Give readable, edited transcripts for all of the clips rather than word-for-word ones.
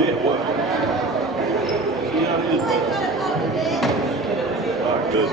Yeah, what? All right, good.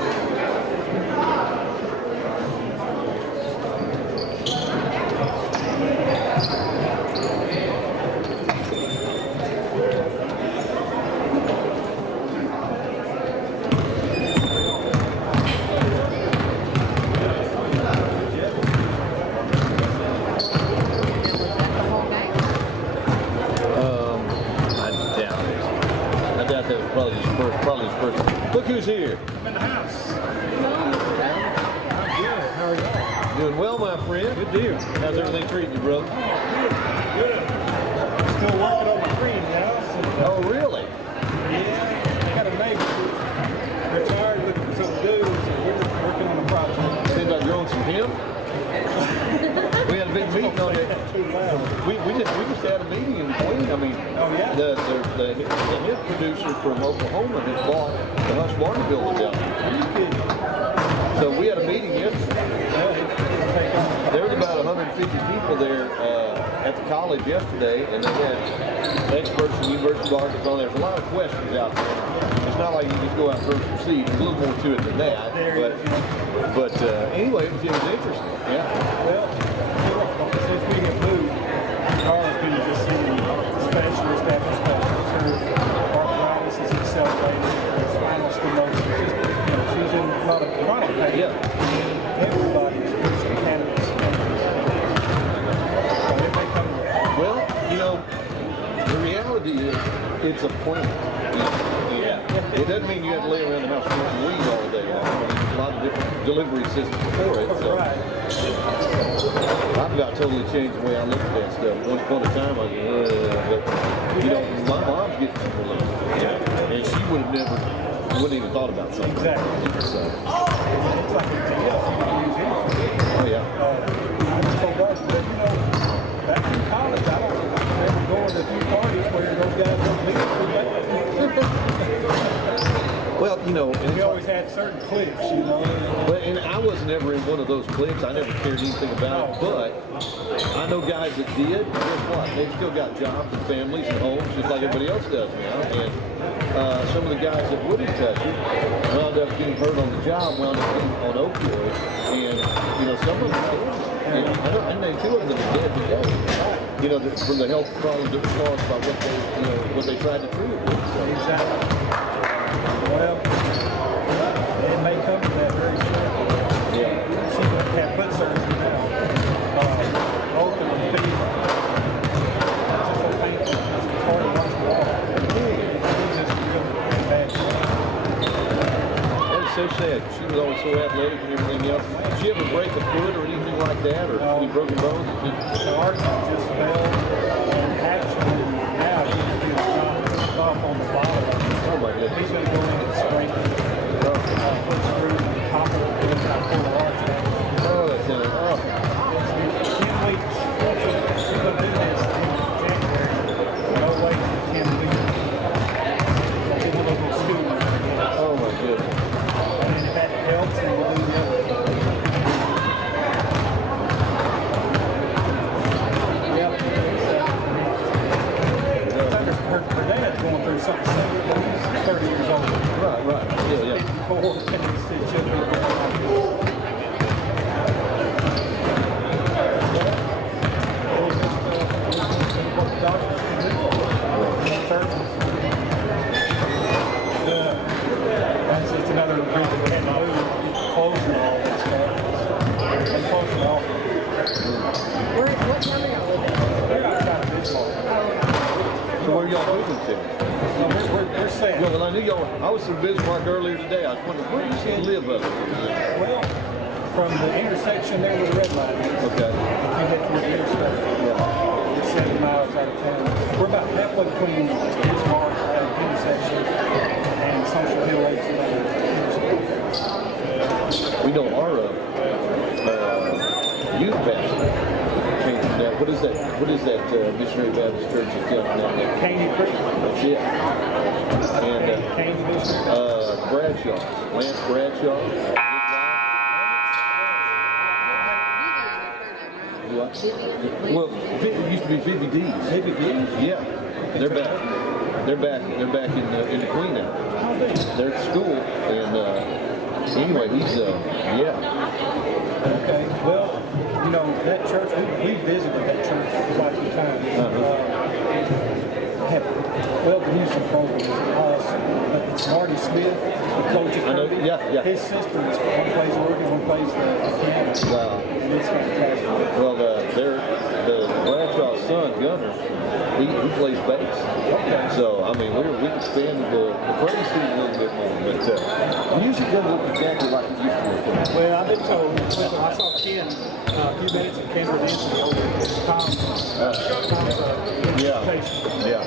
Look who's here. I'm in the house. I'm good. How are you? Doing well, my friend. Good deal. How's everything treating you, brother? Good. Still working on my greenhouse. Oh, really? Yeah. Got a neighbor who's retired looking for something to do, so we're working on the project. Seems like you're on some hemp. We had a big meeting on it. We just had a meeting in between. I mean, oh, yeah? the hemp producer from Oklahoma has bought the Hush Water building down there. Are you kidding? So we had a meeting yesterday. There was about 150 people there at the college yesterday, and they had experts from the University of Arkansas. There's a lot of questions out there. It's not like you just go out and proceed. There's a little more to it than that. But anyway, it was interesting. Yeah. Well, since we have moved, Carla's been just seeing specialists after specialists. Her arthritis is accelerated, spinal stenosis. She's in a lot of chronic pain. Yeah. Everybody's using cannabis. Well, you know, the reality is it's a plant. It doesn't mean you have to lay around the house smoking weed all day long. I mean, there's a lot of different delivery systems for it. So I've got totally changed the way I look at that stuff. Once upon a time, I was, but you know, my mom's getting some relief, and she wouldn't even thought about something. Exactly. So. It's like anything else. You can use anything. Oh yeah. I just told Darcy, but you know, back in college, I don't remember going to a few parties where those guys don't leave too bad. Well, you know, and we always had certain cliques, you know. But and I was never in one of those cliques. I never cared anything about it. But I know guys that did. Guess what? They've still got jobs and families and homes, just like everybody else does now. And some of the guys that wouldn't touch it wound up getting hurt on the job, wound up getting on opioids, and you know, some of them are dead. And I know two of them are dead today. You know, from the health problems that were caused by what they tried to treat it with. So. Exactly. Well, it may come to that very soon. Yeah. She would have foot surgery now. Open and feet. It's just so painful. It's hard to watch the wall. It's just really bad. That was so sad. She was always so athletic and everything else. Did she ever break a foot or anything like that, or any broken bones? The artery just fell, and actually now he's being off on the bottom. Oh my goodness. He's going to go in and strengthen put screw in the top of the inside quarter arch. Oh, that's it. Oh. 10 weeks. She's going to do this in January. No wait for 10 weeks. She's going to go to school. Oh my goodness. And if that helps, then we'll do the other. Her dad's going through something similar. He's 30 years old. Right. Yeah. 54, and he should be It's another reason we had to move close and all that stuff. And close and all. What town are y'all living in? They're outside of Bismarck. So where y'all moving to? No, we're set. Yeah, well, I knew y'all. I was in Bismarck earlier today. I was wondering, where do you see live up there? Well, from the intersection there where the red light is. Okay. If you hit your interstate, it's 7 miles out of town. We're about halfway between Bismarck intersection and Social Hill intersection. We know our youth pastor changed that. What is that? Missionary Baptist Church that's down there? Caney Creek. That's it. And Caney Missionary. Bradshaw, Lance Bradshaw. What? Well, it used to be Vivi D's. Vivi D's? Yeah. They're back. They're back in the Queen now. They're at school, and anyway, he's yeah. Okay. Well, you know, that church, we visited that church quite a few times. Had well-producing programs. But it's Marty Smith, the coach at I know. Kirby. Yeah. His sister, one plays organ, one plays the piano. Wow. And it's fantastic. Well, the Bradshaw's son, Gunner, he plays bass. Okay. So, I mean, we expanded the praise team a little bit more. But music doesn't look exactly like it used to. Well, I've been told, I saw Ken a few minutes of Ken Redemption over at Tom's invitation. Yeah.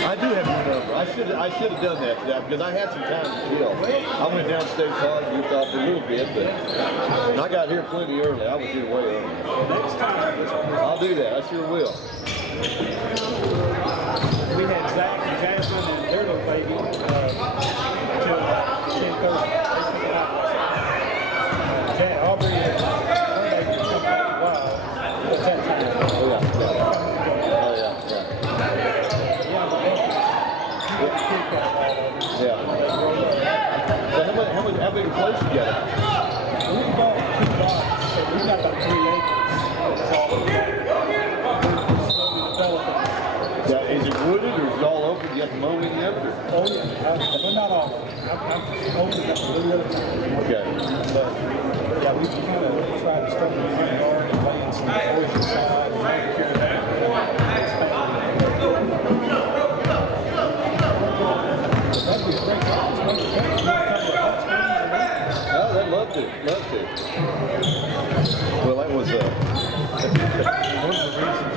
I do have your number. I should have done that because I had some time to kill. I went down State Park, goofed off a little bit, but I got here plenty early. I was here way early. Next time, I'll do that. I sure will. we had Zach and Jasmine and their little baby until 10:30. Aubrey and her baby was coming out a while. What's that time? Oh, yeah. How big a place you got? We bought 2 lots, so we got about 3 acres. It's all we're slowly developing. Yeah, is it wooded or is it all open? You have to mow any of it? Oh yeah, but not all of it. I've only got a little bit of time. Okay. But yeah, we kind of tried to start in the front yard and lay in some orange inside and maybe carry that. That'd be a great time. Oh, I'd love to. Well, that was one of the reasons.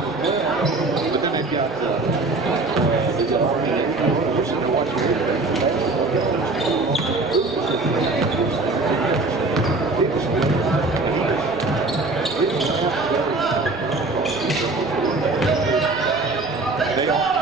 does as well. But then they've got we're sitting there watching they all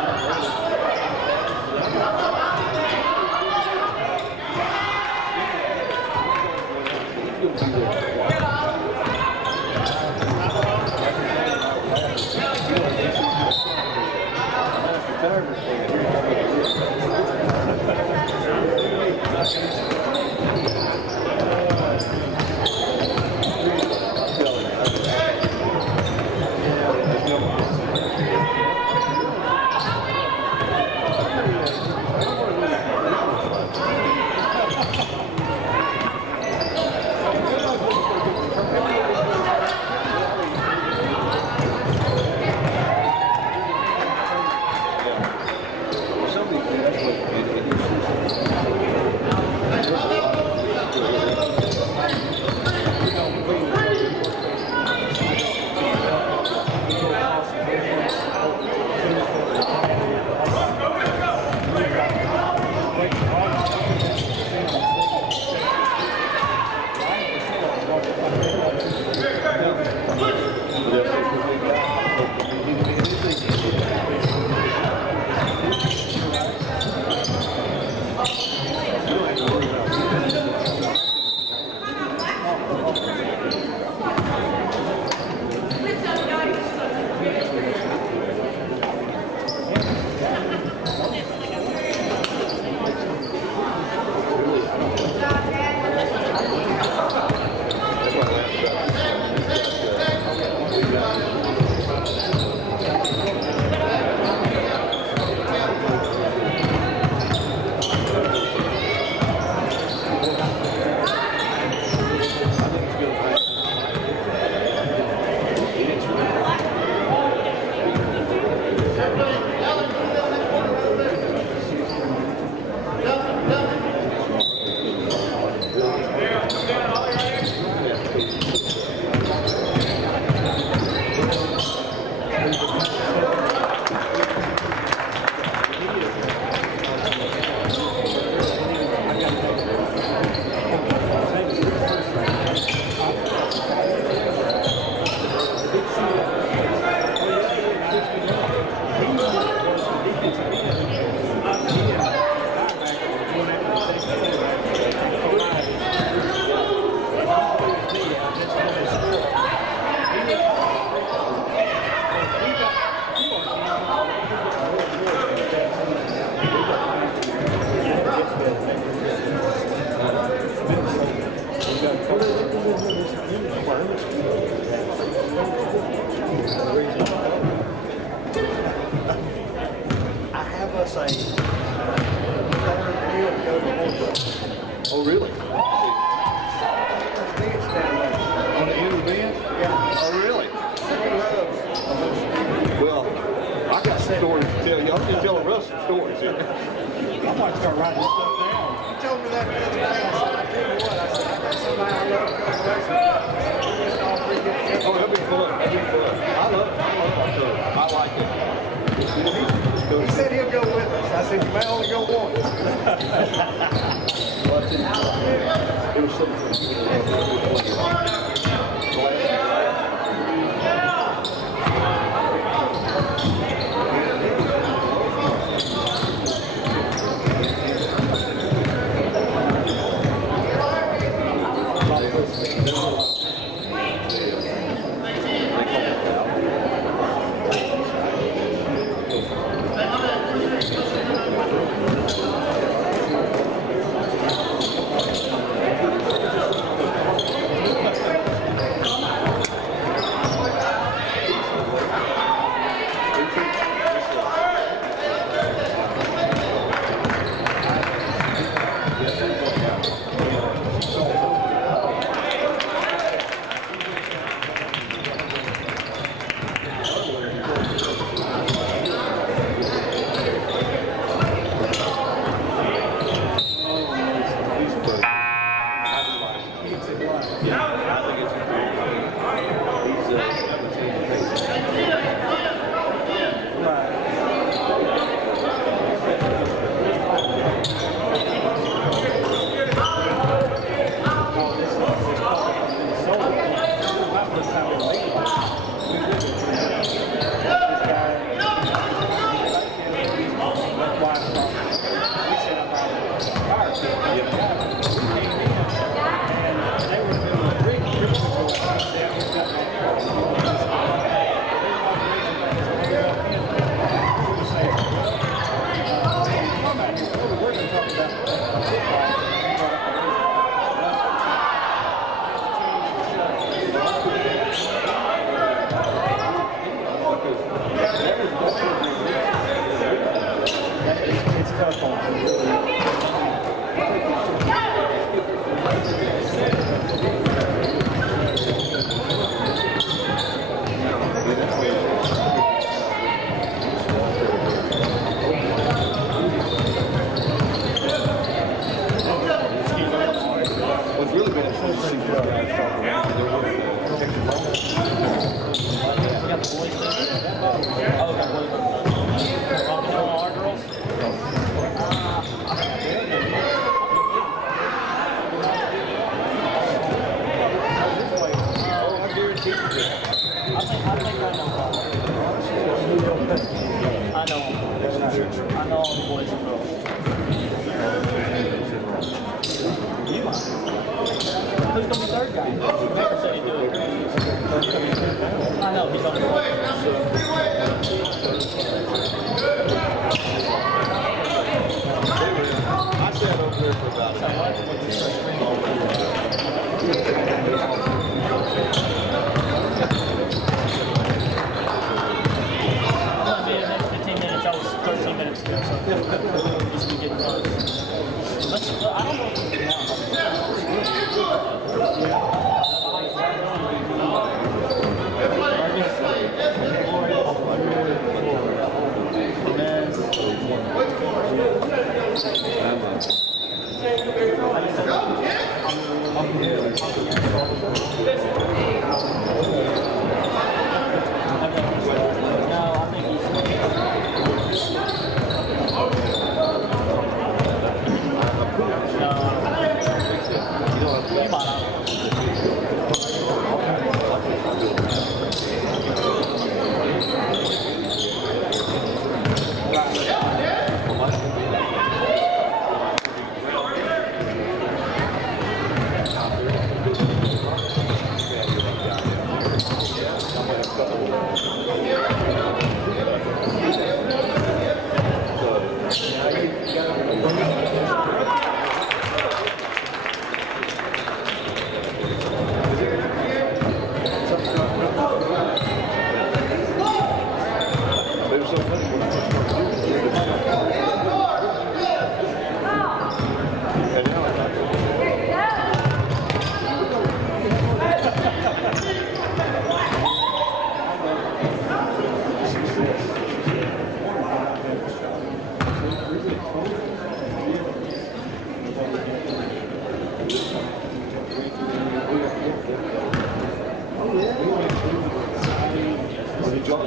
Oh, really? On the inner bend? Yeah. Oh, really? Well, I got some stories to tell you. I'm just telling Russ some stories. I might start writing this stuff down. You told me that the other day. I said, I tell you what, I said, I got somebody I love to go racing. Oh, that'll be fun. That'll be fun. I love it. I like it. He said he'll go with us. I said, you may only go once. It was something.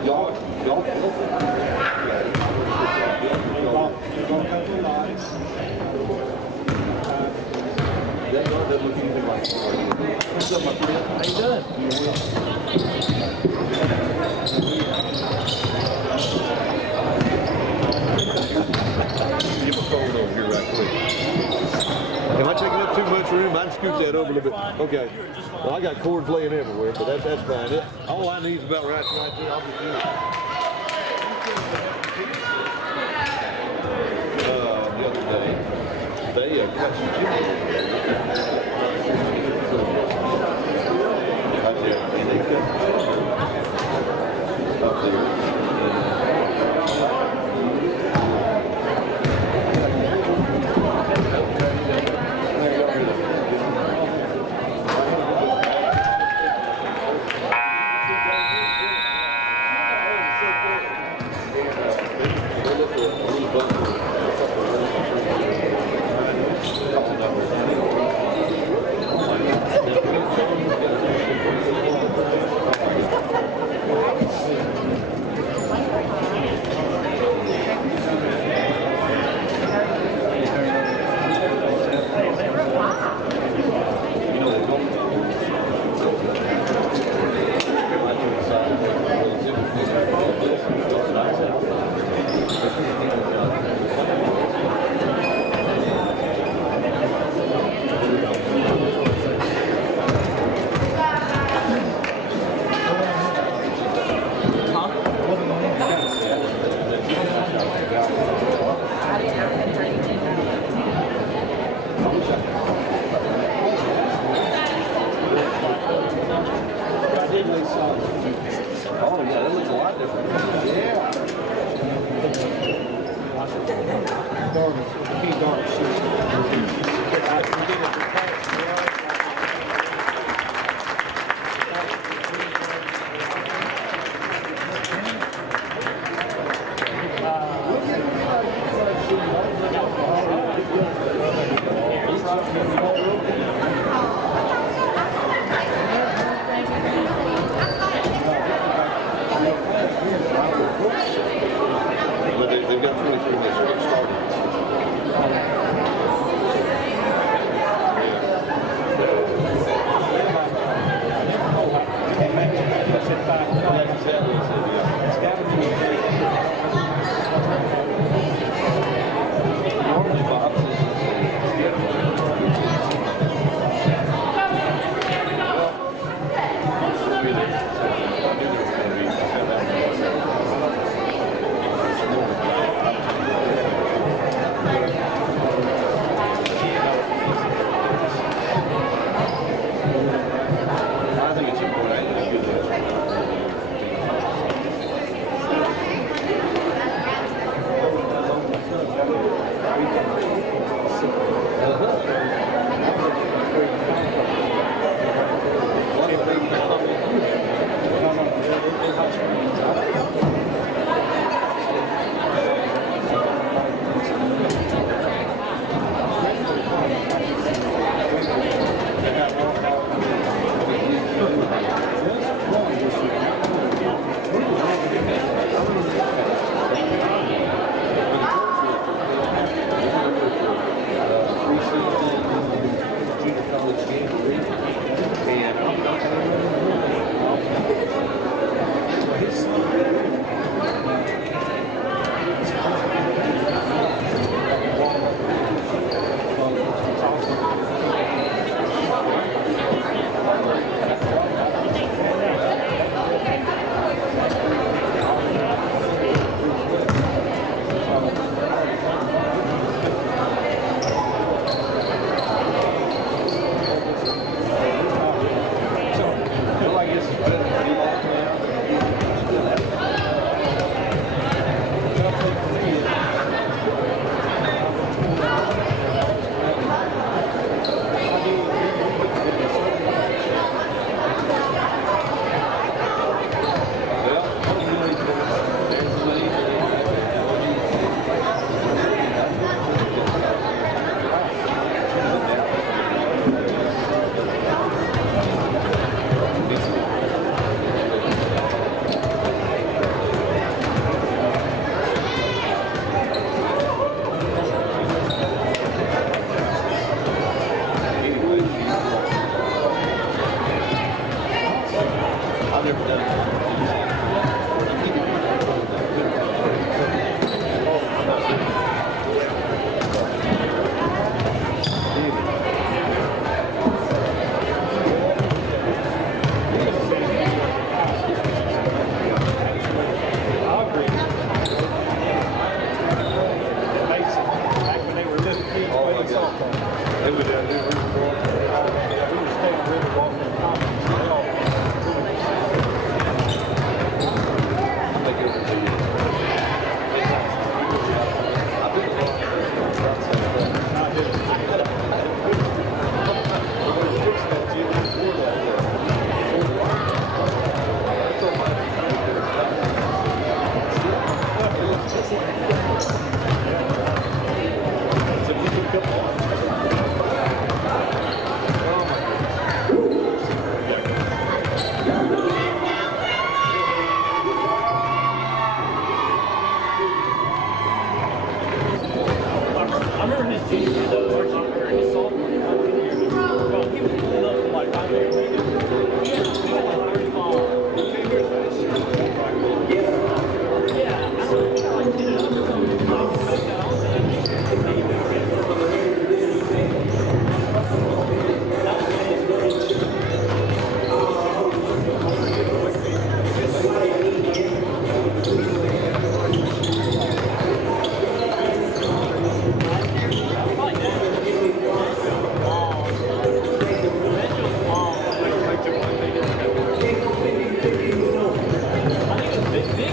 Y'all built it? That doesn't look anything like it. What's up, my friend? How you doing? Give a phone over here right quick. Am I taking up too much room? I can scoot that over a little bit. Okay. Well, I got cords laying everywhere, but that's fine. All I need is about right there. I'll just do it. The other day, they cut some chicken. Right there. And they cut up there. Oh, yeah, that looks a lot different. Yeah. But they've got 23 minutes to get started.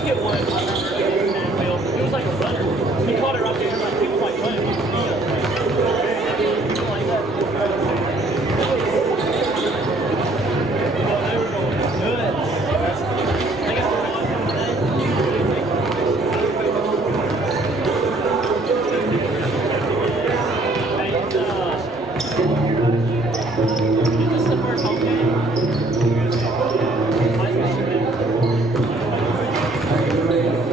get one. It was like a runner. He caught it right there. He was like running. Thank you.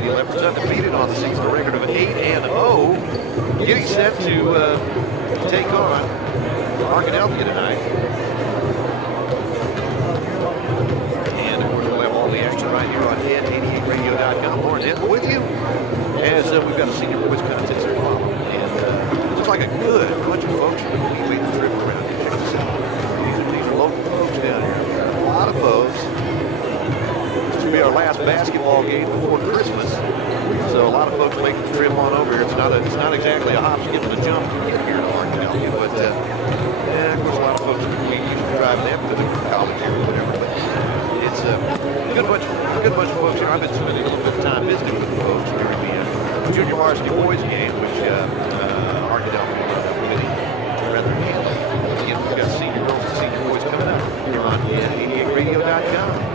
Lady Leopards undefeated on the season, a record of 8-0, getting set to take on Arkadelphia tonight. And of course, we'll have all the action right here on N88radio.com. Lauren Denton with you as we've got a senior boys contest here. And looks like a good bunch of folks who made the trip around here. Check this out. These are local folks down here. A lot of folks. This will be our last basketball game before Christmas. So a lot of folks making the trip on over here. It's not exactly a hop, skip, and a jump to get here to Arkadelphia, but yeah, of course, a lot of folks we usually drive them to the college here or whatever. But it's a good bunch of folks here. I've been spending a little bit of time visiting with the folks during the junior varsity boys game, which Arkadelphia really rather handle. Again, we've got senior girls and senior boys coming up here on N88radio.com.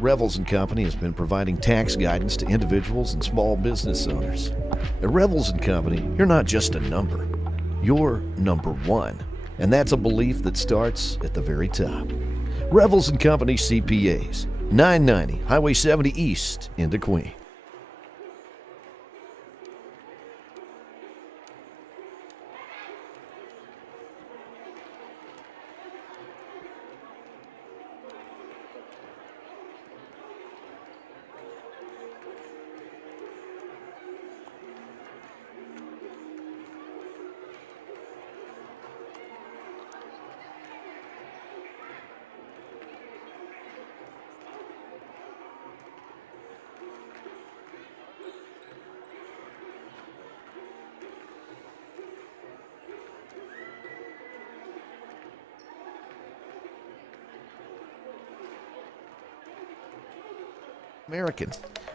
Revels & Company has been providing tax guidance to individuals and small business owners. At Revels & Company, you're not just a number. You're number one. And that's a belief that starts at the very top. Revels & Company CPAs, 990 Highway 70 East into Queen. American,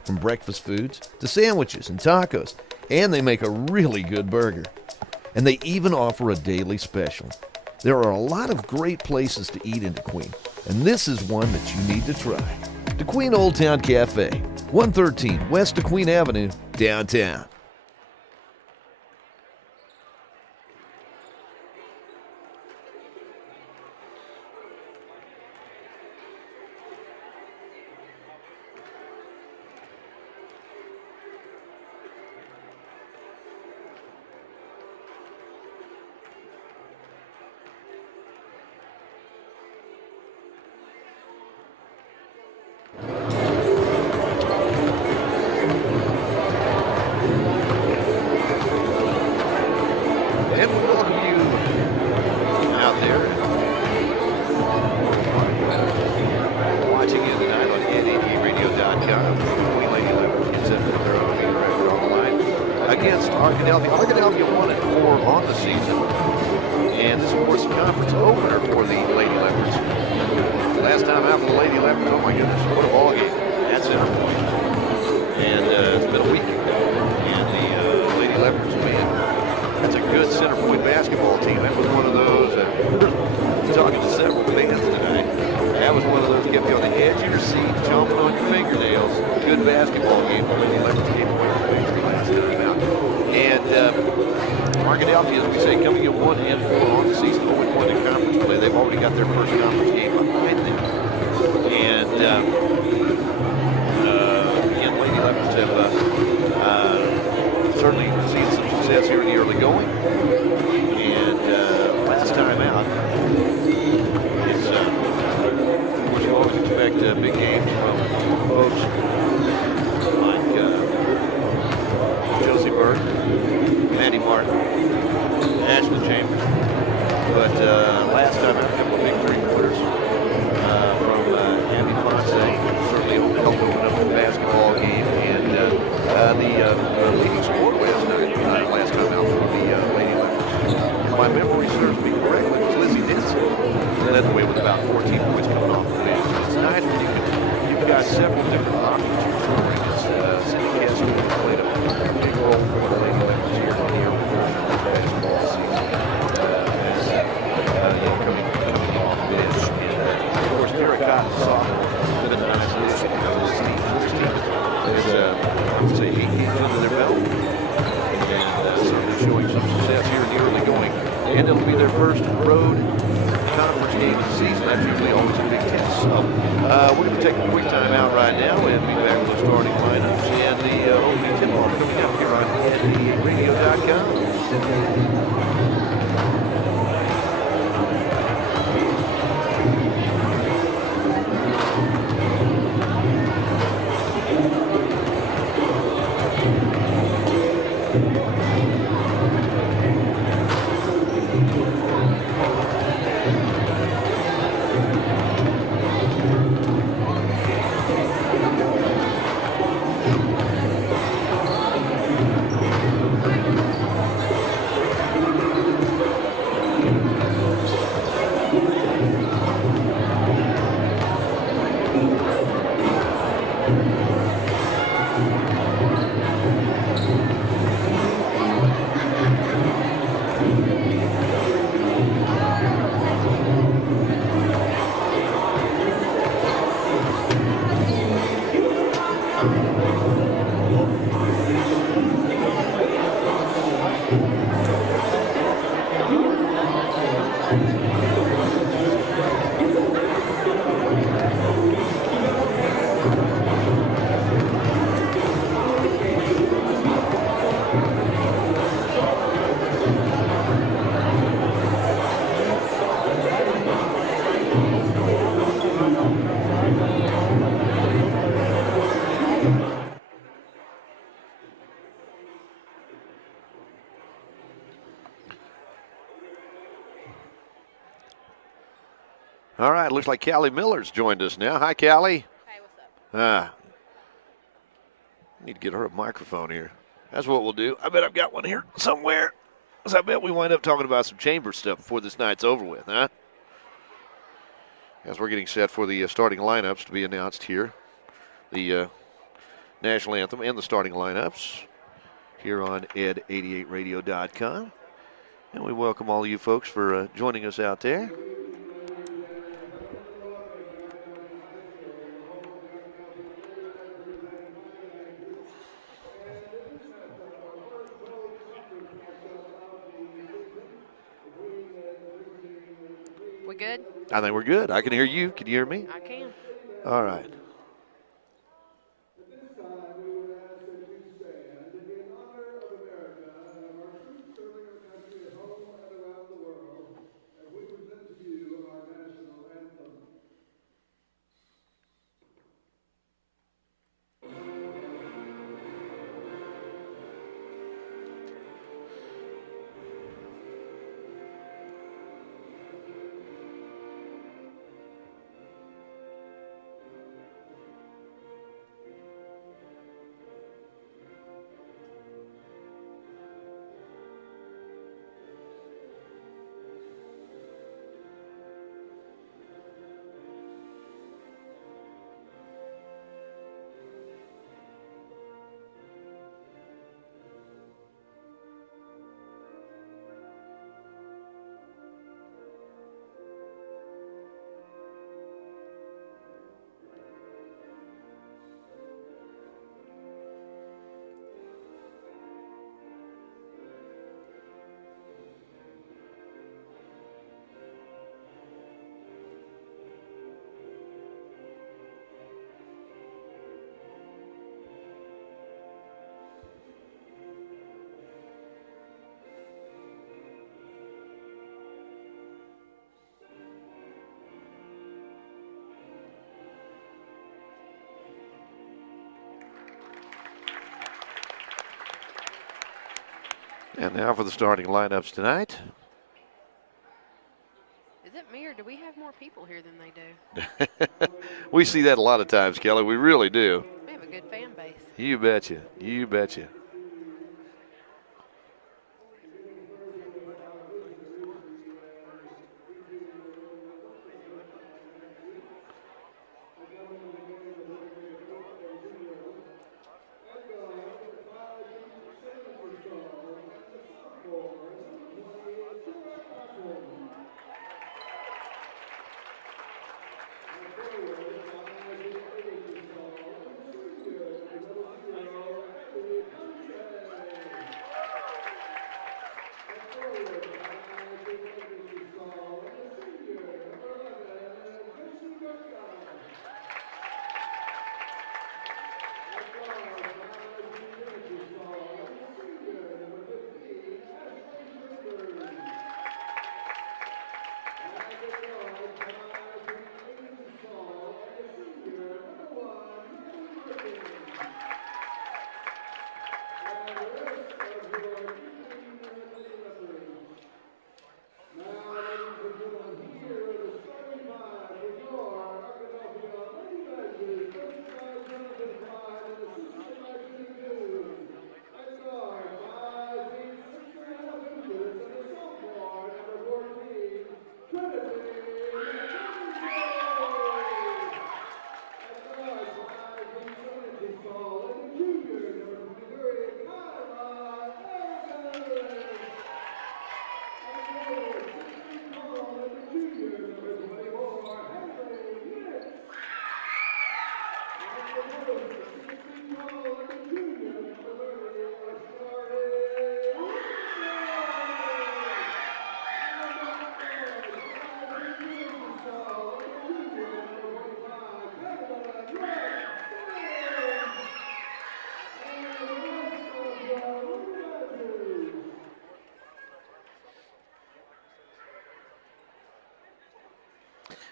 from breakfast foods to sandwiches and tacos, and they make a really good burger. And they even offer a daily special. There are a lot of great places to eat in DeQueen, and this is one that you need to try. DeQueen Old Town Cafe, 113 West DeQueen Avenue, downtown. And we welcome you out there watching it tonight on N88radio.com. Queen Lady Leopards gets up with their own meet record on the line against Arkadelphia. Arkadelphia 1-4 on the season. And this, of course, a conference opener for the Lady Leopards. Last time out for the Lady Leopards, oh my goodness, what a ball game. That's center point. And it's been a week. And the Lady Leopards, man, that's a good center point basketball team. That was one of those good basketball game. The Lady Leopards came away with the victory last time out. And Arkadelphia, as we say, coming in 1-4 on the season, 0-1 in conference play. They've already got their first conference game behind them. And again, Lady Leopards have certainly seen some success here in the early going. And last time out, it's, of course, you always expect big games from folks like Josie Burke, Maddie Martin, Ashley Chambers. But last time out, a couple of big three-pointers from Abby Fonse. Certainly helped open up the basketball game. And the leading scorer last time out for the Lady Leopards, if my memory serves me correctly, was Lizzie Denson. And led the way with about 14 points coming off the bench. It's nice when you've got several different options for scoring. Cindy Kessler played a big role for the Lady Leopards here on the early portion of the basketball season. Coming off the bench. And of course, Derek Cotton saw been a nice addition to this team. There's, I would say, 8 games under their belt. And certainly showing some success here in the early going. And it'll be their first road conference game of the season. That's usually always a big test. So we're going to take a quick time out right now and be back with the starting lineups and the opening tip-off coming up here on NDARadio.com. All right, looks like Callie Miller's joined us now. Hi, Callie. Hey, what's up? Need to get her a microphone here. That's what we'll do. I bet I've got one here somewhere. So I bet we wind up talking about some chamber stuff before this night's over with, huh? As we're getting set for the starting lineups to be announced here. The national anthem and the starting lineups here on ed88radio.com. And we welcome all of you folks for joining us out there. We good? I think we're good. I can hear you. Can you hear me? I can. All right. And now for the starting lineups tonight. Is it me or do we have more people here than they do? We see that a lot of times, Kelly. We really do. We have a good fan base. You betcha. You betcha.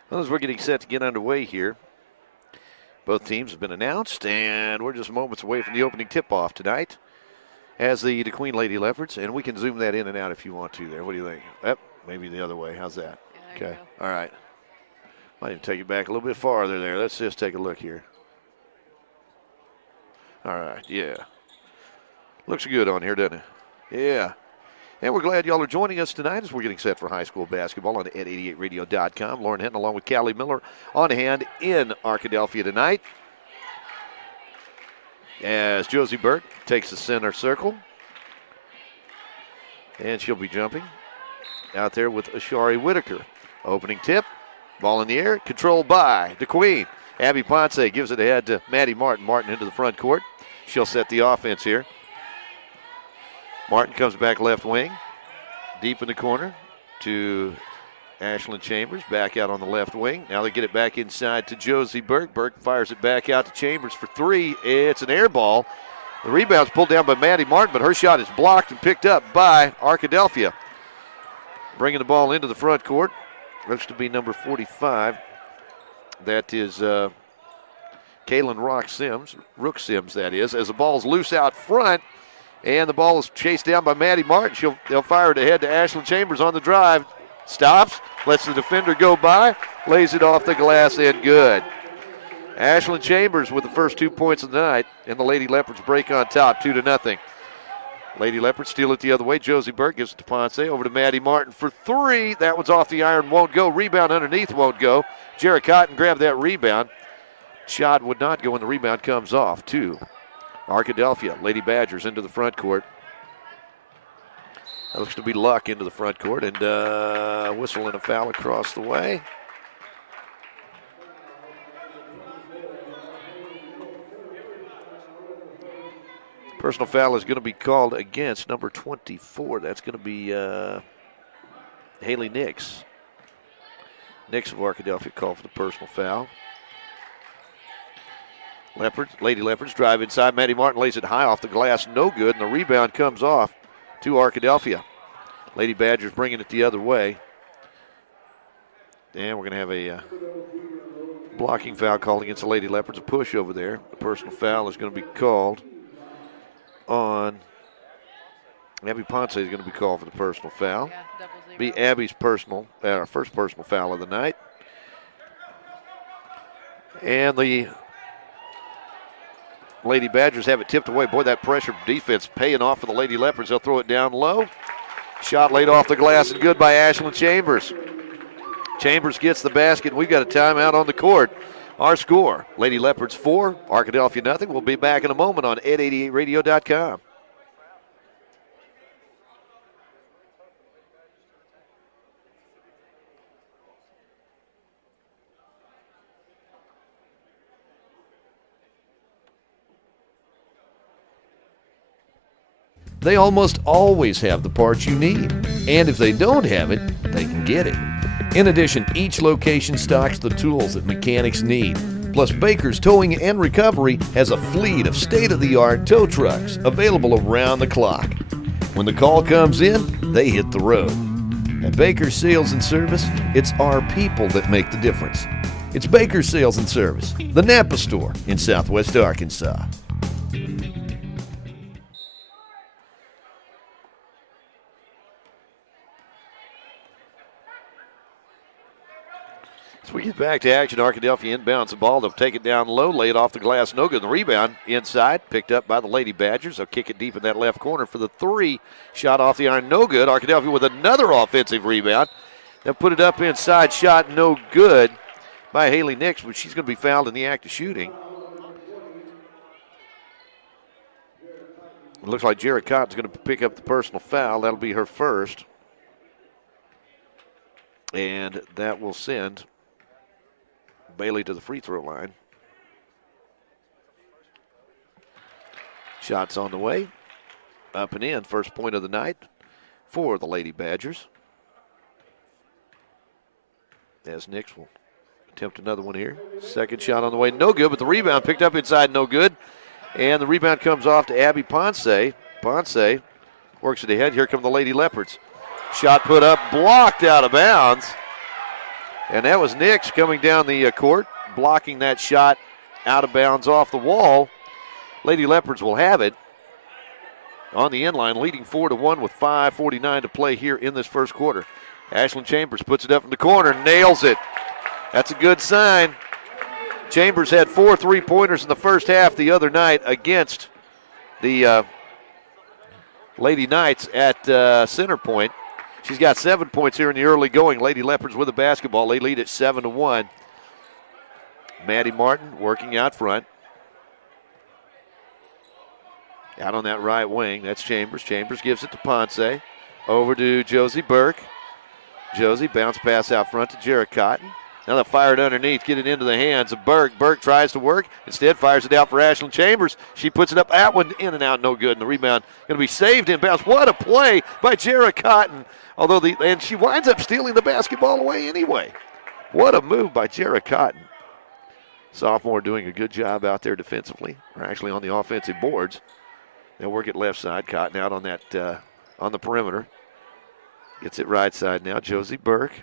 Well, as we're getting set to get underway here, both teams have been announced, and we're just moments away from the opening tip-off tonight as the DeQueen Lady Leopards, and we can zoom that in and out if you want to there. What do you think? Yep, maybe the other way. How's that? Yeah, Okay, all right. Might even take it back a little bit farther there. Let's just take a look here. All right, yeah. Looks good on here, doesn't it? Yeah. And we're glad y'all are joining us tonight as we're getting set for high school basketball on at88radio.com. Lauren Hinton along with Callie Miller on hand in Arkadelphia tonight. As Josie Burke takes the center circle. And she'll be jumping out there with Ashari Whitaker. Opening tip, ball in the air, controlled by DeQueen. Abby Ponce gives it ahead to Maddie Martin. Martin into the front court. She'll set the offense here. Martin comes back left wing, deep in the corner to Ashlyn Chambers, back out on the left wing. Now they get it back inside to Josie Burke. Burke fires it back out to Chambers for three. It's an air ball. The rebound's pulled down by Maddie Martin, but her shot is blocked and picked up by Arkadelphia. Bringing the ball into the front court. Looks to be number 45. That is Kaylin Rook Sims, that is, as the ball's loose out front. And the ball is chased down by Maddie Martin. They'll fire it ahead to Ashlyn Chambers on the drive. Stops, lets the defender go by, lays it off the glass and good. Ashlyn Chambers with the first 2 points of the night, and the Lady Leopards break on top, 2-0. Lady Leopards steal it the other way. Josie Burke gives it to Ponce, over to Maddie Martin for three. That one's off the iron, won't go. Rebound underneath, won't go. Jarrett Cotton grabbed that rebound. Shot would not go, and the rebound comes off, too. Arkadelphia, Lady Badgers into the front court. That looks to be Luck into the front court, and whistle and a foul across the way. Personal foul is going to be called against number 24. That's going to be Haley Nix. Nix of Arkadelphia called for the personal foul. Lady Leopards drive inside. Maddie Martin lays it high off the glass. No good, and the rebound comes off to Arkadelphia. Lady Badgers bringing it the other way. And we're going to have a blocking foul called against the Lady Leopards. A push over there. The personal foul is going to be called on Abby Ponce is going to be called for the personal foul. Yeah, double zero. Be Abby's first personal foul of the night. And the Lady Badgers have it tipped away. Boy, that pressure defense paying off for the Lady Leopards. They'll throw it down low. Shot laid off the glass and good by Ashlyn Chambers. Chambers gets the basket. We've got a timeout on the court. Our score, Lady Leopards 4, Arkadelphia nothing. We'll be back in a moment on ed88radio.com. They almost always have the parts you need. And if they don't have it, they can get it. In addition, each location stocks the tools that mechanics need. Plus, Baker's Towing and Recovery has a fleet of state-of-the-art tow trucks available around the clock. When the call comes in, they hit the road. At Baker's Sales and Service, it's our people that make the difference. It's Baker's Sales and Service, the Napa store in Southwest Arkansas. As we get back to action, Arkadelphia inbounds the ball. They'll take it down low, lay it off the glass. No good. The rebound inside, picked up by the Lady Badgers. They'll kick it deep in that left corner for the three. Shot off the iron, no good. Arkadelphia with another offensive rebound. They'll put it up inside, shot no good by Haley Nix, but she's going to be fouled in the act of shooting. It looks like Jared Cotton's going to pick up the personal foul. That'll be her first. And that will send Bailey to the free throw line. Shots on the way. Up and in. First point of the night for the Lady Badgers. As Nix will attempt another one here. Second shot on the way. No good, but the rebound picked up inside. No good. And the rebound comes off to Abby Ponce. Ponce works it ahead. Here come the Lady Leopards. Shot put up, blocked out of bounds. And that was Nix coming down the court, blocking that shot out of bounds off the wall. Lady Leopards will have it on the end line, leading 4-1 with 5:49 to play here in this first quarter. Ashlyn Chambers puts it up in the corner, nails it. That's a good sign. Chambers had 4 3-pointers in the first half the other night against the Lady Knights at center point. She's got 7 points here in the early going. Lady Leopards with the basketball. They lead at 7-1. Maddie Martin working out front. Out on that right wing, that's Chambers. Chambers gives it to Ponce. Over to Josie Burke. Josie, bounce pass out front to Jared Cotton. Now they fire it underneath, get it into the hands of Burke. Burke tries to work, instead fires it out for Ashlyn Chambers. She puts it up, that one in and out, no good. And the rebound going to be saved in bounds. What a play by Jared Cotton. And she winds up stealing the basketball away anyway. What a move by Jared Cotton. Sophomore doing a good job out there defensively, or actually on the offensive boards. They'll work it left side. Cotton out on that on the perimeter. Gets it right side now. Josie Burke.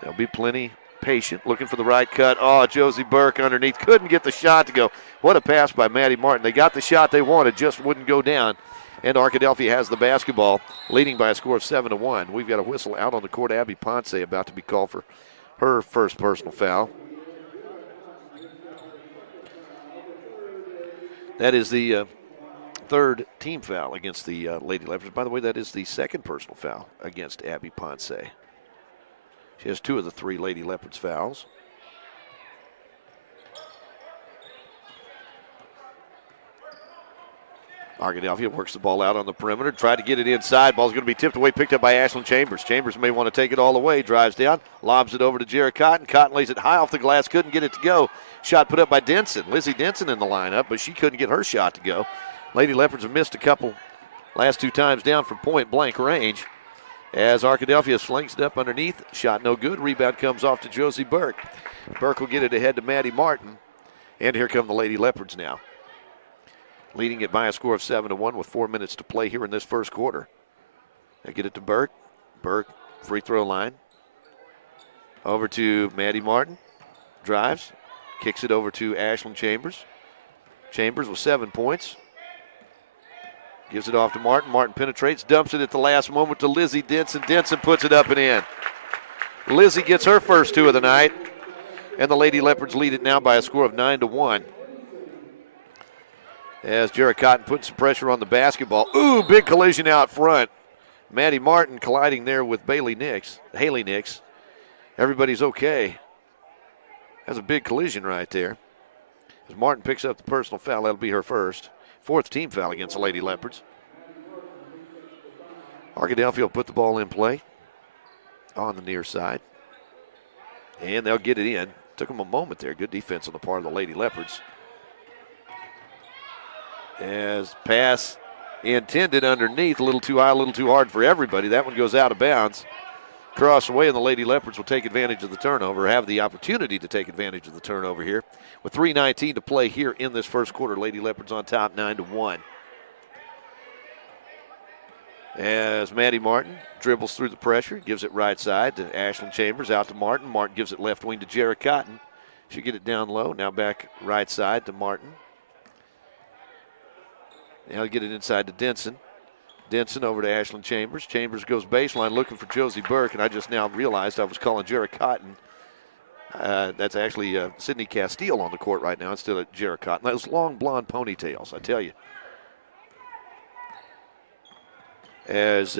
They'll be plenty patient, looking for the right cut. Oh, Josie Burke underneath. Couldn't get the shot to go. What a pass by Maddie Martin. They got the shot they wanted, just wouldn't go down. And Arkadelphia has the basketball, leading by a score of 7-1. We've got a whistle out on the court. Abby Ponce about to be called for her first personal foul. That is the third team foul against the Lady Leopards. By the way, that is the second personal foul against Abby Ponce. She has 2 of the 3 Lady Leopards fouls. Arkadelphia works the ball out on the perimeter, tried to get it inside. Ball's going to be tipped away, picked up by Ashlyn Chambers. Chambers may want to take it all the way, drives down, lobs it over to Jared Cotton. Cotton lays it high off the glass, couldn't get it to go. Shot put up by Denson. Lizzie Denson in the lineup, but she couldn't get her shot to go. Lady Leopards have missed a couple last 2 times down from point blank range. As Arkadelphia slings it up underneath, shot no good. Rebound comes off to Josie Burke. Burke will get it ahead to Maddie Martin. And here come the Lady Leopards now, leading it by a score of 7-1 with 4 minutes to play here in this first quarter. They get it to Burke. Burke, free throw line. Over to Maddie Martin. Drives. Kicks it over to Ashlyn Chambers. Chambers with 7 points. Gives it off to Martin. Martin penetrates, dumps it at the last moment to Lizzie Denson. Denson puts it up and in. Lizzie gets her first 2 of the night, and the Lady Leopards lead it now by a score of 9-1. As Jared Cotton puts some pressure on the basketball. Ooh, big collision out front. Maddie Martin colliding there with Haley Nix. Everybody's okay. That's a big collision right there. As Martin picks up the personal foul, that'll be her first. 4th team foul against the Lady Leopards. Arkadelphia will put the ball in play on the near side. And they'll get it in. Took them a moment there. Good defense on the part of the Lady Leopards. As pass intended underneath, a little too high, a little too hard for everybody. That one goes out of bounds. Cross away, and the Lady Leopards will take advantage of the turnover, have the opportunity to take advantage of the turnover here. With 3:19 to play here in this first quarter, Lady Leopards on top 9-1. As Maddie Martin dribbles through the pressure, gives it right side to Ashlyn Chambers, out to Martin. Martin gives it left wing to Jared Cotton. She'll get it down low, now back right side to Martin. Now get it inside to Denson. Denson over to Ashlyn Chambers. Chambers goes baseline looking for Josie Burke, and I just now realized I was calling Jared Cotton. That's actually Sydney Castile on the court right now instead of Jared Cotton. Those long blonde ponytails, I tell you. As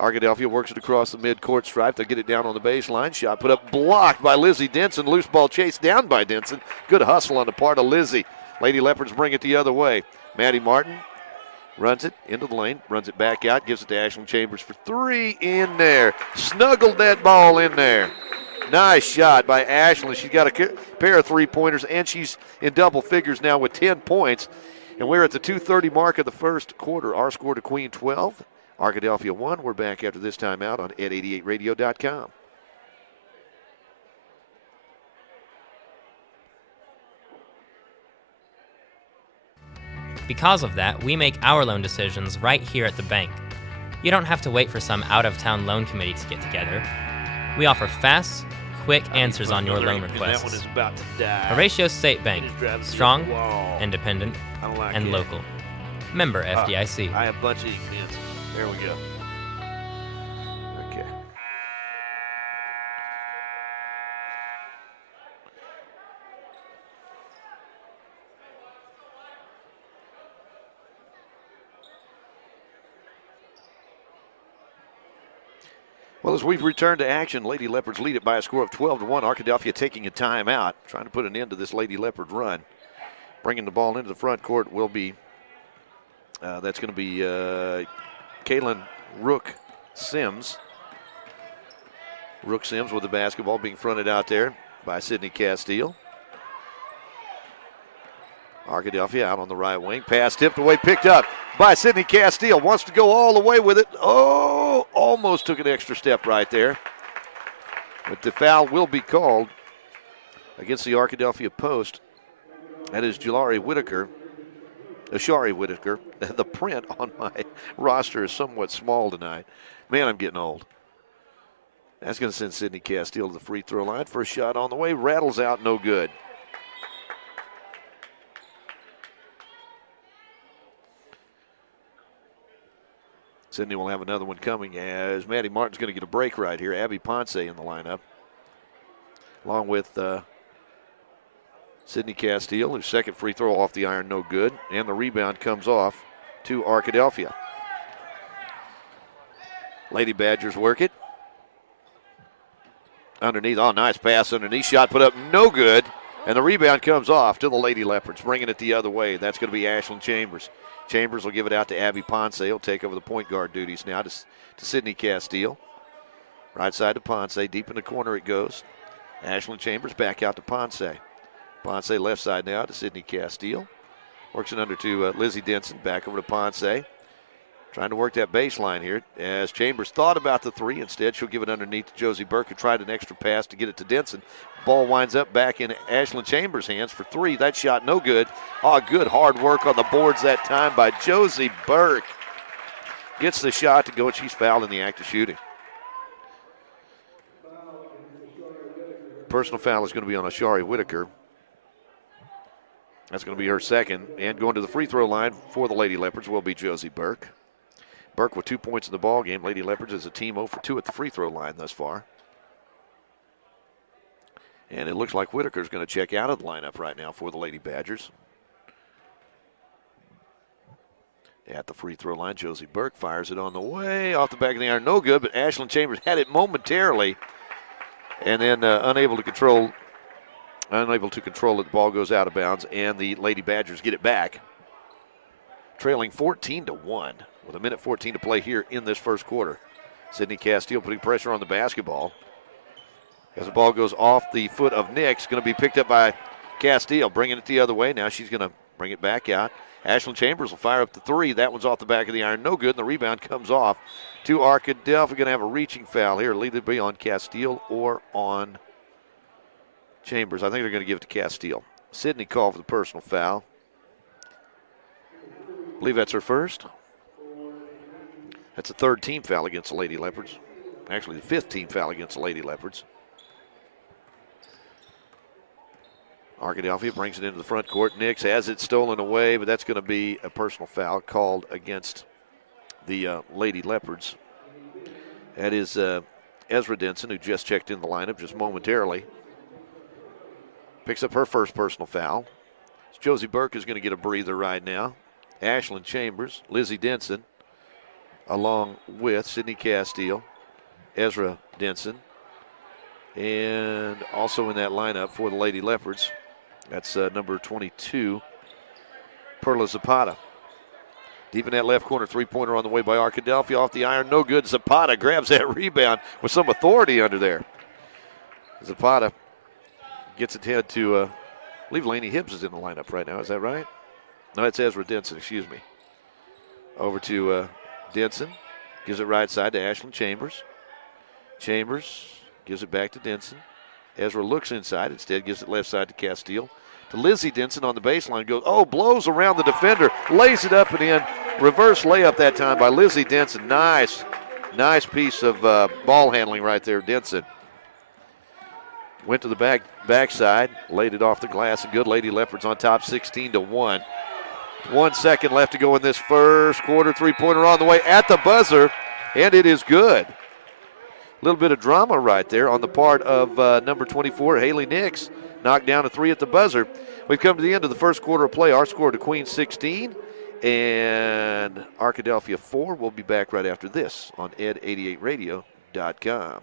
Arkadelphia works it across the midcourt stripe, they'll get it down on the baseline. Shot put up, blocked by Lizzie Denson. Loose ball chased down by Denson. Good hustle on the part of Lizzie. Lady Leopards bring it the other way. Maddie Martin runs it into the lane, runs it back out, gives it to Ashlyn Chambers for 3 in there. Snuggled that ball in there. Nice shot by Ashlyn. She's got a pair of 3-pointers, and she's in double figures now with 10 points. And we're at the 2:30 mark of the first quarter. Our score to Queen 12, Arkadelphia 1. We're back after this timeout on ed88radio.com. Because of that, we make our loan decisions right here at the bank. You don't have to wait for some out-of-town loan committee to get together. We offer fast, quick answers on your loan requests. That one is about to die. Horatio State Bank, strong, independent, and it. local. Member FDIC. I have a bunch of pins. There we go. Okay. Well, as we've returned to action, Lady Leopards lead it by a score of 12-1. Arkadelphia taking a timeout, trying to put an end to this Lady Leopard run. Bringing the ball into the front court will be, that's going to be Kaylin Rook Sims. Rook Sims with the basketball being fronted out there by Sydney Castile. Arkadelphia out on the right wing. Pass tipped away, picked up by Sydney Castile. Wants to go all the way with it. Oh, almost took an extra step right there. But the foul will be called against the Arkadelphia post. That is Ashari Whitaker. The print on my roster is somewhat small tonight. Man, I'm getting old. That's going to send Sydney Castile to the free throw line. First shot on the way. Rattles out, no good. Sydney will have another one coming as Maddie Martin's going to get a break right here. Abby Ponce in the lineup, along with Sydney Castile, whose second free throw off the iron, no good. And the rebound comes off to Arkadelphia. Lady Badgers work it. Underneath, oh, nice pass underneath. Shot put up, no good. And the rebound comes off to the Lady Leopards, bringing it the other way. That's going to be Ashlyn Chambers. Chambers will give it out to Abby Ponce. He'll take over the point guard duties now to Sydney Castile. Right side to Ponce. Deep in the corner it goes. Ashlyn Chambers back out to Ponce. Ponce left side now to Sydney Castile. Works it under to Lizzie Denson. Back over to Ponce. Trying to work that baseline here as Chambers thought about the three. Instead, she'll give it underneath to Josie Burke, who tried an extra pass to get it to Denson. Ball winds up back in Ashlyn Chambers' hands for three. That shot no good. Oh, good hard work on the boards that time by Josie Burke. Gets the shot to go, and she's fouled in the act of shooting. Personal foul is going to be on Ashari Whitaker. That's going to be her second. And going to the free throw line for the Lady Leopards will be Josie Burke. Burke with 2 points in the ball game. Lady Leopards is a team 0 for 2 at the free throw line thus far. And it looks like Whitaker's going to check out of the lineup right now for the Lady Badgers. At the free throw line, Josie Burke fires it on the way. Off the back of the iron, no good, but Ashlyn Chambers had it momentarily. And then unable to control it. The ball goes out of bounds, and the Lady Badgers get it back. Trailing 14-1 with 1:14 to play here in this first quarter. Sydney Castile putting pressure on the basketball. As the ball goes off the foot of Nix, going to be picked up by Castile, bringing it the other way. Now she's going to bring it back out. Ashlyn Chambers will fire up the three. That one's off the back of the iron. No good, and the rebound comes off to Arkadelphia. Going to have a reaching foul here. It'll either be on Castile or on Chambers. I think they're going to give it to Castile. Sydney called for the personal foul. I believe that's her first. That's a third team foul against the Lady Leopards. Actually, the fifth team foul against the Lady Leopards. Arkadelphia brings it into the front court. Nix has it stolen away, but that's going to be a personal foul called against the Lady Leopards. That is Ezra Denson, who just checked in the lineup just momentarily. Picks up her first personal foul. Josie Burke is going to get a breather right now. Ashlyn Chambers, Lizzie Denson, along with Sydney Castile, Ezra Denson, and also in that lineup for the Lady Leopards, that's number 22, Perla Zapata. Deep in that left corner, three-pointer on the way by Arkadelphia. Off the iron, no good. Zapata grabs that rebound with some authority under there. Zapata gets it head to, I believe Laney Hibbs is in the lineup right now. Is that right? No, it's Ezra Denson, excuse me. Over to Denson. Gives it right side to Ashlyn Chambers. Chambers gives it back to Denson. Ezra looks inside. Instead, gives it left side to Castile. To Lizzie Denson on the baseline. Goes, blows around the defender. Lays it up and in. Reverse layup that time by Lizzie Denson. Nice piece of ball handling right there, Denson. Went to the backside. Laid it off the glass. And good. Lady Leopards on top 16-1. 1 second left to go in this first quarter. Three-pointer on the way at the buzzer. And it is good. A little bit of drama right there on the part of number 24, Haley Nix. Knocked down a three at the buzzer. We've come to the end of the first quarter of play. Our score to Queen 16 and Arkadelphia 4. We'll be back right after this on ed88radio.com.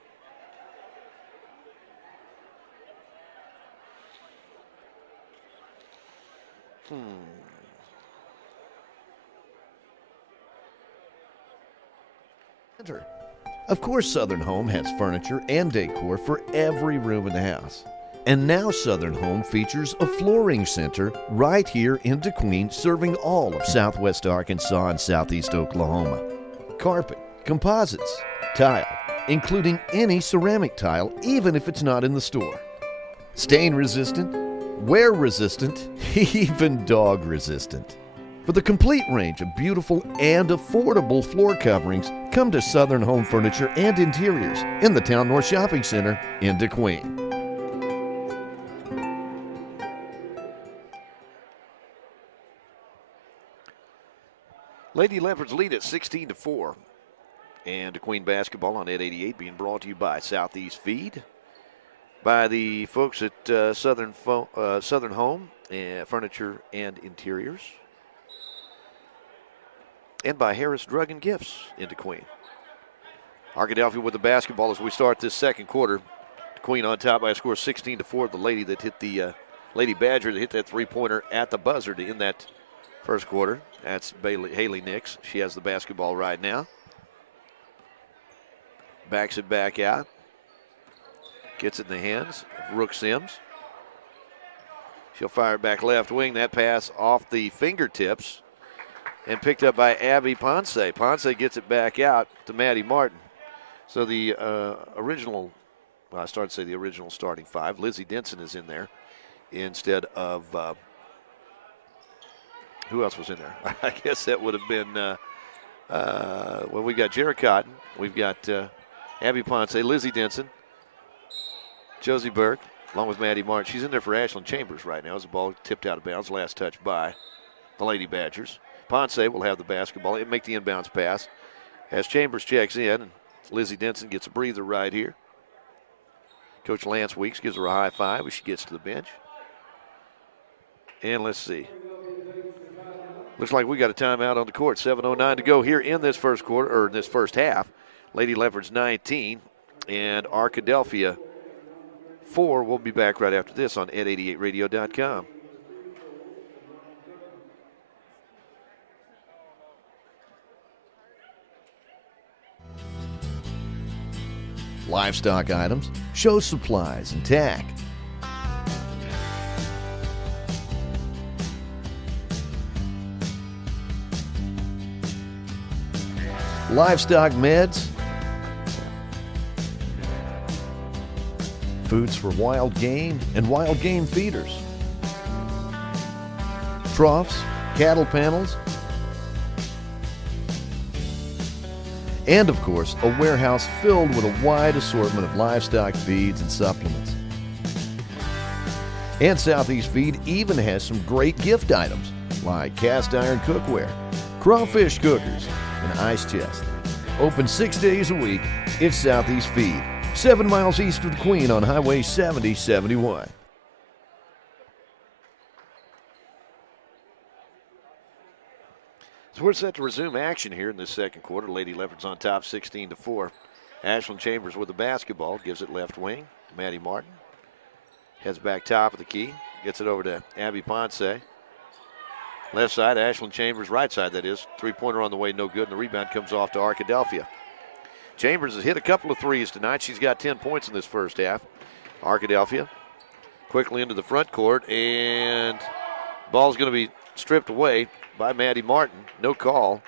Of course, Southern Home has furniture and decor for every room in the house. And now Southern Home features a flooring center right here in DeQueen, serving all of southwest Arkansas and southeast Oklahoma. Carpet, composites, tile, including any ceramic tile, even if it's not in the store. Stain resistant, wear resistant, even dog resistant. For the complete range of beautiful and affordable floor coverings, come to Southern Home Furniture and Interiors in the Town North Shopping Center in DeQueen. Lady Leopards lead at 16-4. And DeQueen basketball on Ed 88 being brought to you by Southeast Feed, by the folks at Southern Home Furniture and Interiors, and by Harris Drug and Gifts in DeQueen. Arkadelphia with the basketball as we start this second quarter. DeQueen on top by a score of 16-4. The lady that hit the Lady Badger that hit that three-pointer at the buzzer to end that first quarter. That's Haley Nix. She has the basketball right now. Backs it back out. Gets it in the hands of Rook Sims. She'll fire it back left wing. That pass off the fingertips and picked up by Abby Ponce. Ponce gets it back out to Maddie Martin. So the original starting five. Lizzie Denson is in there instead of, who else was in there? I guess that would have been, we've got Jared Cotton. We've got Abby Ponce, Lizzie Denson, Josie Burke, along with Maddie Martin. She's in there for Ashland Chambers right now as the ball tipped out of bounds. Last touch by the Lady Badgers. Ponce will have the basketball and make the inbounds pass as Chambers checks in, and Lizzie Denson gets a breather right here. Coach Lance Weeks gives her a high five as she gets to the bench. And let's see. Looks like we got a timeout on the court. 7:09 to go here in this first quarter, or in this first half. Lady Leopards 19 and Arkadelphia 4. We'll be back right after this on ed88radio.com. Livestock items, show supplies, and tack. Livestock meds, foods for wild game and wild game feeders, troughs, cattle panels, and of course, a warehouse filled with a wide assortment of livestock feeds and supplements. And Southeast Feed even has some great gift items like cast iron cookware, crawfish cookers, and ice chest. Open 6 days a week, it's Southeast Feed, 7 miles east of the Queen on Highway 7071. So we're set to resume action here in this second quarter. Lady Leopards on top 16-4. Ashland Chambers with the basketball, gives it left wing. Maddie Martin heads back top of the key, gets it over to Abby Ponce. Left side, Ashland Chambers, right side that is. Three-pointer on the way, no good, and the rebound comes off to Arkadelphia. Chambers has hit a couple of threes tonight. She's got 10 points in this first half. Arkadelphia quickly into the front court, and ball's going to be stripped away by Maddie Martin. No call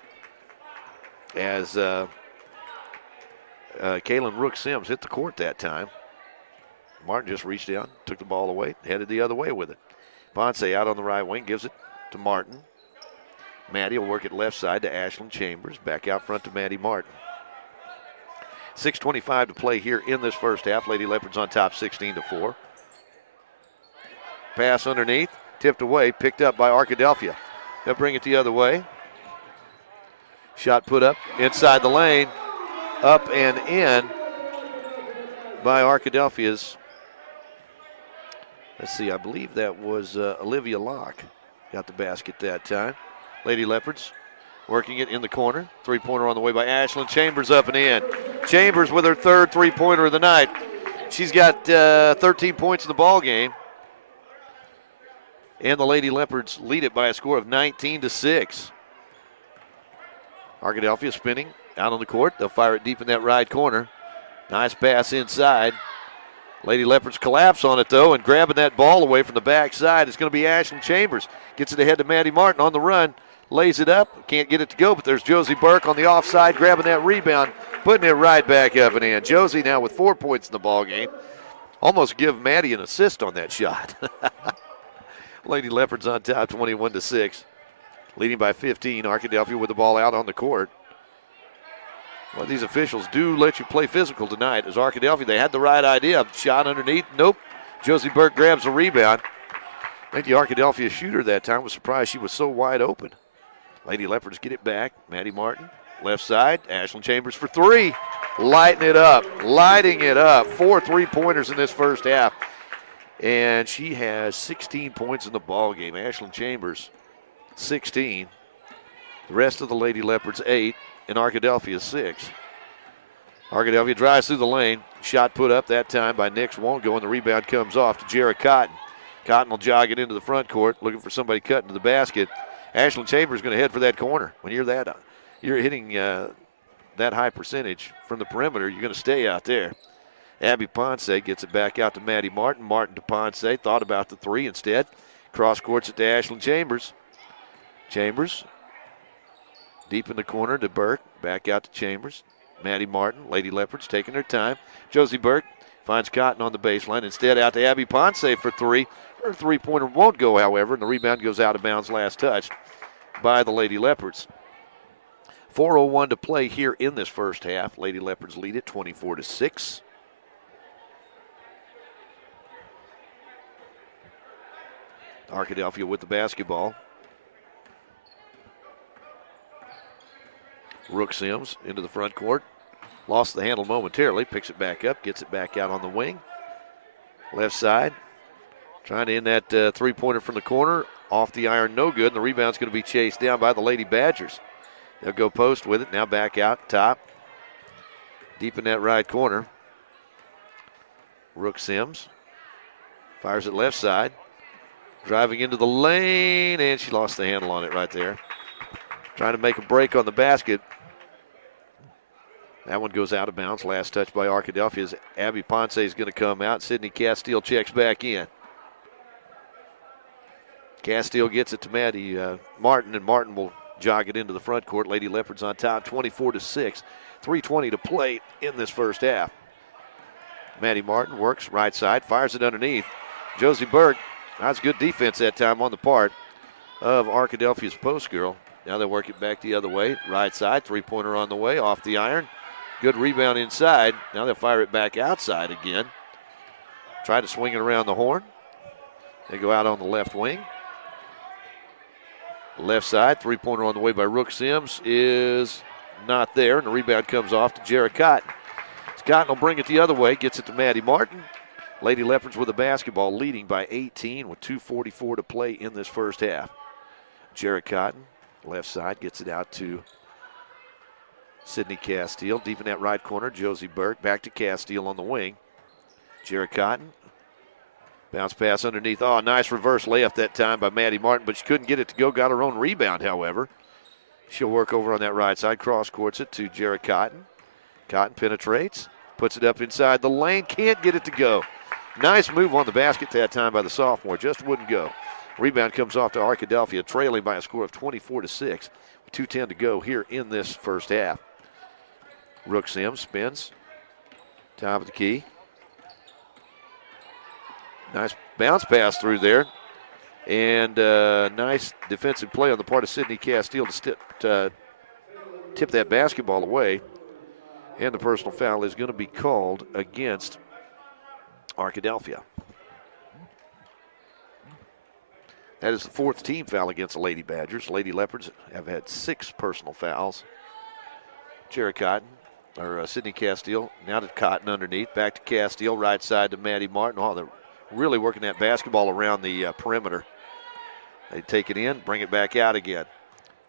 as Kaylin Rook-Sims hit the court that time. Martin just reached down, took the ball away, headed the other way with it. Ponce out on the right wing, gives it to Martin. Maddie will work it left side to Ashland Chambers. Back out front to Maddie Martin. 6:25 to play here in this first half. Lady Leopards on top 16-4. Pass underneath, tipped away, picked up by Arkadelphia. They'll bring it the other way. Shot put up inside the lane, up and in by Arkadelphia's. Let's see, I believe that was Olivia Locke. Got the basket that time. Lady Leopards working it in the corner. Three-pointer on the way by Ashland. Chambers up and in. Chambers with her third three-pointer of the night. She's got 13 points in the ball game. And the Lady Leopards lead it by a score of 19-6. Arkadelphia spinning out on the court. They'll fire it deep in that right corner. Nice pass inside. Lady Leopards collapse on it, though, and grabbing that ball away from the backside is going to be Ashland Chambers. Gets it ahead to Maddie Martin on the run. Lays it up. Can't get it to go, but there's Josie Burke on the offside grabbing that rebound, putting it right back up and in. Josie now with 4 points in the ball game. Almost give Maddie an assist on that shot. Lady Leopards on top 21-6. Leading by 15. Arkadelphia with the ball out on the court. Well, these officials do let you play physical tonight. As Arkadelphia, they had the right idea. Shot underneath. Nope. Josie Burke grabs a rebound. I think the Arkadelphia shooter that time was surprised she was so wide open. Lady Leopards get it back. Maddie Martin, left side. Ashland Chambers for three. Lighting it up. 4 3-pointers in this first half. And she has 16 points in the ball game. Ashland Chambers, 16. The rest of the Lady Leopards, 8. And Arkadelphia 6. Arkadelphia drives through the lane. Shot put up that time by Nix. Won't go, and the rebound comes off to Jarrah Cotton. Cotton will jog it into the front court, looking for somebody cutting to the basket. Ashland Chambers going to head for that corner. When you're hitting that high percentage from the perimeter, you're going to stay out there. Abby Ponce gets it back out to Maddie Martin. Martin to Ponce. Thought about the three instead. Cross courts it to Ashland Chambers. Chambers deep in the corner to Burke. Back out to Chambers. Maddie Martin. Lady Leopards taking her time. Josie Burke finds Cotton on the baseline. Instead out to Abby Ponce for three. Her three-pointer won't go, however, and the rebound goes out of bounds last touch by the Lady Leopards. 4:01 to play here in this first half. Lady Leopards lead it 24-6. Arkadelphia with the basketball. Rook Sims into the front court. Lost the handle momentarily. Picks it back up. Gets it back out on the wing. Left side. Trying to end that three-pointer from the corner. Off the iron, no good. And the rebound's going to be chased down by the Lady Badgers. They'll go post with it. Now back out top. Deep in that right corner. Rook Sims. Fires it left side. Driving into the lane, and she lost the handle on it right there. Trying to make a break on the basket. That one goes out of bounds. Last touch by Arkadelphia as Abby Ponce is going to come out. Sydney Castile checks back in. Castile gets it to Maddie Martin, and Martin will jog it into the front court. Lady Leopards on top, 24-6. 3:20 to play in this first half. Maddie Martin works right side, fires it underneath. Josie Burke, that's good defense that time on the part of Arkadelphia's post girl. Now they work it back the other way. Right side, three-pointer on the way, off the iron. Good rebound inside. Now they'll fire it back outside again. Try to swing it around the horn. They go out on the left wing. Left side, three-pointer on the way by Rook Sims is not there, and the rebound comes off to Jarrett Cotton. Cotton will bring it the other way, gets it to Maddie Martin. Lady Leopards with the basketball, leading by 18 with 2:44 to play in this first half. Jarrett Cotton, left side, gets it out to Sydney Castile. Deep in that right corner, Josie Burke. Back to Castile on the wing. Jarrett Cotton. Bounce pass underneath. Oh, nice reverse layup that time by Maddie Martin, but she couldn't get it to go. Got her own rebound, however. She'll work over on that right side. Cross courts it to Jarrett Cotton. Cotton penetrates. Puts it up inside the lane. Can't get it to go. Nice move on the basket that time by the sophomore. Just wouldn't go. Rebound comes off to Arkadelphia, trailing by a score of 24-6. 2:10 to go here in this first half. Rook Sims spins. Top of the key. Nice bounce pass through there. And nice defensive play on the part of Sydney Castile to tip that basketball away. And the personal foul is going to be called against Arkadelphia. That is the fourth team foul against the Lady Badgers. Lady Leopards have had 6 personal fouls. Jarrett Cotton, or Sydney Castile, now to Cotton underneath. Back to Castile, right side to Maddie Martin. Oh, they're really working that basketball around the perimeter. They take it in, bring it back out again.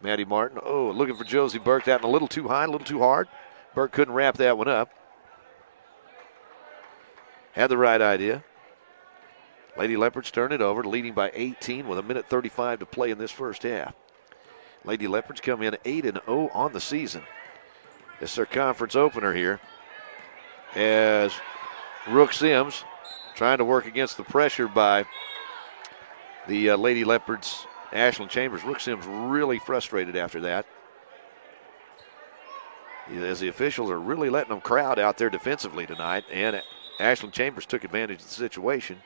Maddie Martin, oh, looking for Josie Burke. That one a little too high, a little too hard. Burke couldn't wrap that one up. Had the right idea. Lady Leopards turn it over, leading by 18 with 1:35 to play in this first half. Lady Leopards come in 8-0 on the season. It's their conference opener here as Rook Sims trying to work against the pressure by the Lady Leopards, Ashland Chambers. Rook Sims really frustrated after that, as the officials are really letting them crowd out there defensively tonight, and Ashland Chambers took advantage of the situation.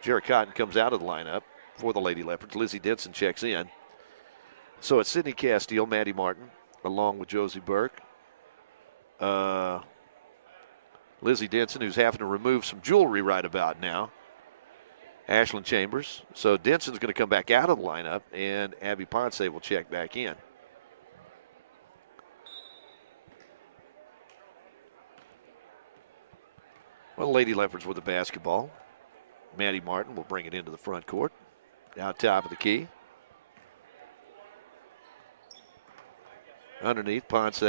Jarrett Cotton comes out of the lineup for the Lady Leopards. Lizzie Denson checks in. So it's Sydney Castile, Maddie Martin, along with Josie Burke. Lizzie Denson, who's having to remove some jewelry right about now. Ashland Chambers. So Denson's going to come back out of the lineup, and Abby Ponce will check back in. Well, Lady Leopards with the basketball. Maddie Martin will bring it into the front court. Down top of the key. Underneath, Ponce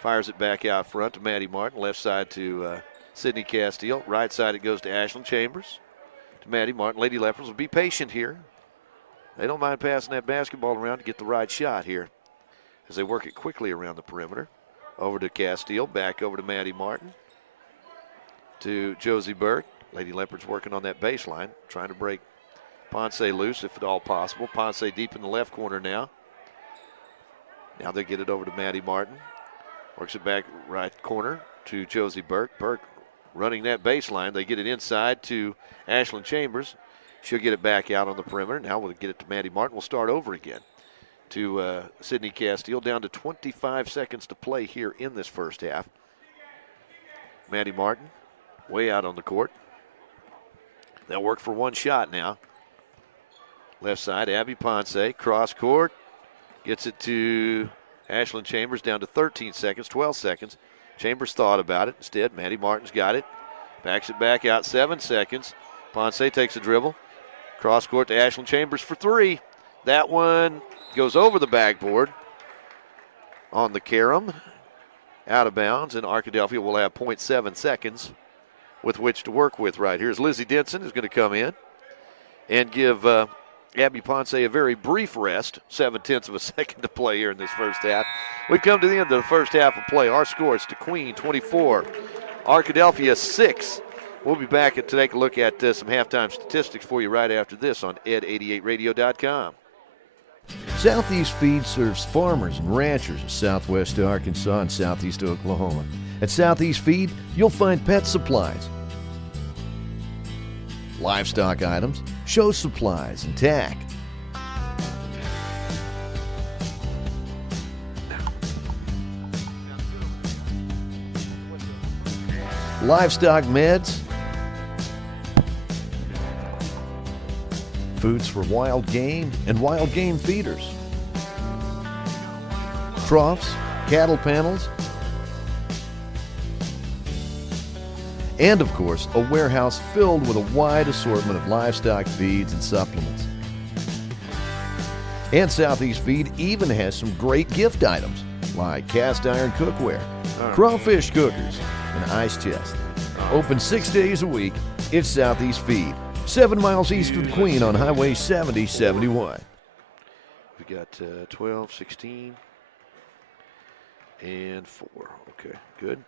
fires it back out front to Maddie Martin. Left side to Sydney Castile. Right side it goes to Ashland Chambers. To Maddie Martin. Lady Leopards will be patient here. They don't mind passing that basketball around to get the right shot here as they work it quickly around the perimeter. Over to Castile. Back over to Maddie Martin. To Josie Burke. Lady Leopards working on that baseline, trying to break Ponce loose if at all possible. Ponce deep in the left corner now. Now they get it over to Maddie Martin. Works it back right corner to Josie Burke. Burke running that baseline. They get it inside to Ashland Chambers. She'll get it back out on the perimeter. Now we'll get it to Maddie Martin. We'll start over again to Sydney Castile. Down to 25 seconds to play here in this first half. Maddie Martin way out on the court. They'll work for one shot now. Left side, Abby Ponce, cross court, gets it to Ashlyn Chambers, down to 13 seconds, 12 seconds. Chambers thought about it. Instead, Maddie Martin's got it. Backs it back out 7 seconds. Ponce takes a dribble. Cross court to Ashlyn Chambers for 3. That one goes over the backboard on the carom. Out of bounds, and Arkadelphia will have 0.7 seconds with which to work with right here. Here's Lizzie Denson, who's going to come in and give Abby Ponce a very brief rest. 0.7 of a second to play here in this first half. We've come to the end of the first half of play. Our score is DeQueen 24, Arkadelphia 6. We'll be back to take a look at some halftime statistics for you right after this on ed88radio.com. Southeast Feed serves farmers and ranchers in southwest Arkansas and southeast Oklahoma. At Southeast Feed, you'll find pet supplies, livestock items, show supplies, and tack. Livestock meds, foods for wild game and wild game feeders, troughs, cattle panels, and of course, a warehouse filled with a wide assortment of livestock feeds and supplements. And Southeast Feed even has some great gift items like cast iron cookware, crawfish cookers, and ice chest. Open 6 days a week. It's Southeast Feed, 7 miles east of the Queen on Highway 7071. We got 12, 16, and 4. Okay, good.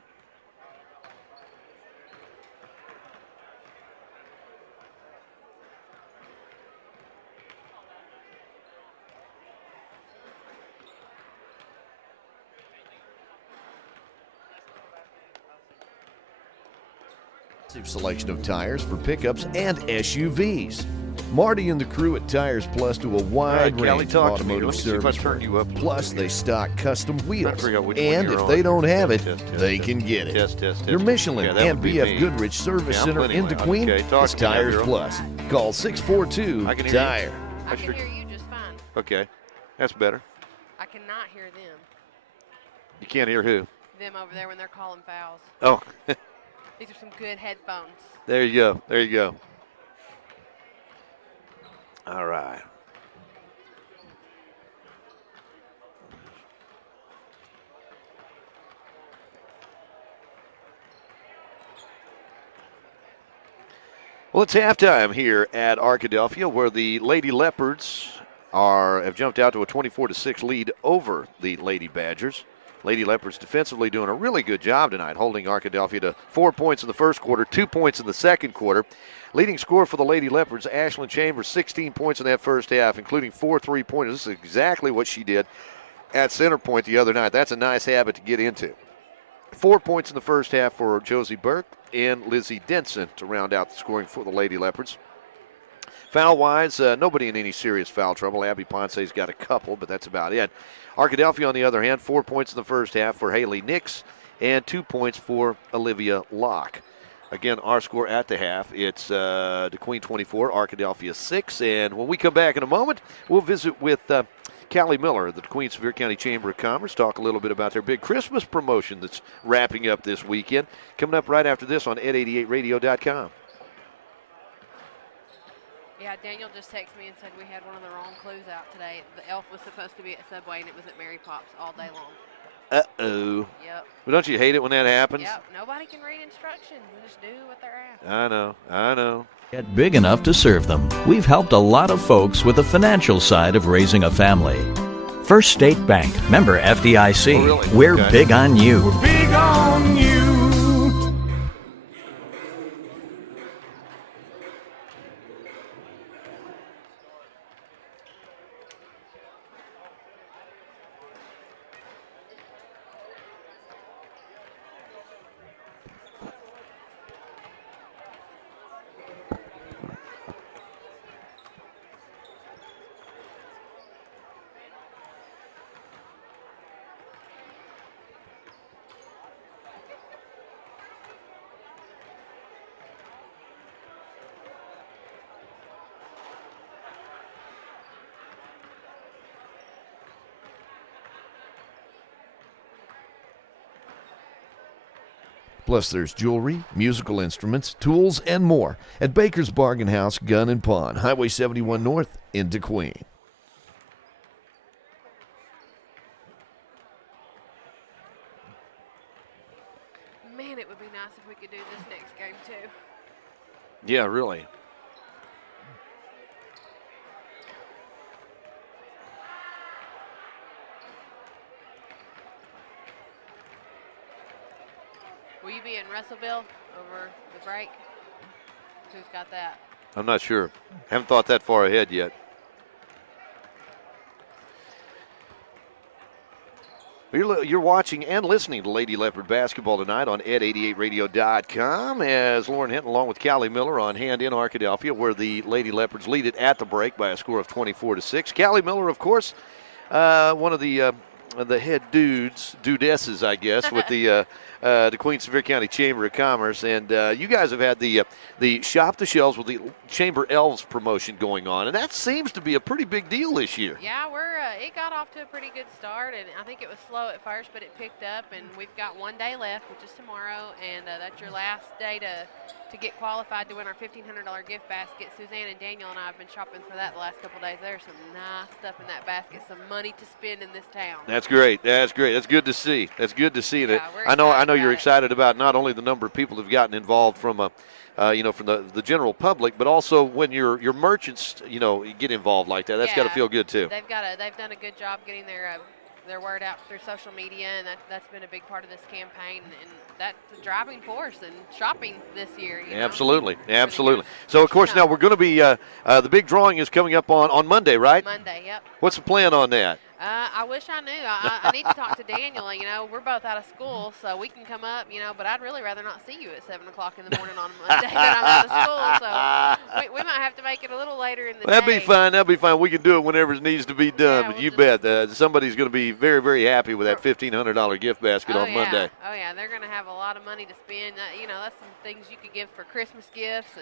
Selection of tires for pickups and SUVs. Marty and the crew at Tires Plus do a wide Callie, range of talk to me. automotive Let me see if I service. turn you up. Plus, they stock custom wheels. figure out which one And you're if on. they don't have it, Test, they test, can get it. test. Your Michelin Yeah, that and would be BF me. Goodrich Service Yeah, I'm Center plenty in loud. DeQueen Okay, talk is to me now, Tires girl. Plus. Call 642 I can hear you. Tire. I can hear you just fine. Okay, that's better. I cannot hear them. You can't hear who? Them over there when they're calling fouls. Oh, These are some good headphones. there you go. There you go. All right. Well, it's halftime here at Arkadelphia, where the Lady Leopards have jumped out to a 24-6 lead over the Lady Badgers. Lady Leopards defensively doing a really good job tonight, holding Arkadelphia to 4 points in the first quarter, 2 points in the second quarter. Leading scorer for the Lady Leopards, Ashlyn Chambers, 16 points in that first half, including 4 3-pointers. This is exactly what she did at center point the other night. That's a nice habit to get into. 4 points in the first half for Josie Burke and Lizzie Denson to round out the scoring for the Lady Leopards. Foul-wise, nobody in any serious foul trouble. Abby Ponce's got a couple, but that's about it. Arkadelphia, on the other hand, 4 points in the first half for Haley Nix and 2 points for Olivia Locke. Again, our score at the half, it's DeQueen 24, Arkadelphia 6. And when we come back in a moment, we'll visit with Callie Miller of the DeQueen Sevier County Chamber of Commerce, talk a little bit about their big Christmas promotion that's wrapping up this weekend. Coming up right after this on ed88radio.com. Yeah, Daniel just texted me and said we had one of the wrong clues out today. The elf was supposed to be at Subway, and it was at Mary Pops all day long. Uh-oh. Yep. Well, don't you hate it when that happens? Yep. Nobody can read instructions. They just do what they're asked. I know. Get big enough to serve them. We've helped a lot of folks with the financial side of raising a family. First State Bank, member FDIC. Oh, really? We're Okay. big on you. We're big on you. Plus, there's jewelry, musical instruments, tools, and more at Baker's Bargain House Gun and Pawn, Highway 71 North in DeQueen. Man, it would be nice if we could do this next game too. Yeah, really. Will you be in Russellville over the break? Who's got that? I'm not sure. Haven't thought that far ahead yet. You're watching and listening to Lady Leopard basketball tonight on ed88radio.com as Lauren Hinton along with Callie Miller on hand in Arkadelphia, where the Lady Leopards lead it at the break by a score of 24-6. Callie Miller, of course, one of the head dudesses, I guess, with the Queen Sevier County Chamber of Commerce, and you guys have had the Shop the Shelves with the Chamber Elves promotion going on, and that seems to be a pretty big deal this year. Yeah, it got off to a pretty good start, and I think it was slow at first, but it picked up, and we've got one day left, which is tomorrow, and that's your last day to get qualified to win our $1,500 gift basket. Suzanne and Daniel and I have been shopping for that the last couple days. There's some nice stuff in that basket, some money to spend in this town. That's great. That's great. That's good to see. That's good to see. Yeah, I know you're excited about not only the number of people who've gotten involved from from the general public, but also when your merchants, get involved like that. That's got to feel good too. They've done a good job getting their word out through social media, and that's been a big part of this campaign, and that's the driving force in shopping this year. Absolutely. So of course now we're going to be the big drawing is coming up on Monday, right? Monday, yep. What's the plan on that? I wish I knew. I need to talk to Daniel. We're both out of school, so we can come up, but I'd really rather not see you at 7 o'clock in the morning on Monday that I'm out of school. So we might have to make it a little later in the day. That'd be fine. We can do it whenever it needs to be done. But you bet somebody's going to be very, very happy with that $1,500 gift basket on Monday. Oh, yeah. They're going to have a lot of money to spend. That's some things you could give for Christmas gifts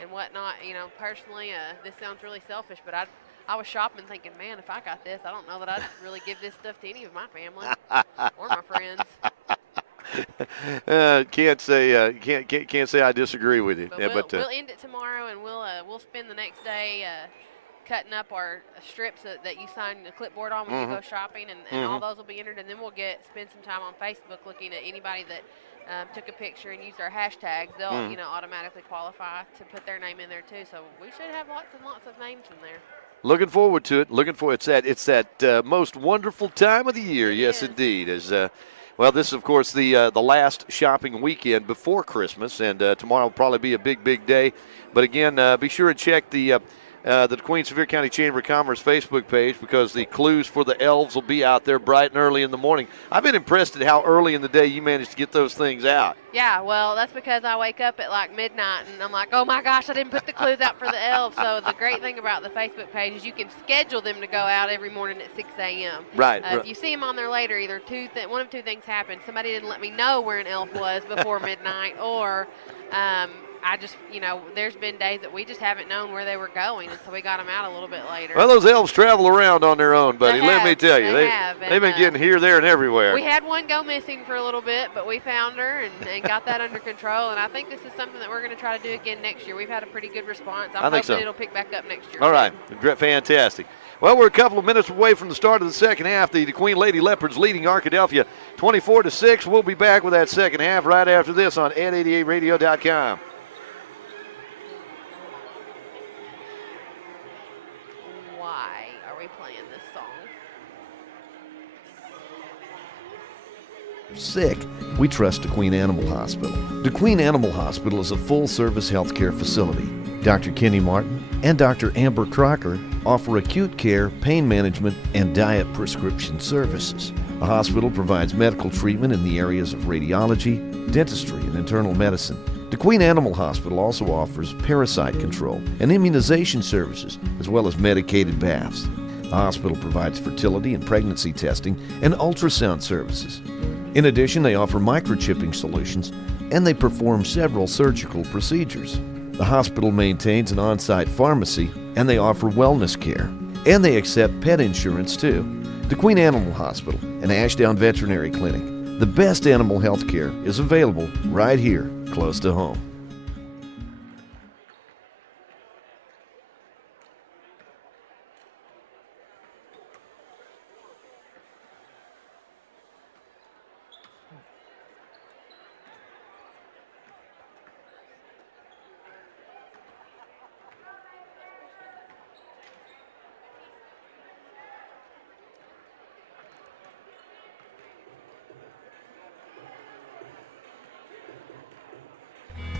and whatnot. Personally, this sounds really selfish, but I was shopping thinking, man, if I got this, I don't know that I'd really give this stuff to any of my family or my friends. Can't say I disagree with you. But we'll end it tomorrow, and we'll spend the next day cutting up our strips that you sign the clipboard on when you go shopping, and all those will be entered, and then we'll spend some time on Facebook looking at anybody that took a picture and used our hashtags. They'll automatically qualify to put their name in there too. So we should have lots and lots of names in there. Looking forward to it. It's that most wonderful time of the year. Yes, indeed. As this is of course the last shopping weekend before Christmas, and tomorrow will probably be a big day. But again, be sure and check the Queen Sevier County Chamber of Commerce Facebook page, because the clues for the elves will be out there bright and early in the morning. I've been impressed at how early in the day you managed to get those things out. Yeah, well, that's because I wake up at like midnight, and I'm like, oh my gosh, I didn't put the clues out for the elves. So the great thing about the Facebook page is you can schedule them to go out every morning at 6 a.m. Right. If you see them on there later, either one of two things happened. Somebody didn't let me know where an elf was before midnight, or I just, there's been days that we just haven't known where they were going, and so we got them out a little bit later. Well, those elves travel around on their own, buddy. Let me tell you. They've been getting here, there, and everywhere. We had one go missing for a little bit, but we found her and got that under control, and I think this is something that we're going to try to do again next year. We've had a pretty good response. I'm hoping it'll pick back up next year. All right. Fantastic. Well, we're a couple of minutes away from the start of the second half. The Queen Lady Leopards leading Arkadelphia 24-6. We'll be back with that second half right after this on ed88radio.com. Why are we playing this song? Sick? We trust DeQueen Animal Hospital. DeQueen Animal Hospital is a full-service healthcare facility. Dr. Kenny Martin and Dr. Amber Crocker offer acute care, pain management, and diet prescription services. The hospital provides medical treatment in the areas of radiology, dentistry, and internal medicine. DeQueen Animal Hospital also offers parasite control and immunization services, as well as medicated baths. The hospital provides fertility and pregnancy testing and ultrasound services. In addition, they offer microchipping solutions, and they perform several surgical procedures. The hospital maintains an on-site pharmacy, and they offer wellness care. And they accept pet insurance, too. DeQueen Animal Hospital and Ashdown Veterinary Clinic. The best animal health care is available right here, close to home.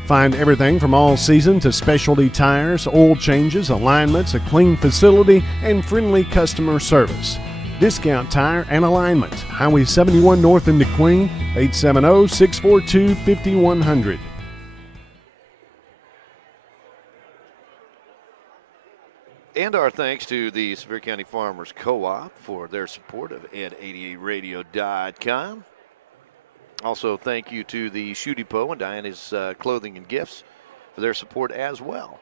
Find everything from all season to specialty tires, oil changes, alignments, a clean facility, and friendly customer service. Discount Tire and Alignment, Highway 71 North into Queen, 870-642-5100. And our thanks to the Sevier County Farmers Co-op for their support of Ed88radio.com. Also, thank you to the Shoe Depot and Diana's Clothing and Gifts for their support as well.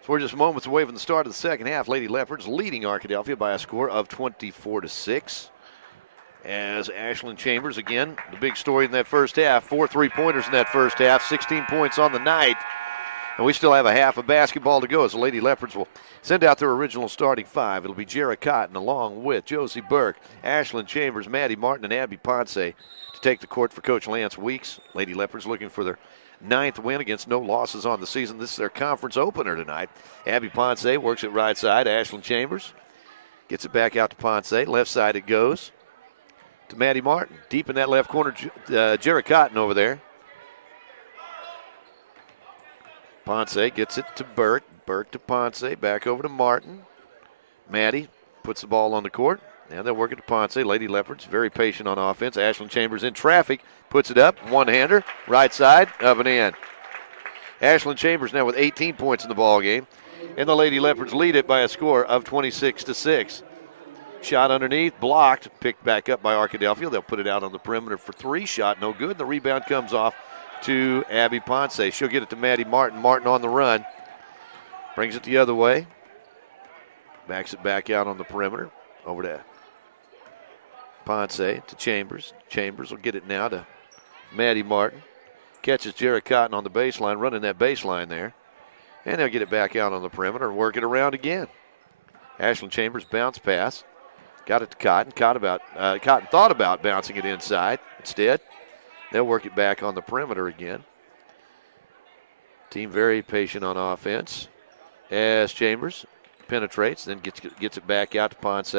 So we're just moments away from the start of the second half. Lady Leopards leading Arkadelphia by a score of 24-6. As Ashlyn Chambers, again, the big story in that first half. 4 3-pointers in that first half, 16 points on the night. And we still have a half of basketball to go as the Lady Leopards will send out their original starting five. It'll be Jarrah Cotton along with Josie Burke, Ashlyn Chambers, Maddie Martin, and Abby Ponce to take the court for Coach Lance Weeks. Lady Leopards looking for their 9th win against no losses on the season. This is their conference opener tonight. Abby Ponce works it right side. Ashlyn Chambers gets it back out to Ponce. Left side it goes to Maddie Martin. Deep in that left corner, Jarrah Cotton over there. Ponce gets it to Burke. Burke to Ponce. Back over to Martin. Maddie puts the ball on the court. And they'll work it to Ponce. Lady Leopards very patient on offense. Ashlyn Chambers in traffic. Puts it up. One-hander. Right side. Up and in. Ashlyn Chambers now with 18 points in the ball game. And the Lady Leopards lead it by a score of 26-6. Shot underneath. Blocked. Picked back up by Arkadelphia. They'll put it out on the perimeter for three. Shot no good. The rebound comes off to Abby Ponce. She'll get it to Maddie Martin. Martin on the run. Brings it the other way. Backs it back out on the perimeter. Over to Ponce to Chambers. Chambers will get it now to Maddie Martin. Catches Jarrah Cotton on the baseline, running that baseline there. And they'll get it back out on the perimeter and work it around again. Ashlyn Chambers bounce pass. Got it to Cotton. Cotton thought about bouncing it inside. Instead, they'll work it back on the perimeter again. Team very patient on offense. As Chambers penetrates, then gets it back out to Ponce.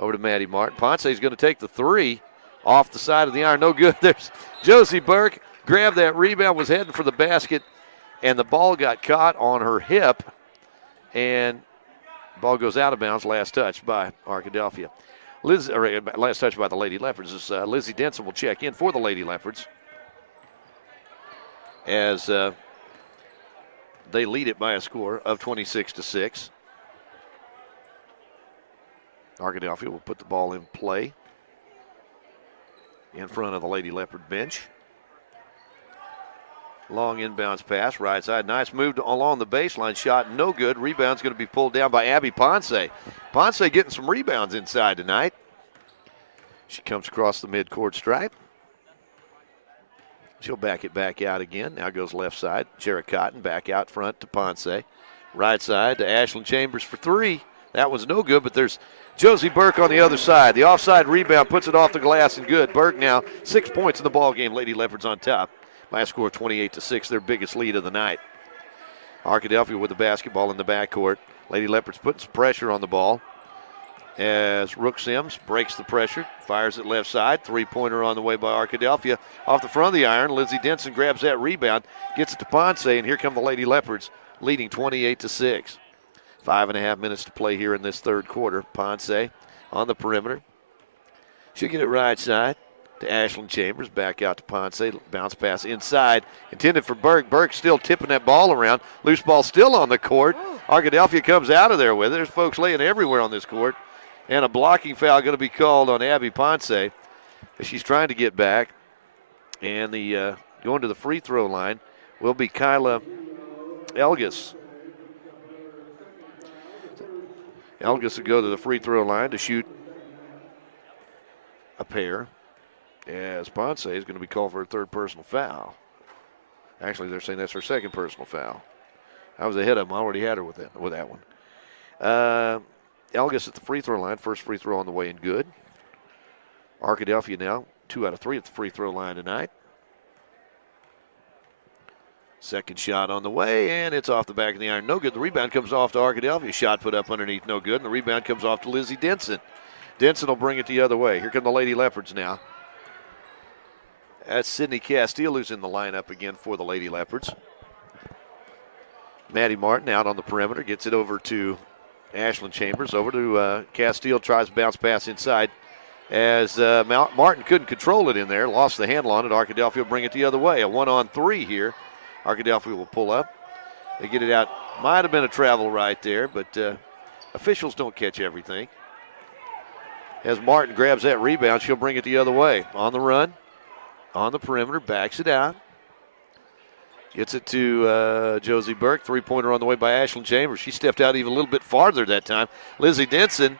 Over to Maddie Martin. Ponce's going to take the three off the side of the iron. No good. There's Josie Burke. Grabbed that rebound, was heading for the basket, and the ball got caught on her hip. And the ball goes out of bounds. Last touch by Arkadelphia. Last touch by the Lady Leopards. Is Lizzie Denson will check in for the Lady Leopards. As they lead it by a score of 26-6. Arkadelphia will put the ball in play in front of the Lady Leopard bench. Long inbounds pass, right side. Nice move along the baseline. Shot no good. Rebound's going to be pulled down by Abby Ponce. Ponce getting some rebounds inside tonight. She comes across the midcourt stripe. She'll back it back out again. Now goes left side. Jarrah Cotton back out front to Ponce. Right side to Ashlyn Chambers for three. That was no good, but there's Josie Burke on the other side. The offside rebound puts it off the glass and good. Burke now 6 points in the ball game. Lady Leopards on top by a score of 28-6, their biggest lead of the night. Arkadelphia with the basketball in the backcourt. Lady Leopards putting some pressure on the ball as Rook Sims breaks the pressure, fires it left side. Three-pointer on the way by Arkadelphia. Off the front of the iron, Lizzie Denson grabs that rebound, gets it to Ponce, and here come the Lady Leopards leading 28-6. 5.5 minutes to play here in this third quarter. Ponce on the perimeter. She'll get it right side to Ashlyn Chambers. Back out to Ponce. Bounce pass inside. Intended for Burke. Burke still tipping that ball around. Loose ball still on the court. Arkadelphia comes out of there with it. There's folks laying everywhere on this court. And a blocking foul going to be called on Abby Ponce. She's trying to get back. And the going to the free throw line will be Kyla Elgis. Elgis will go to the free throw line to shoot a pair. as Ponce is going to be called for a third personal foul. Actually, they're saying that's her second personal foul. I was ahead of them. I already had her with that one. Elgis at the free throw line. First free throw on the way and good. Arkadelphia now 2 out of 3 at the free throw line tonight. Second shot on the way, and it's off the back of the iron. No good. The rebound comes off to Arkadelphia. Shot put up underneath. No good. And the rebound comes off to Lizzie Denson. Denson will bring it the other way. Here come the Lady Leopards now. That's Sydney Castile who's in the lineup again for the Lady Leopards. Maddie Martin out on the perimeter. Gets it over to Ashlyn Chambers. Over to Castile. Tries to bounce pass inside. As Martin couldn't control it in there. Lost the handle on it. Arkadelphia will bring it the other way. A 1-on-3 here. Arkadelphia will pull up. They get it out. Might have been a travel right there, but officials don't catch everything. As Martin grabs that rebound, she'll bring it the other way. On the run, on the perimeter, backs it out. Gets it to Josie Burke. Three-pointer on the way by Ashlyn Chambers. She stepped out even a little bit farther that time. Lizzie Denson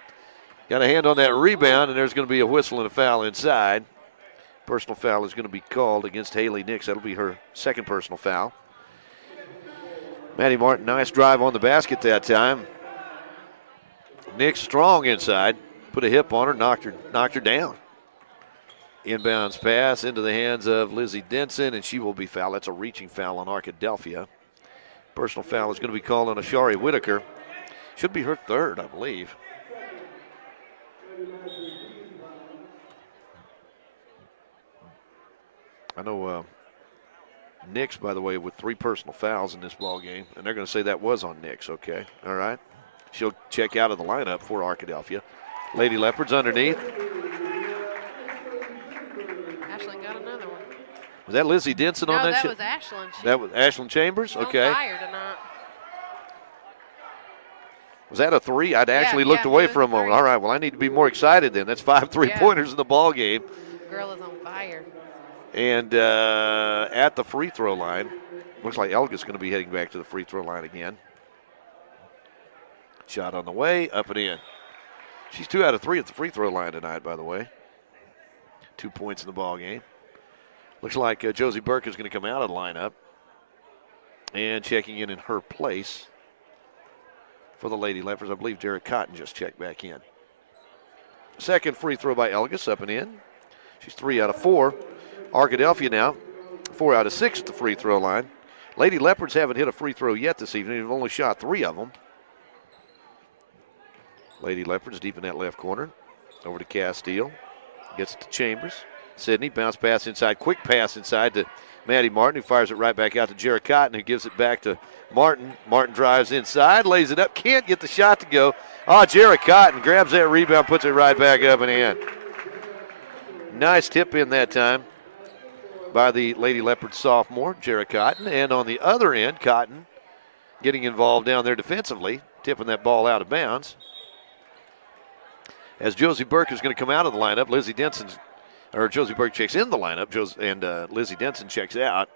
got a hand on that rebound, and there's going to be a whistle and a foul inside. Personal foul is going to be called against Haley Nix. That'll be her second personal foul. Maddie Martin, nice drive on the basket that time. Nix strong inside. Put a hip on her, knocked her down. Inbounds pass into the hands of Lizzie Denson, and she will be fouled. That's a reaching foul on Arkadelphia. Personal foul is going to be called on Ashari Whitaker. Should be her third, I believe. I know Nix, by the way, with 3 personal fouls in this ball game, and they're going to say that was on Nix. Okay, all right. She'll check out of the lineup for Arkadelphia. Lady Leopards underneath. Ashlyn got another one. Was that Lizzie Denson on that? No, that was Ashlyn. That was Ashlyn Chambers? Okay. On fire tonight. Was that a 3? I'd actually looked away for a moment. All right, well, I need to be more excited then. That's 5 3-pointers in the ball game. Girl is on fire. And at the free throw line, looks like Elga's going to be heading back to the free throw line again. Shot on the way, up and in. She's 2 out of 3 at the free throw line tonight, by the way. 2 points in the ball game. Looks like Josie Burke is going to come out of the lineup. And checking in her place for the Lady Leopards, I believe Derek Cotton just checked back in. Second free throw by Elgis, up and in. She's 3 out of 4. Arkadelphia now 4 out of 6 at the free throw line. Lady Leopards haven't hit a free throw yet this evening. They've only shot 3 of them. Lady Leopards deep in that left corner. Over to Castile. Gets to Chambers. Sydney, bounce pass inside. Quick pass inside to Maddie Martin, who fires it right back out to Jared Cotton, who gives it back to Martin. Martin drives inside, lays it up. Can't get the shot to go. Jared Cotton grabs that rebound, puts it right back up and in. Nice tip in that time by the Lady Leopards sophomore, Jared Cotton. And on the other end, Cotton getting involved down there defensively, tipping that ball out of bounds. As Josie Burke is going to come out of the lineup, Josie Burke checks in the lineup, and Lizzie Denson checks out.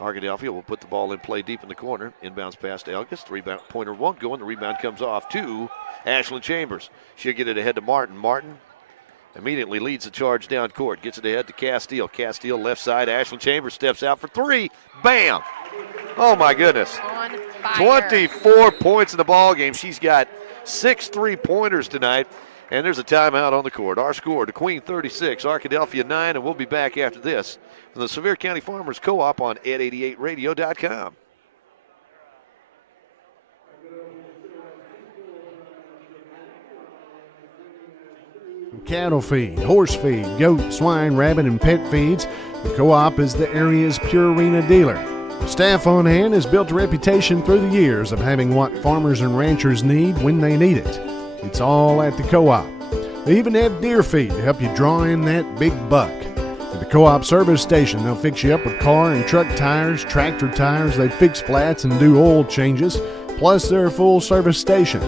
Arkadelphia will put the ball in play deep in the corner. Inbounds pass to Elgis. 3-pointer won't go, and the rebound comes off to Ashlyn Chambers. She'll get it ahead to Martin. Martin immediately leads the charge down court. Gets it ahead to Castile. Castile left side. Ashlyn Chambers steps out for 3. Bam! Oh, my goodness. On fire. 24 points in the ball game. She's got 6 3-pointers tonight. And there's a timeout on the court. Our score, the Queen 36, Arkadelphia 9, and we'll be back after this from the Sevier County Farmers Co-op on ed88radio.com. Cattle feed, horse feed, goat, swine, rabbit, and pet feeds. The Co-op is the area's pure arena dealer. Staff on hand has built a reputation through the years of having what farmers and ranchers need when they need it. It's all at the Co-op. They even have deer feed to help you draw in that big buck. At the Co-op service station, they'll fix you up with car and truck tires, tractor tires. They fix flats and do oil changes. Plus, they're a full service station.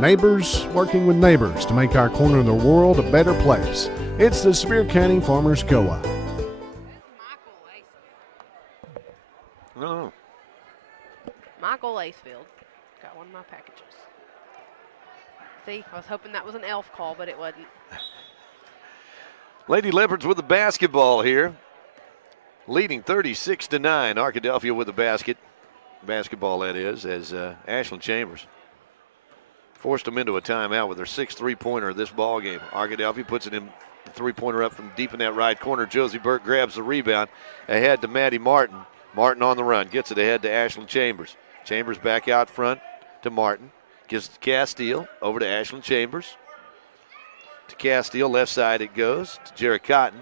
Neighbors working with neighbors to make our corner of the world a better place. It's the Sevier County Farmers Co-op. Oh. Michael Lacefield got one of my packages. See, I was hoping that was an elf call, but it wasn't. Lady Leopards with the basketball here. Leading 36-9. Arkadelphia with the basketball that is, as Ashlyn Chambers forced them into a timeout with their 6th three-pointer of this ball game. Arkadelphia puts it in, the three-pointer up from deep in that right corner. Josie Burke grabs the rebound ahead to Maddie Martin. Martin on the run, gets it ahead to Ashlyn Chambers. Chambers back out front to Martin. Gives it to Castile, over to Ashlyn Chambers. To Castile, left side it goes to Jared Cotton.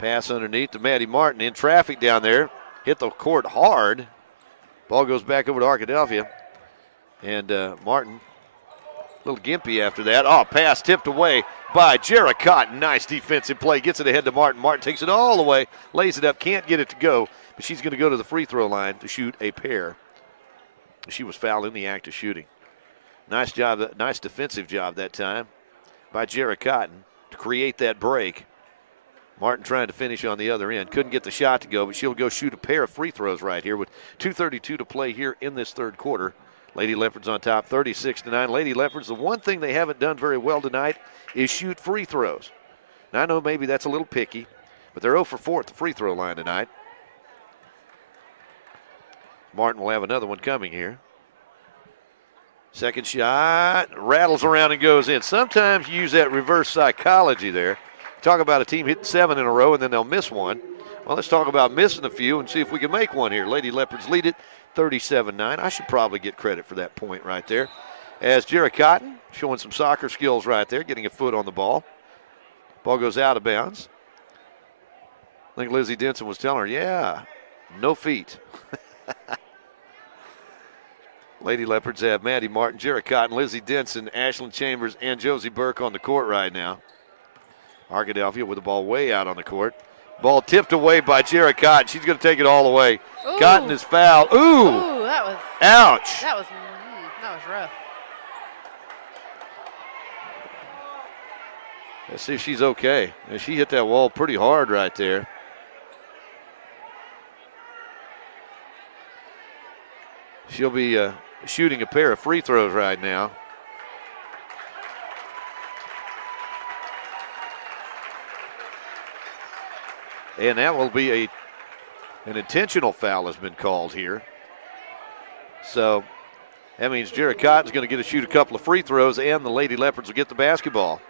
Pass underneath to Maddie Martin, in traffic down there. Hit the court hard. Ball goes back over to Arkadelphia. And Martin, a little gimpy after that. Oh, pass tipped away by Jared Cotton. Nice defensive play. Gets it ahead to Martin. Martin takes it all the way, lays it up, can't get it to go. But she's going to go to the free throw line to shoot a pair. She was fouled in the act of shooting. Nice job, nice defensive job that time by Jared Cotton to create that break. Martin trying to finish on the other end. Couldn't get the shot to go, but she'll go shoot a pair of free throws right here with 2:32 to play here in this third quarter. Lady Leopards on top, 36-9. Lady Leopards, the one thing they haven't done very well tonight is shoot free throws. Now, I know maybe that's a little picky, but they're 0 for 4 at the free throw line tonight. Martin will have another one coming here. Second shot, rattles around and goes in. Sometimes you use that reverse psychology there. Talk about a team hitting 7 in a row and then they'll miss one. Well, let's talk about missing a few and see if we can make one here. Lady Leopards lead it 37-9. I should probably get credit for that point right there. As Jared Cotton showing some soccer skills right there, getting a foot on the ball. Ball goes out of bounds. I think Lizzie Denson was telling her, yeah, no feet. Lady Leopards have Maddie Martin, Jared Cotton, Lizzie Denson, Ashlyn Chambers, and Josie Burke on the court right now. Arkadelphia with the ball way out on the court. Ball tipped away by Jared Cotton. She's going to take it all the way. Ooh. Cotton is fouled. Ooh. Ooh, that was. Ouch. That was rough. Let's see if she's okay. And she hit that wall pretty hard right there. She'll be shooting a pair of free throws right now. And that will be an intentional foul has been called here. So that means Jared Cotton's going to get to shoot a couple of free throws and the Lady Leopards will get the basketball.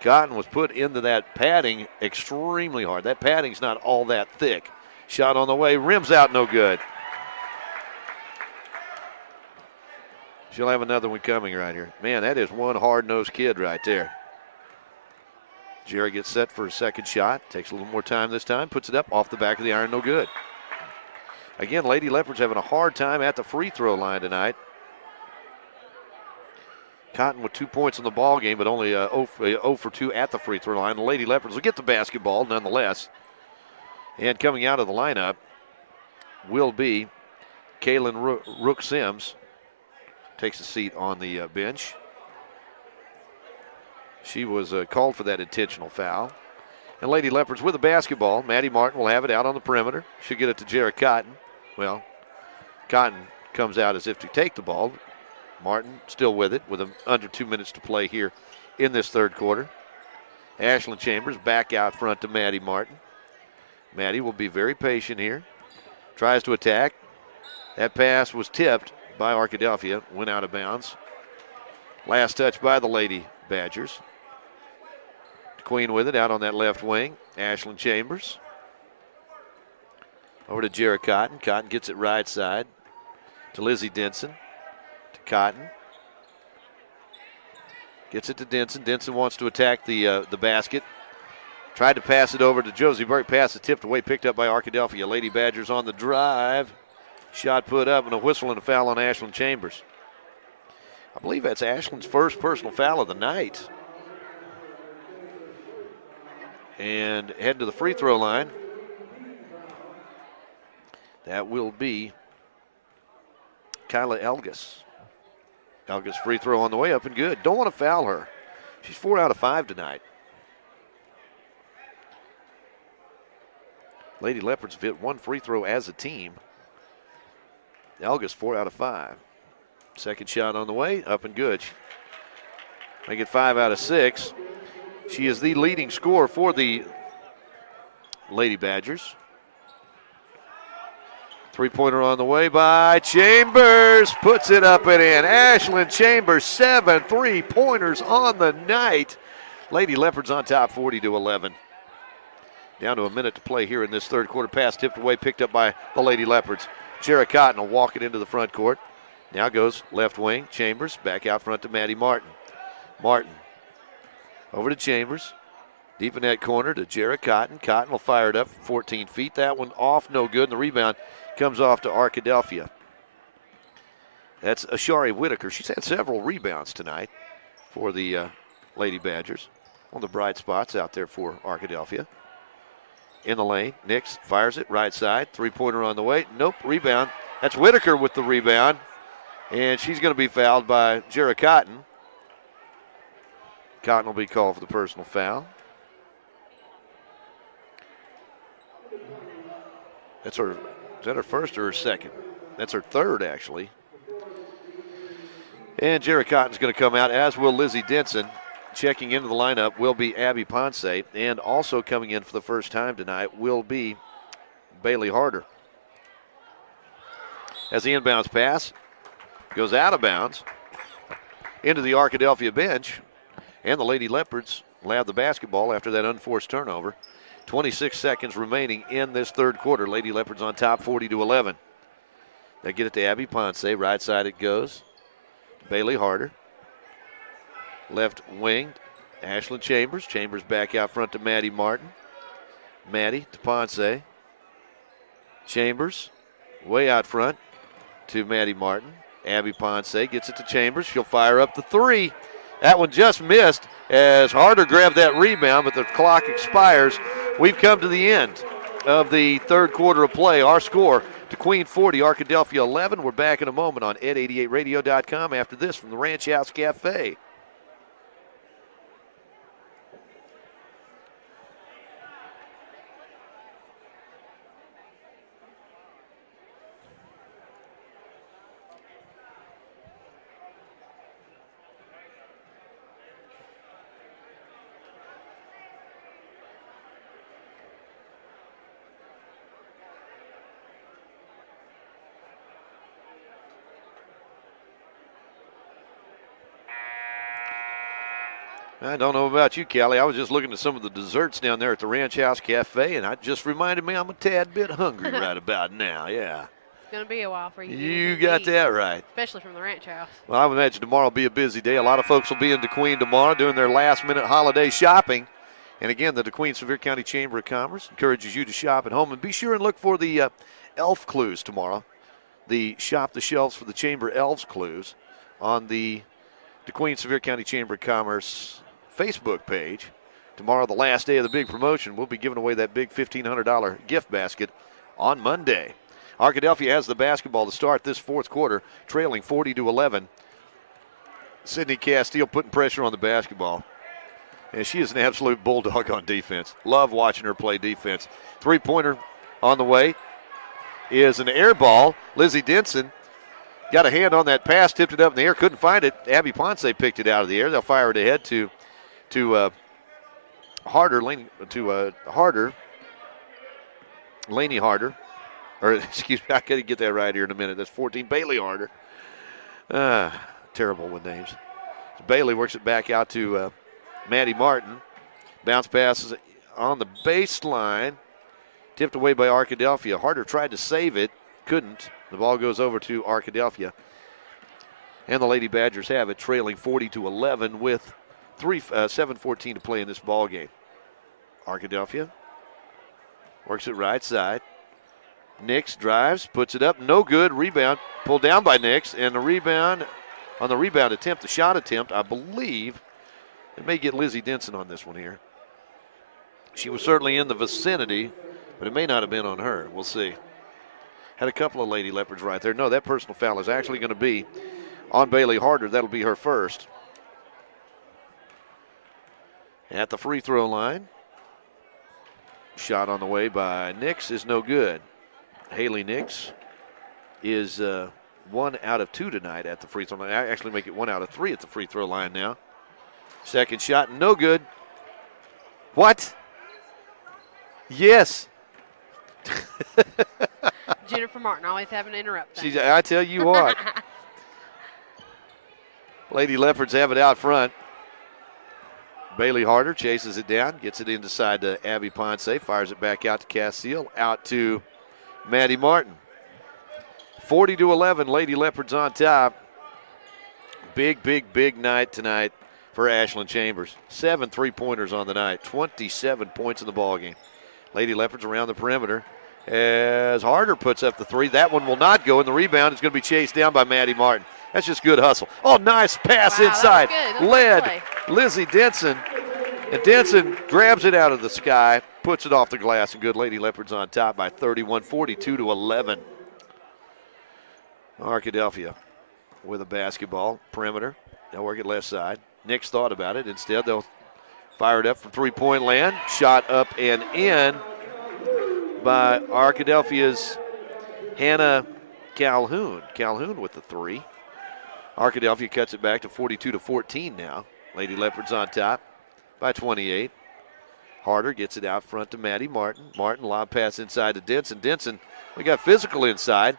Cotton was put into that padding extremely hard. That padding's not all that thick. Shot on the way, rims out, no good. She'll have another one coming right here. Man, that is one hard-nosed kid right there. Jerry gets set for a second shot. Takes a little more time this time. Puts it up off the back of the iron. No good. Again, Lady Leopards having a hard time at the free throw line tonight. Cotton with 2 points in the ball game, but only 0 for 2 at the free throw line. The Lady Leopards will get the basketball nonetheless. And coming out of the lineup will be Kaylin Rook-Sims. Takes a seat on the bench. She was called for that intentional foul. And Lady Leopards with the basketball. Maddie Martin will have it out on the perimeter. She'll get it to Jared Cotton. Well, Cotton comes out as if to take the ball. Martin still with it with under 2 minutes to play here in this third quarter. Ashlyn Chambers back out front to Maddie Martin. Maddie will be very patient here. Tries to attack. That pass was tipped by Arkadelphia. Went out of bounds. Last touch by the Lady Badgers. Queen with it out on that left wing. Ashlyn Chambers. Over to Jared Cotton. Cotton gets it right side to Lizzie Denson. To Cotton. Gets it to Denson. Denson wants to attack the basket. Tried to pass it over to Josie Burke. Pass is tipped away, picked up by Arkadelphia. Lady Badgers on the drive. Shot put up and a whistle and a foul on Ashlyn Chambers. I believe that's Ashlyn's first personal foul of the night. And head to the free throw line. That will be Kyla Elgis. Elgis free throw on the way up and good. Don't want to foul her. She's 4 out of 5 tonight. Lady Leopards have hit one free throw as a team. Elgis 4 out of 5. Second shot on the way, up and good. Make it 5 out of 6. She is the leading scorer for the Lady Badgers. Three-pointer on the way by Chambers. Puts it up and in. Ashlyn Chambers, 7 3-pointers on the night. Lady Leopards on top 40-11. Down to a minute to play here in this third quarter. Pass tipped away, picked up by the Lady Leopards. Jarrett Cotton will walk it into the front court. Now goes left wing. Chambers back out front to Maddie Martin. Martin over to Chambers. Deep in that corner to Jarrett Cotton. Cotton will fire it up 14 feet. That one off, no good. And the rebound comes off to Arkadelphia. That's Ashari Whitaker. She's had several rebounds tonight for the Lady Badgers. One of the bright spots out there for Arkadelphia. In the lane, Nix fires it right side. Three-pointer on the way. Nope, rebound. That's Whitaker with the rebound. And she's going to be fouled by Jarrett Cotton. Cotton will be called for the personal foul. Is that her first or her second? That's her third, actually. And Jarrett Cotton's going to come out, as will Lizzie Denson. Checking into the lineup will be Abby Ponce, and also coming in for the first time tonight will be Bailey Harder. As the inbounds pass goes out of bounds into the Arkadelphia bench, and the Lady Leopards will have the basketball after that unforced turnover. 26 seconds remaining in this third quarter. Lady Leopards on top 40-11. They get it to Abby Ponce. Right side it goes. Bailey Harder. Left wing, Ashlyn Chambers. Chambers back out front to Maddie Martin. Maddie to Ponce. Chambers way out front to Maddie Martin. Abby Ponce gets it to Chambers. She'll fire up the three. That one just missed as Harder grabbed that rebound, but the clock expires. We've come to the end of the third quarter of play. Our score, DeQueen 40, Arkadelphia 11. We're back in a moment on ed88radio.com after this from the Ranch House Cafe. I don't know about you, Callie. I was just looking at some of the desserts down there at the Ranch House Cafe, and it just reminded me I'm a tad bit hungry right about now, yeah. It's going to be a while for you. You got that right. Especially from the ranch house. Well, I would imagine tomorrow will be a busy day. A lot of folks will be in DeQueen tomorrow doing their last-minute holiday shopping. And again, the DeQueen Sevier County Chamber of Commerce encourages you to shop at home. And be sure and look for the elf clues tomorrow. The Shop the Shelves for the Chamber Elves clues on the DeQueen Sevier County Chamber of Commerce Facebook page. Tomorrow, the last day of the big promotion, we'll be giving away that big $1,500 gift basket on Monday. Arkadelphia has the basketball to start this fourth quarter, trailing 40-11. Sydney Castile putting pressure on the basketball. And she is an absolute bulldog on defense. Love watching her play defense. Three-pointer on the way is an air ball. Lizzie Denson got a hand on that pass, tipped it up in the air, couldn't find it. Abby Ponce picked it out of the air. They'll fire it ahead to Harder, Laney Harder. Or, excuse me, I got to get that right here in a minute. That's 14, Bailey Harder. Terrible with names. So Bailey works it back out to Maddie Martin. Bounce passes on the baseline. Tipped away by Arkadelphia. Harder tried to save it, couldn't. The ball goes over to Arkadelphia. And the Lady Badgers have it, trailing 40-11 with 7:14 to play in this ball game. Arkadelphia works it right side. Nix drives, puts it up, no good. Rebound pulled down by Nix, and the rebound on the rebound attempt, the shot attempt, I believe it may get Lizzie Denson on this one here. She was certainly in the vicinity, but it may not have been on her. We'll see. Had a couple of Lady Leopards right there. No, that personal foul is actually going to be on Bailey Harder. That'll be her first. At the free throw line. Shot on the way by Nix is no good. Haley Nix is 1 out of 2 tonight at the free throw line. I actually make it 1 out of 3 at the free throw line now. Second shot, no good. What? Yes. Jennifer Martin always having to interrupt. I tell you what. Lady Leopards have it out front. Bailey Harder chases it down, gets it inside to Abby Ponce, fires it back out to Castile, out to Maddie Martin. 40-11, Lady Leopards on top. Big, big, big night tonight for Ashland Chambers. 7 3-pointers on the night, 27 points in the ballgame. Lady Leopards around the perimeter as Harder puts up the three. That one will not go, and the rebound is going to be chased down by Maddie Martin. That's just good hustle. Oh, nice pass inside. Led Lizzie Denson. And Denson grabs it out of the sky, puts it off the glass, and good. Lady Leopards on top by 31, 42-11. Arkadelphia with a basketball, perimeter. They'll work it left side. Nick's thought about it. Instead, they'll fire it up from three-point land. Shot up and in by Arkadelphia's Hannah Calhoun. Calhoun with the three. Arkadelphia cuts it back to 42-14 now. Lady Leopards on top by 28. Harder gets it out front to Maddie Martin. Martin lob pass inside to Denson. Denson, we got physical inside.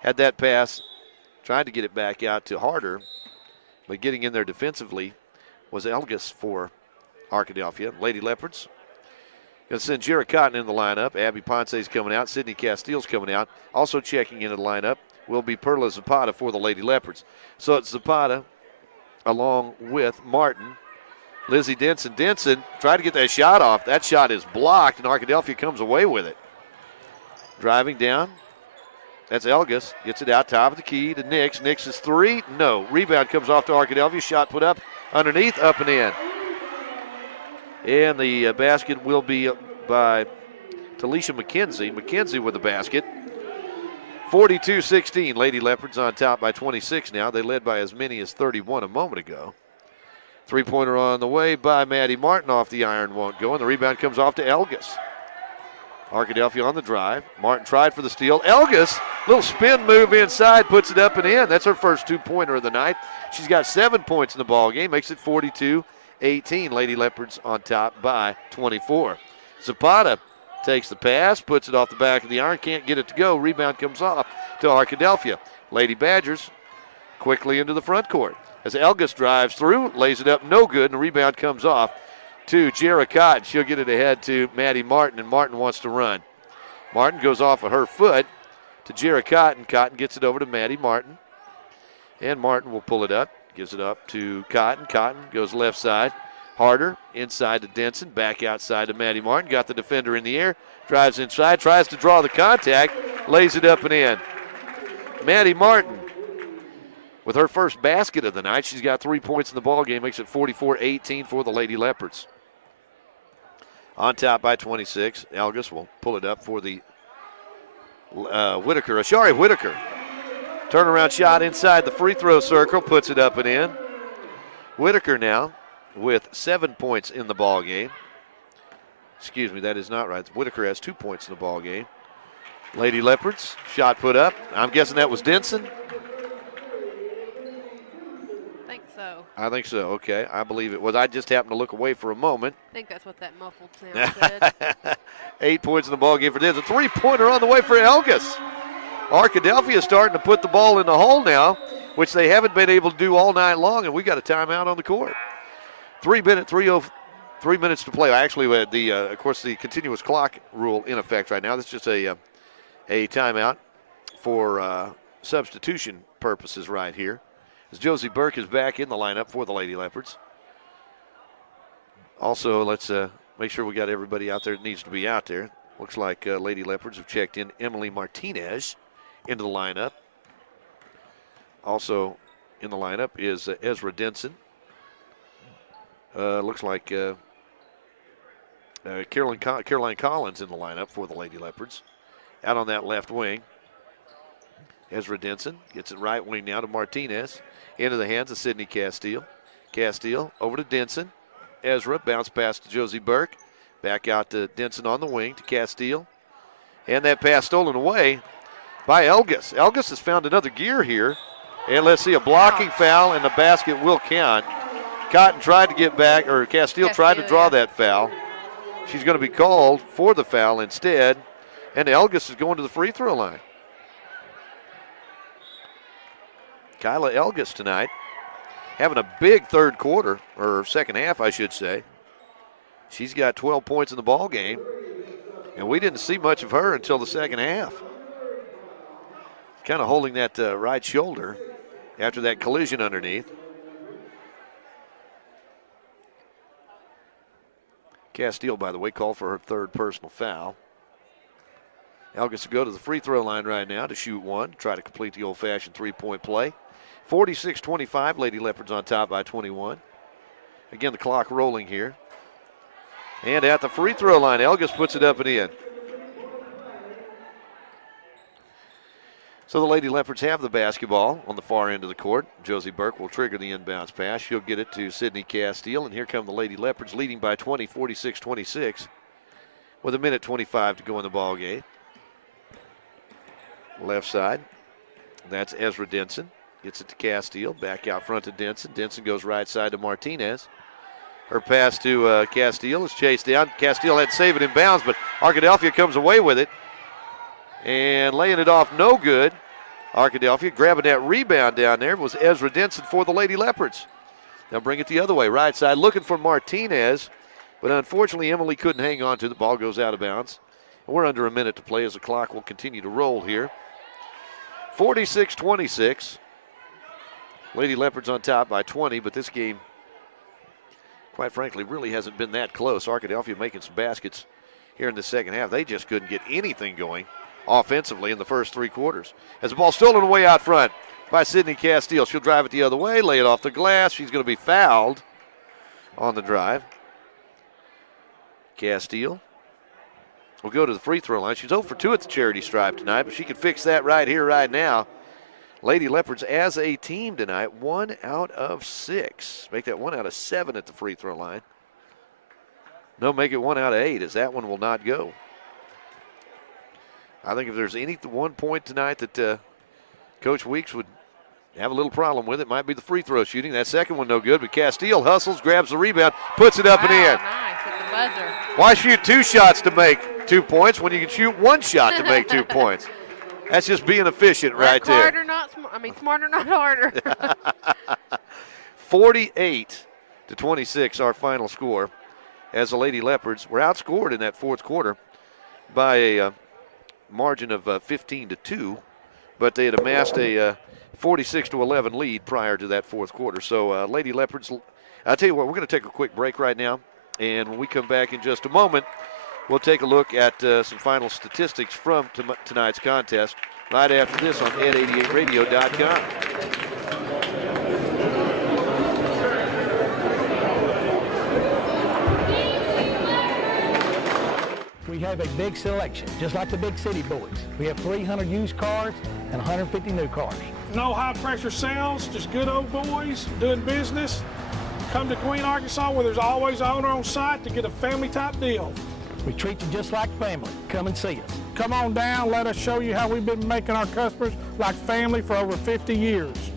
Had that pass, tried to get it back out to Harder, but getting in there defensively was Elgis for Arkadelphia. Lady Leopards going to send Jarrett Cotton in the lineup. Abby Ponce's coming out. Sydney Castile's coming out. Also checking into the lineup will be Perla Zapata for the Lady Leopards. So it's Zapata along with Martin. Lizzie Denson. Denson tried to get that shot off. That shot is blocked, and Arkadelphia comes away with it. Driving down. That's Elgis. Gets it out top of the key to Nix. Nix is three. No. Rebound comes off to Arkadelphia. Shot put up underneath, up and in. And the basket will be by Talisha McKenzie. McKenzie with the basket. 42-16. Lady Leopards on top by 26 now. They led by as many as 31 a moment ago. Three-pointer on the way by Maddie Martin off the iron, won't go, and the rebound comes off to Elgis. Arkadelphia on the drive. Martin tried for the steal. Elgis, little spin move inside, puts it up and in. That's her first two-pointer of the night. She's got 7 points in the ball game, makes it 42-18. Lady Leopards on top by 24. Zapata takes the pass, puts it off the back of the iron, can't get it to go. Rebound comes off to Arkadelphia. Lady Badgers quickly into the front court. As Elgis drives through, lays it up, no good, and the rebound comes off to Jarrett Cotton. She'll get it ahead to Maddie Martin, and Martin wants to run. Martin goes off of her foot to Jarrett Cotton. Cotton gets it over to Maddie Martin, and Martin will pull it up, gives it up to Cotton. Cotton goes left side. Harder inside to Denson, back outside to Maddie Martin. Got the defender in the air, drives inside, tries to draw the contact, lays it up and in. Maddie Martin with her first basket of the night. She's got 3 points in the ball game, makes it 44-18 for the Lady Leopards. On top by 26. Elgis will pull it up for the Whitaker. Ashari Whitaker. Turnaround shot inside the free throw circle, puts it up and in. Whitaker now with 7 points in the ball game. Excuse me, that is not right. Whitaker has 2 points in the ball game. Lady Leopards, shot put up. I'm guessing that was Denson. I think so, okay. I believe it was. I just happened to look away for a moment. I think that's what that muffled sound said. 8 points in the ball game for Denson. A three-pointer on the way for Elgis. Arkadelphia is starting to put the ball in the hole now, which they haven't been able to do all night long, and we got a timeout on the court. 3 minutes to play. Actually, we had of course, the continuous clock rule in effect right now. This is just a timeout for substitution purposes right here. As Josie Burke is back in the lineup for the Lady Leopards. Also, let's make sure we got everybody out there that needs to be out there. Looks like Lady Leopards have checked in Emily Martinez into the lineup. Also in the lineup is Ezra Denson. Looks like Caroline Collins in the lineup for the Lady Leopards. Out on that left wing, Ezra Denson gets it right wing now to Martinez. Into the hands of Sydney Castile. Castile over to Denson. Ezra bounce pass to Josie Burke. Back out to Denson on the wing to Castile. And that pass stolen away by Elgis. Elgis has found another gear here. And let's see, a blocking foul, and the basket will count. Cotton tried to get back, or Castile tried to draw that foul. She's going to be called for the foul instead, and Elgis is going to the free throw line. Kyla Elgis tonight having a big third quarter, or second half, I should say. She's got 12 points in the ball game, and we didn't see much of her until the second half. Kind of holding that right shoulder after that collision underneath. Castile, by the way, called for her third personal foul. Elgis will go to the free throw line right now to shoot one, try to complete the old-fashioned three-point play. 46-25, Lady Leopards on top by 21. Again, the clock rolling here. And at the free throw line, Elgis puts it up and in. So the Lady Leopards have the basketball on the far end of the court. Josie Burke will trigger the inbounds pass. She'll get it to Sydney Castile, and here come the Lady Leopards leading by 20, 46-26, with 1:25 to go in the ball game. Left side, that's Ezra Denson. Gets it to Castile, back out front to Denson. Denson goes right side to Martinez. Her pass to Castile is chased down. Castile had to save it in bounds, but Arkadelphia comes away with it. And laying it off no good. Arkadelphia grabbing that rebound down there was Ezra Denson for the Lady Leopards. Now bring it the other way, right side, looking for Martinez, but unfortunately Emily couldn't hang on to the ball, goes out of bounds. And we're under a minute to play as the clock will continue to roll here. 46-26. Lady Leopards on top by 20, but this game, quite frankly, really hasn't been that close. Arkadelphia making some baskets here in the second half. They just couldn't get anything going offensively in the first three quarters. As the ball stolen away out front by Sydney Castile. She'll drive it the other way, lay it off the glass. She's going to be fouled on the drive. Castile will go to the free throw line. She's 0 for 2 at the charity stripe tonight, but she can fix that right here, right now. Lady Leopards as a team tonight, 1 out of 6. Make that 1 out of 7 at the free throw line. No, make it 1 out of 8, as that one will not go. I think if there's any one point tonight that Coach Weeks would have a little problem with, it might be the free throw shooting. That second one no good, but Castile hustles, grabs the rebound, puts it up and in. Nice at the buzzer. Why shoot 2 shots to make 2 points when you can shoot 1 shot to make 2 points? That's just being efficient right there. Harder, not smarter, not harder. 48-26, our final score, as the Lady Leopards were outscored in that fourth quarter by a margin of 15-2, but they had amassed a 46-11 lead prior to that fourth quarter. So Lady Leopards, I'll tell you what, we're going to take a quick break right now, and when we come back in just a moment, we'll take a look at some final statistics from tonight's contest right after this on Ed88Radio.com. We have a big selection, just like the big city boys. We have 300 used cars and 150 new cars. No high pressure sales, just good old boys doing business. Come to Queen, Arkansas, where there's always an owner on site to get a family type deal. We treat you just like family. Come and see us. Come on down, let us show you how we've been making our customers like family for over 50 years.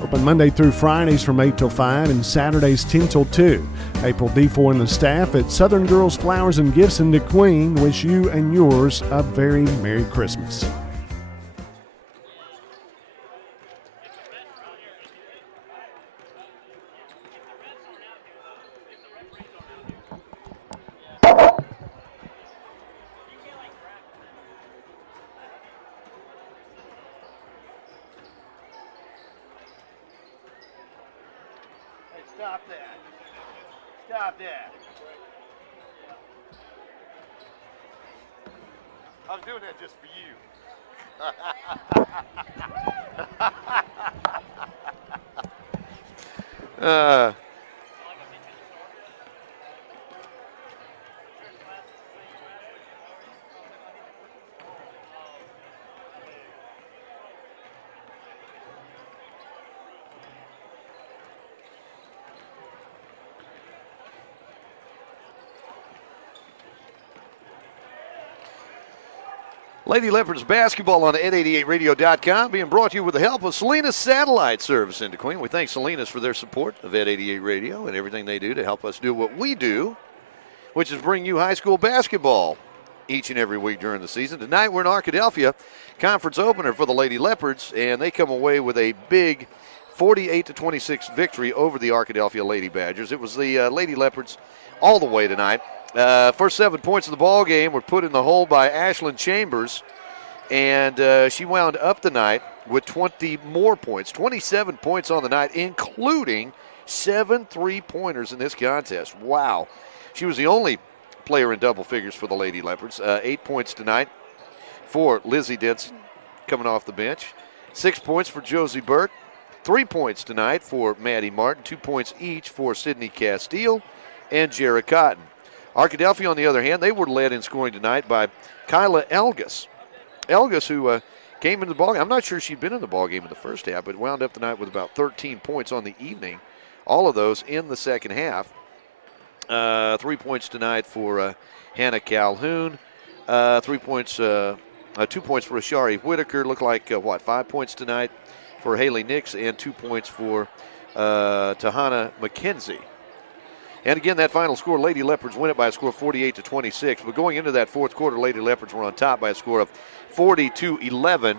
Open Monday through Fridays from 8 till 5 and Saturdays 10 till 2. April D4 and the staff at Southern Girls Flowers and Gifts in DeQueen wish you and yours a very Merry Christmas. Stop that. Stop that. I was doing that just for you. Lady Leopards basketball on Ed88radio.com, being brought to you with the help of Salinas Satellite Service into Queen. We thank Salinas for their support of Ed88 Radio and everything they do to help us do what we do, which is bring you high school basketball each and every week during the season. Tonight we're in Arkadelphia, conference opener for the Lady Leopards, and they come away with a big 48-26 victory over the Arkadelphia Lady Badgers. It was the Lady Leopards all the way tonight. First 7 points of the ball game were put in the hole by Ashlyn Chambers, and she wound up the night with 20 more points, 27 points on the night, including 7 3-pointers in this contest. Wow. She was the only player in double figures for the Lady Leopards. 8 points tonight for Lizzie Denson coming off the bench. 6 points for Josie Burke. 3 points tonight for Maddie Martin. 2 points each for Sydney Castile and Jarrah Cotton. Arkadelphia, on the other hand, they were led in scoring tonight by Kyla Elgus. Elgus, who came into the ballgame. I'm not sure she'd been in the ballgame in the first half, but wound up tonight with about 13 points on the evening. All of those in the second half. 3 points tonight for Hannah Calhoun. 3 points, 2 points for Ashari Whitaker. Looked like, 5 points tonight for Haley Nix and 2 points for Tahana McKenzie. And again, that final score, Lady Leopards win it by a score of 48-26. But going into that fourth quarter, Lady Leopards were on top by a score of 40-11.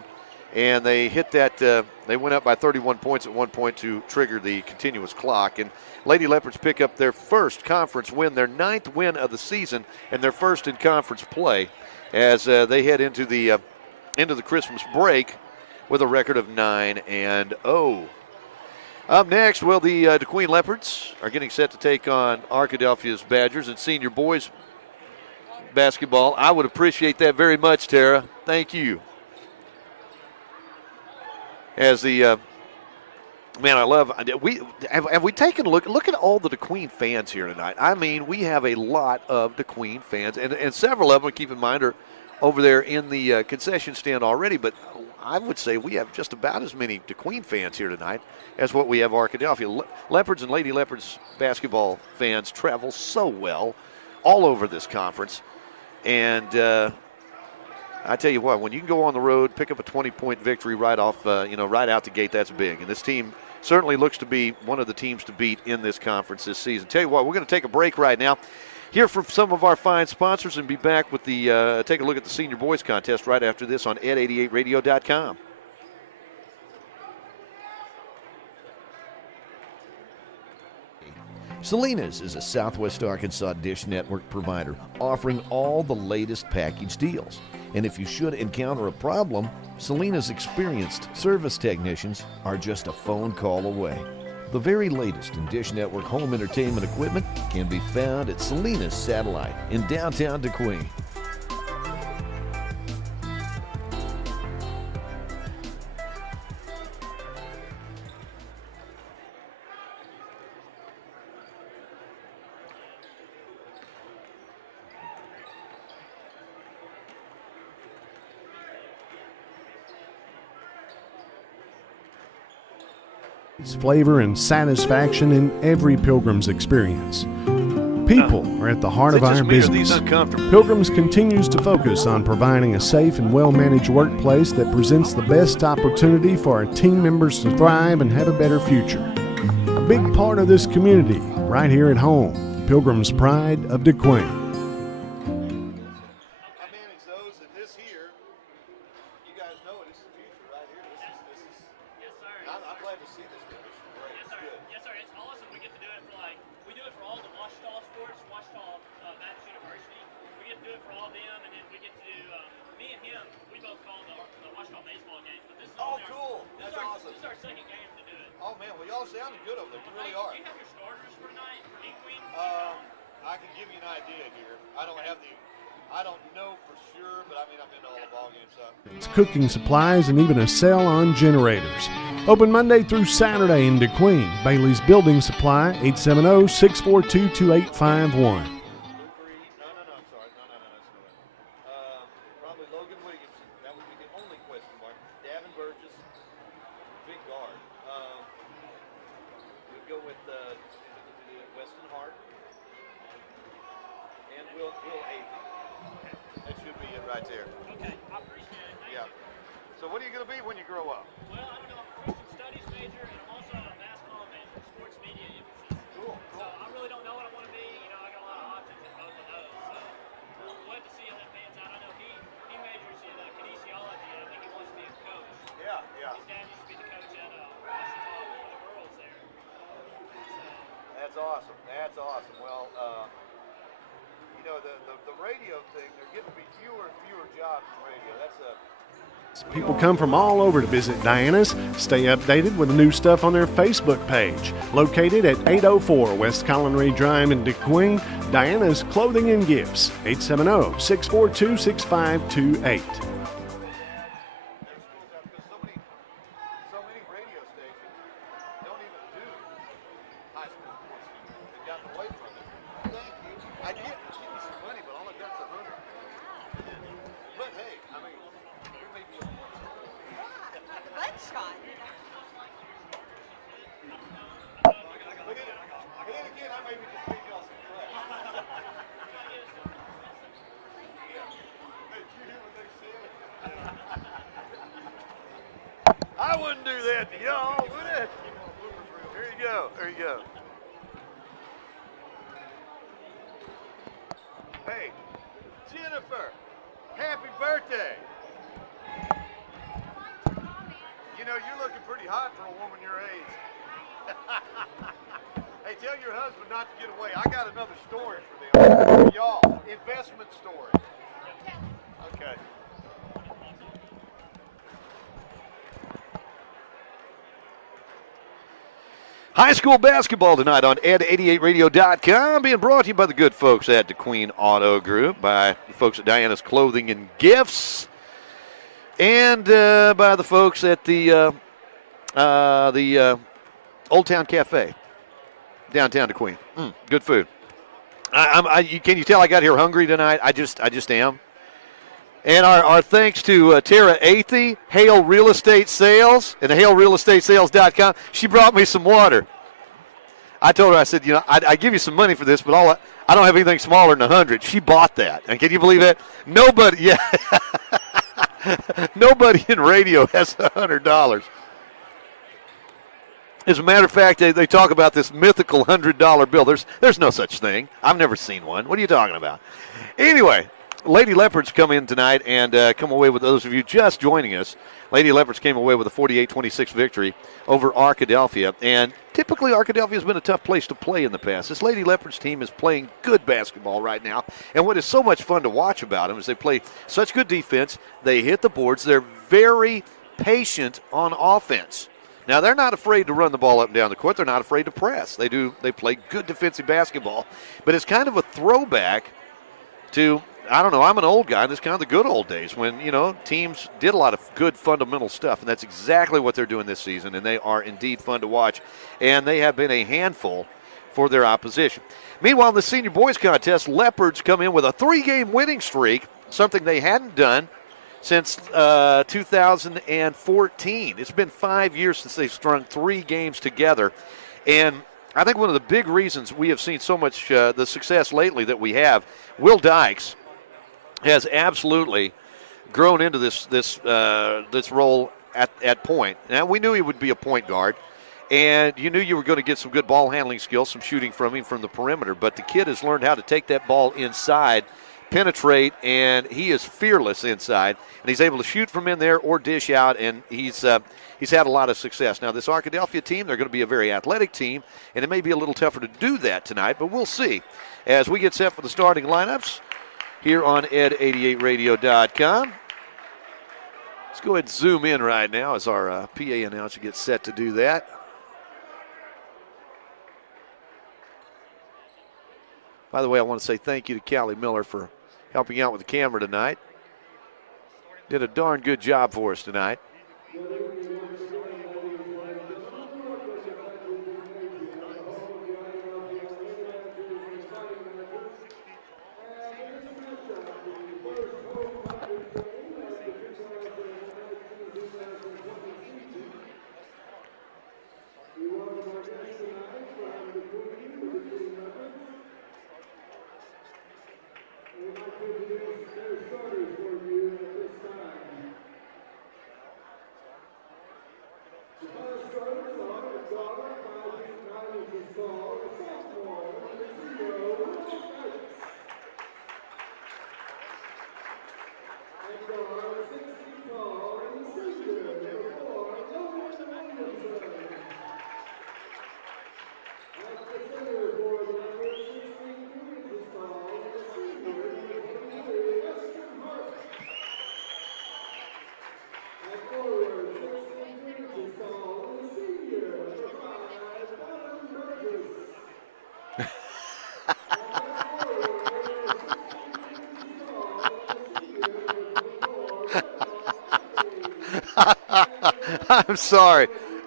And they hit that, they went up by 31 points at one point to trigger the continuous clock. And Lady Leopards pick up their first conference win, their 9th win of the season, and their first in conference play as they head into the Christmas break with a record of 9-0. Up next, well, the DeQueen Leopards are getting set to take on Arkadelphia's Badgers in senior boys basketball. I would appreciate that very much, Tara. Thank you. As the man, I love. Have we taken a look at all the DeQueen fans here tonight? I mean, we have a lot of DeQueen fans, and several of them, keep in mind, are over there in the concession stand already. But I would say we have just about as many DeQueen fans here tonight as what we have Arkadelphia. Leopards and Lady Leopards basketball fans travel so well all over this conference, and I tell you what, when you can go on the road, pick up a 20-point victory right off, right out the gate, that's big. And this team certainly looks to be one of the teams to beat in this conference this season. Tell you what, we're going to take a break right now, hear from some of our fine sponsors, and be back with the take a look at the senior boys contest right after this on Ed88radio.com. Salinas is a Southwest Arkansas Dish Network provider offering all the latest package deals. And if you should encounter a problem, Salinas' experienced service technicians are just a phone call away. The very latest in Dish Network home entertainment equipment can be found at Salinas Satellite in downtown DeQueen. Flavor and satisfaction in every Pilgrim's experience. People are at the heart of our business. Pilgrim's continues to focus on providing a safe and well-managed workplace that presents the best opportunity for our team members to thrive and have a better future. A big part of this community, right here at home, Pilgrim's Pride of DeQueen. I can give you an idea here. I don't have the I don't know for sure, but I mean, I've been to all the ball games, so. It's cooking supplies and even a sale on generators. Open Monday through Saturday in DeQueen. Bailey's Building Supply, 870-642-2851. Probably Logan Williamson. That would be the only question mark. Davin Burgess, big guard. We'd go with Weston Hart and Will Avery. That should be it right there. Okay, I appreciate it. Thank Yeah. So what are you going to be when you grow up? Well, I don't know. I'm a Christian studies major, and I'm also a basketball major, sports media emphasis. Cool. So I really don't know what I want to be. You know, I got a lot of options in both of those. So we'll wait to see how that pans out. I know he majors in kinesiology, and I think he wants to be a coach. Yeah. His dad used to be the coach at Washington, one of the girls there. That's awesome. Well, you know, the radio thing, there's getting to be fewer and fewer jobs in radio. That's a People come from all over to visit Diana's. Stay updated with the new stuff on their Facebook page. Located at 804 West Collinray Drive in DeQueen, Diana's Clothing and Gifts, 870-642-6528. so many radio stations don't even do high school sports anymore. They've gotten away from it. Thank you. I give you some money, but all I got's $100. But hey, I mean, you may be able to. Bloodshot. And again, I may be just feeding y'all some crap. I wouldn't do that to y'all, would I? There you go. Hey, Jennifer, happy birthday. You know, you're looking pretty hot for a woman your age. Hey, tell your husband not to get away. I got another story for them. For y'all. Investment story. Okay. High school basketball tonight on ed88radio.com, being brought to you by the good folks at DeQueen Auto Group, by the folks at Diana's Clothing and Gifts, and by the folks at the Old Town Cafe, downtown DeQueen. Good food. Can you tell I got here hungry tonight? I just am. And our thanks to Tara Athey, Hale Real Estate Sales, and HaleRealEstateSales.com. She brought me some water. I told her, I said, you know, I give you some money for this, but I don't have anything smaller than 100. She bought that. And can you believe that? Nobody in radio has $100. As a matter of fact, they talk about this mythical $100 bill. There's no such thing. I've never seen one. What are you talking about? Anyway, Lady Leopards come in tonight and come away with those of you just joining us. Lady Leopards came away with a 48-26 victory over Arkadelphia. And typically Arkadelphia has been a tough place to play in the past. This Lady Leopards team is playing good basketball right now. And what is so much fun to watch about them is they play such good defense. They hit the boards. They're very patient on offense. Now, they're not afraid to run the ball up and down the court. They're not afraid to press. They play good defensive basketball. But it's kind of a throwback to, I don't know, I'm an old guy, and it's kind of the good old days when, you know, teams did a lot of good fundamental stuff, and that's exactly what they're doing this season, and they are indeed fun to watch, and they have been a handful for their opposition. Meanwhile, in the senior boys contest, Leopards come in with a 3-game winning streak, something they hadn't done since 2014. It's been 5 years since they've strung 3 games together, and I think one of the big reasons we have seen so much the success lately that we have, Will Dykes has absolutely grown into this role at point. Now, we knew he would be a point guard, and you knew you were going to get some good ball handling skills, some shooting from him from the perimeter, but the kid has learned how to take that ball inside, penetrate, and he is fearless inside, and he's able to shoot from in there or dish out, and he's had a lot of success. Now, this Arkadelphia team, they're going to be a very athletic team, and it may be a little tougher to do that tonight, but we'll see as we get set for the starting lineups here on ed88radio.com. Let's go ahead and zoom in right now as our PA announcer gets set to do that. By the way, I want to say thank you to Callie Miller for helping out with the camera tonight. Did a darn good job for us tonight.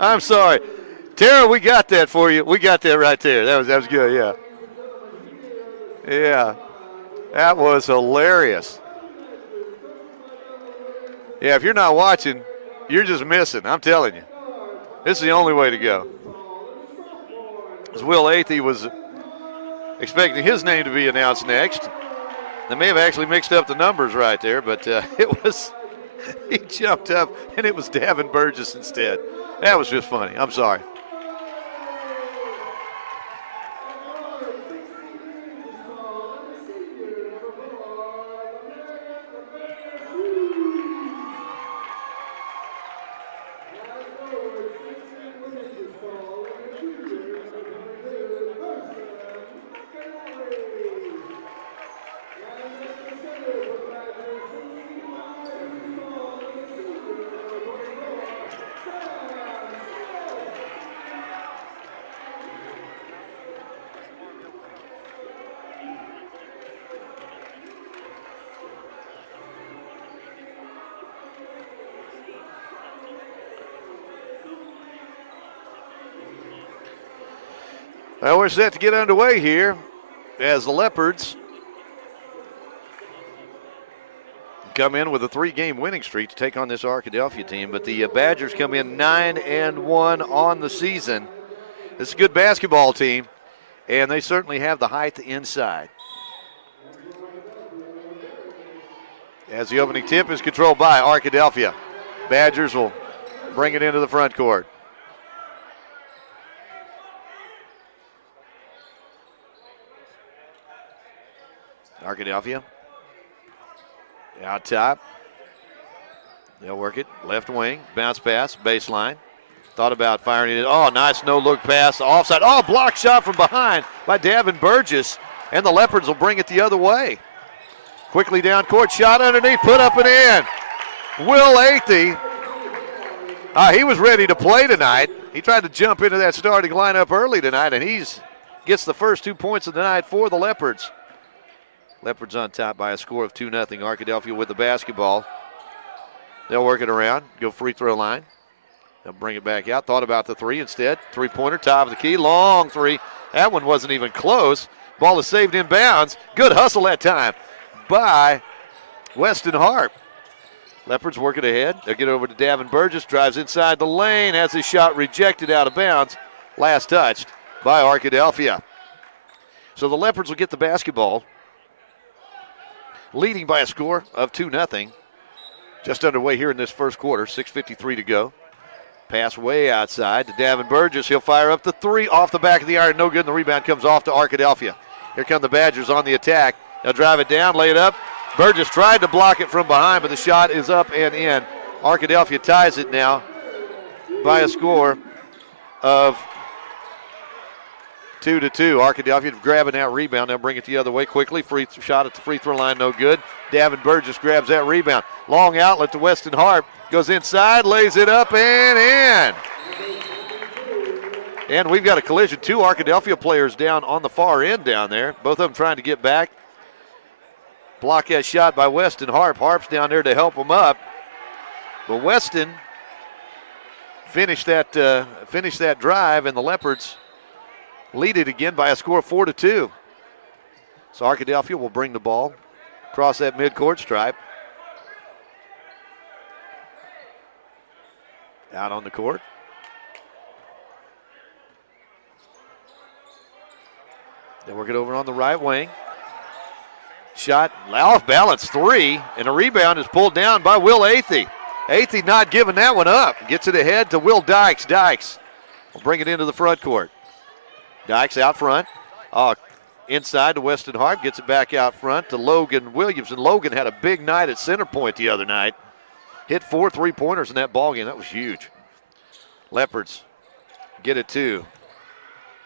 I'm sorry. Tara, we got that for you. We got that right there. That was good, yeah. Yeah. That was hilarious. Yeah, if you're not watching, you're just missing. I'm telling you. This is the only way to go. As Will Athey was expecting his name to be announced next. They may have actually mixed up the numbers right there, but it was, he jumped up, and it was Davin Burgess instead. That was just funny. I'm sorry. Well, we're set to get underway here as the Leopards come in with a 3-game winning streak to take on this Arkadelphia team. But the Badgers come in 9-1 on the season. This is a good basketball team, and they certainly have the height inside. As the opening tip is controlled by Arkadelphia. Badgers will bring it into the front court. Arkadelphia out top. They'll work it. Left wing. Bounce pass. Baseline. Thought about firing it. Oh, nice no-look pass. Offside. Oh, block shot from behind by Davin Burgess. And the Leopards will bring it the other way. Quickly down court. Shot underneath. Put up and in. Will Athey. He was ready to play tonight. He tried to jump into that starting lineup early tonight, and gets the first 2 points of the night for the Leopards. Leopards on top by a score of 2-0. Arkadelphia with the basketball. They'll work it around, go free throw line. They'll bring it back out. Thought about the three instead. Three-pointer, top of the key, long three. That one wasn't even close. Ball is saved in bounds. Good hustle that time by Weston Harp. Leopards work it ahead. They'll get over to Davin Burgess. Drives inside the lane. Has his shot rejected out of bounds. Last touched by Arkadelphia. So the Leopards will get the basketball, leading by a score of 2-0. Just underway here in this first quarter, 6:53 to go. Pass way outside to Davin Burgess. He'll fire up the three off the back of the iron. No good, and the rebound comes off to Arkadelphia. Here come the Badgers on the attack. They'll drive it down, lay it up. Burgess tried to block it from behind, but the shot is up and in. Arkadelphia ties it now by a score of 2-2. Arkadelphia grabbing that rebound. They'll bring it the other way quickly. Free shot at the free throw line, no good. Davin Burgess grabs that rebound. Long outlet to Weston Harp. Goes inside, lays it up and in. And we've got a collision. Two Arkadelphia players down on the far end down there. Both of them trying to get back. block that shot by Weston Harp. Harp's down there to help him up. But Weston finished that drive, and the Leopards lead it again by a score of 4-2. So Arkadelphia will bring the ball across that midcourt stripe. Out on the court. They work it over on the right wing. Shot off balance, 3, and a rebound is pulled down by Will Athey. Athey not giving that one up. Gets it ahead to Will Dykes. Dykes will bring it into the front court. Dykes out front. Inside to Weston Harp. Gets it back out front to Logan Williamson. Logan had a big night at center point the other night. Hit 4 3-pointers in that ballgame. That was huge. Leopards get it to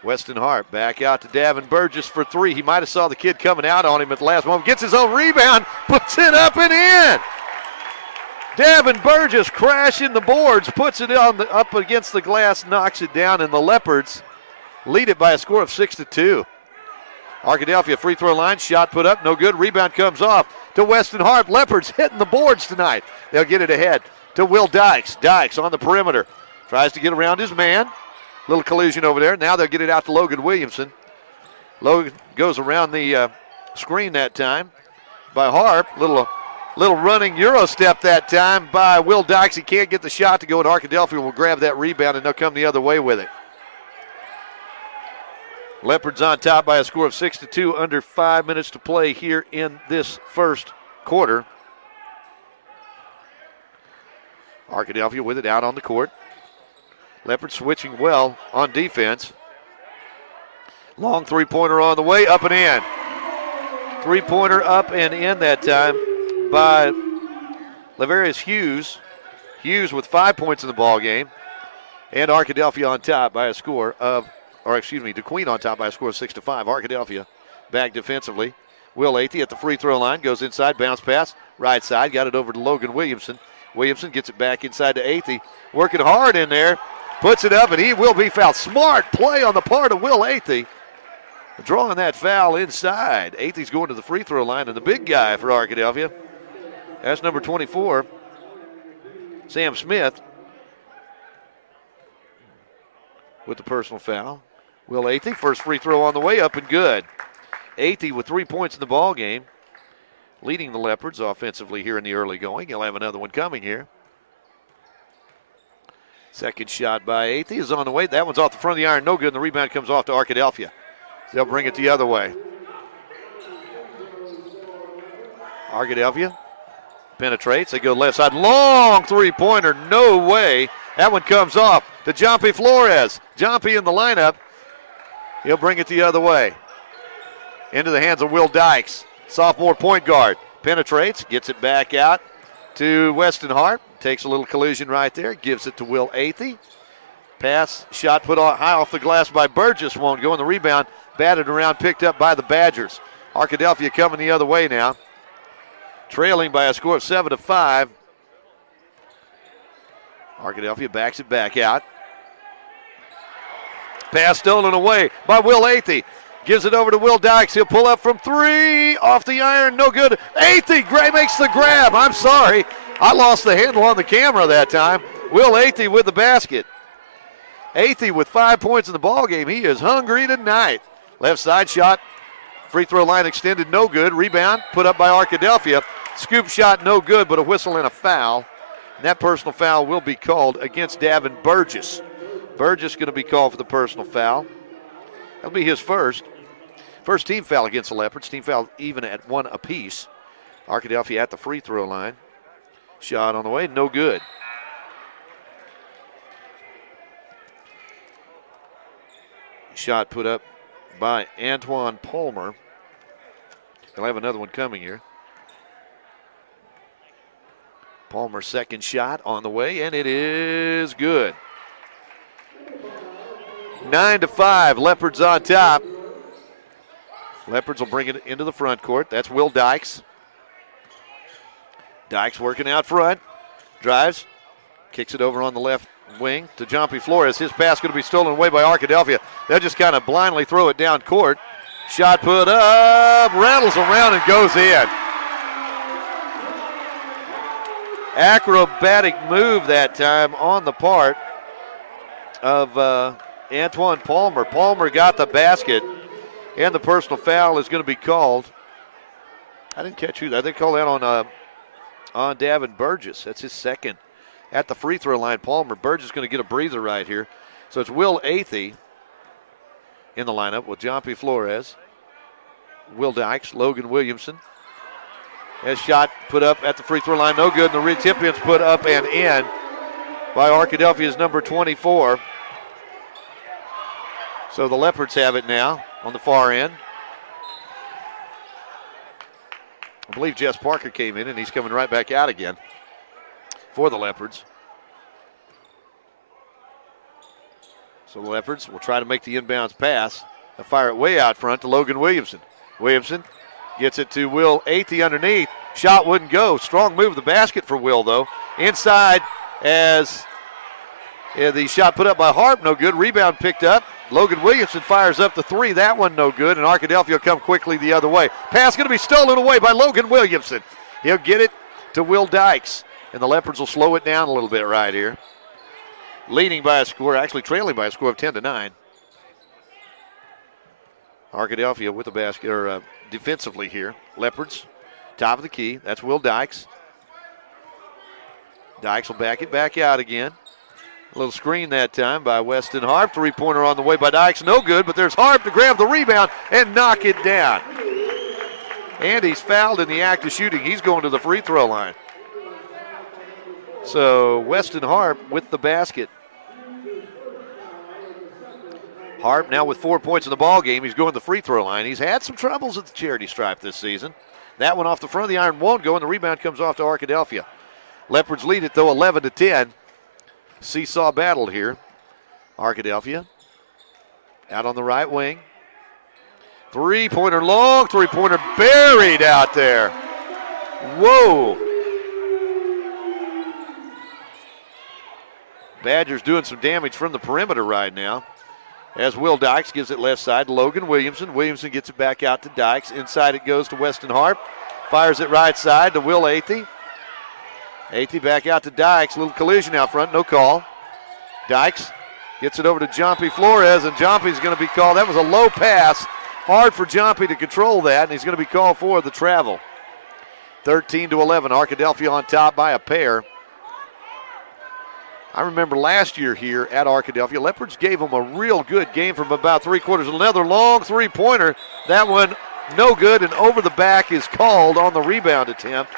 Weston Harp. Back out to Davin Burgess for 3. He might have saw the kid coming out on him at the last moment. Gets his own rebound. Puts it up and in. Davin Burgess crashing the boards. Puts it up against the glass. Knocks it down. And the Leopards lead it by a score of 6-2. Arkadelphia free throw line. Shot put up. No good. Rebound comes off to Weston Harp. Leopards hitting the boards tonight. They'll get it ahead to Will Dykes. Dykes on the perimeter. Tries to get around his man. Little collision over there. Now they'll get it out to Logan Williamson. Logan goes around the screen that time by Harp. Little running Euro step that time by Will Dykes. He can't get the shot to go, and Arkadelphia will grab that rebound, and they'll come the other way with it. Leopards on top by a score of 6-2. Under 5 minutes to play here in this first quarter. Arkadelphia with it out on the court. Leopards switching well on defense. Long three-pointer on the way, up and in. Three-pointer up and in that time by Laverius Hughes. Hughes with 5 points in the ball game. And Arkadelphia on top by a score of, DeQueen on top by a score of 6-5. Arkadelphia back defensively. Will Athey at the free throw line, goes inside, bounce pass, right side, got it over to Logan Williamson. Williamson gets it back inside to Athey, working hard in there, puts it up, and he will be fouled. Smart play on the part of Will Athey, drawing that foul inside. Athey's going to the free throw line, and the big guy for Arkadelphia, that's number 24, Sam Smith, with the personal foul. Will Athey, first free throw on the way, up and good. Athey with 3 points in the ball game, leading the Leopards offensively here in the early going. He'll have another one coming here. Second shot by Athey is on the way. That one's off the front of the iron, no good, and the rebound comes off to Arkadelphia. They'll bring it the other way. Arkadelphia penetrates. They go left side. Long three-pointer, no way. That one comes off to Jompy Flores. Jompy in the lineup. He'll bring it the other way. Into the hands of Will Dykes, sophomore point guard. Penetrates, gets it back out to Weston Harp. Takes a little collision right there, gives it to Will Athey. Pass, shot put on high off the glass by Burgess, won't go, and the rebound batted around, picked up by the Badgers. Arkadelphia coming the other way now. Trailing by a score of 7-5. Arkadelphia backs it back out. Pass stolen away by Will Athey. Gives it over to Will Dykes. He'll pull up from 3. Off the iron. No good. Athey makes the grab. I'm sorry. I lost the handle on the camera that time. Will Athey with the basket. Athey with 5 points in the ball game. He is hungry tonight. Left side shot. Free throw line extended. No good. Rebound put up by Arkadelphia. Scoop shot no good, but a whistle and a foul. And that personal foul will be called against Davin Burgess. Burgess going to be called for the personal foul. That'll be his first. First team foul against the Leopards. Team foul even at 1 apiece. Arkadelphia at the free throw line. Shot on the way, no good. Shot put up by Antoine Palmer. They'll have another one coming here. Palmer's second shot on the way, and it is good. 9-5, Leopards on top. Leopards will bring it into the front court. That's Will Dykes. Dykes working out front. Drives. Kicks it over on the left wing to Jompy Flores. His pass going to be stolen away by Arkadelphia. They'll just kind of blindly throw it down court. Shot put up. Rattles around and goes in. acrobatic move that time on the part of Antoine Palmer. Palmer got the basket, and the personal foul is going to be called. I didn't catch who that. They called that on Davin Burgess. That's his second at the free throw line. Palmer. Burgess is going to get a breather right here. So it's Will Athey in the lineup with John P. Flores, Will Dykes, Logan Williamson. Has shot put up at the free throw line, no good. And the recipient's put up and in by Arkadelphia's number 24. So the Leopards have it now on the far end. I believe Jess Parker came in, and he's coming right back out again for the Leopards. So the Leopards will try to make the inbounds pass. They'll fire it way out front to Logan Williamson. Williamson gets it to Will Athey underneath. Shot wouldn't go. Strong move of the basket for Will, though. Inside as the shot put up by Harp, no good. Rebound picked up. Logan Williamson fires up the three. That one no good, and Arkadelphia will come quickly the other way. Pass going to be stolen away by Logan Williamson. He'll get it to Will Dykes, and the Leopards will slow it down a little bit right here. Leading by a score, actually trailing by a score of 10-9. Arkadelphia with the basket, or defensively here. Leopards, top of the key. That's Will Dykes. Dykes will back it back out again. A little screen that time by Weston Harp. Three-pointer on the way by Dykes. No good, but there's Harp to grab the rebound and knock it down. And he's fouled in the act of shooting. He's going to the free throw line. So Weston Harp with the basket. Harp now with 4 points in the ball game. He's going to the free throw line. He's had some troubles at the charity stripe this season. That one off the front of the iron won't go, and the rebound comes off to Arkadelphia. Leopards lead it, though, 11-10. Seesaw battle here. Arkadelphia out on the right wing. Three-pointer long, three-pointer buried out there. Whoa. Badgers doing some damage from the perimeter right now. As Will Dykes gives it left side to Logan Williamson. Williamson gets it back out to Dykes. Inside it goes to Weston Harp. Fires it right side to Will Athey. Athey back out to Dykes. Little collision out front, no call. Dykes gets it over to Jompy Flores, and Jompy's going to be called. That was a low pass. Hard for Jompy to control that, and he's going to be called for the travel. 13-11. Arkadelphia on top by a pair. I remember last year here at Arkadelphia, Leopards gave them a real good game from about three-quarters. Another long three-pointer. That one no good, and over the back is called on the rebound attempt.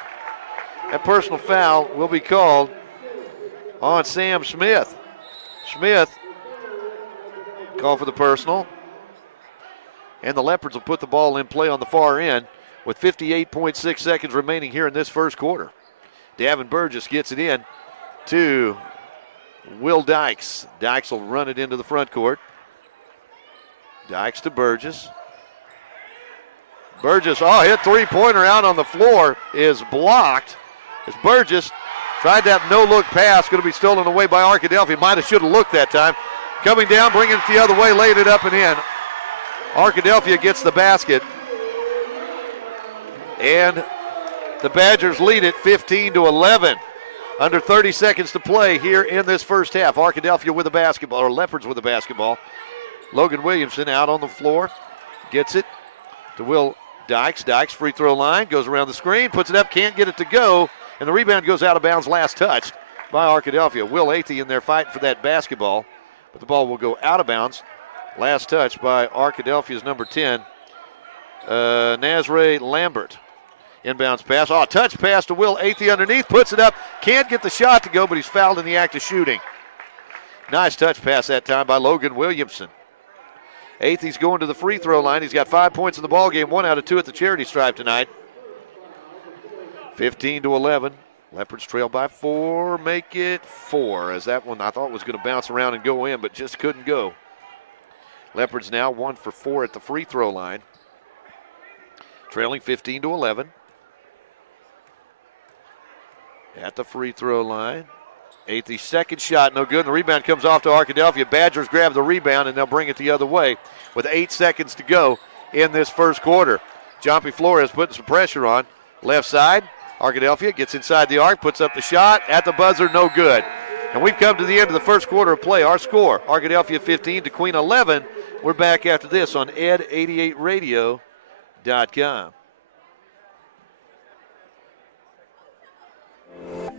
A personal foul will be called on Sam Smith. Smith called for the personal. And the Leopards will put the ball in play on the far end with 58.6 seconds remaining here in this first quarter. Davin Burgess gets it in to Will Dykes. Dykes will run it into the front court. Dykes to Burgess. Burgess, hit three-pointer out on the floor, is blocked. As Burgess tried that no-look pass, going to be stolen away by Arkadelphia. Might have, should have looked that time. Coming down, bringing it the other way, laid it up and in. Arkadelphia gets the basket. And the Badgers lead it 15-11. Under 30 seconds to play here in this first half. Arkadelphia with the basketball, or Leopards with the basketball. Logan Williamson out on the floor. Gets it to Will Dykes. Dykes free throw line, goes around the screen, puts it up, can't get it to go. And the rebound goes out of bounds, last touched by Arkadelphia. Will Athey in there fighting for that basketball. But the ball will go out of bounds. Last touch by Arkadelphia's number 10, Nazare Lambert. Inbounds pass. Touch pass to Will Athey underneath. Puts it up. Can't get the shot to go, but he's fouled in the act of shooting. Nice touch pass that time by Logan Williamson. Athey's going to the free throw line. He's got 5 points in the ball game, 1 out of 2 at the charity stripe tonight. 15-11. Leopards trail by 4, make it 4, as that one I thought was going to bounce around and go in, but just couldn't go. Leopards now 1 for 4 at the free throw line. Trailing 15-11. At the free throw line. Athey's second shot, no good. And the rebound comes off to Arkadelphia. Badgers grab the rebound, and they'll bring it the other way with 8 seconds to go in this first quarter. Jompy Flores putting some pressure on. Left side, Arkadelphia gets inside the arc, puts up the shot. At the buzzer, no good. And we've come to the end of the first quarter of play. Our score, Arkadelphia 15 to Queen 11. We're back after this on ed88radio.com.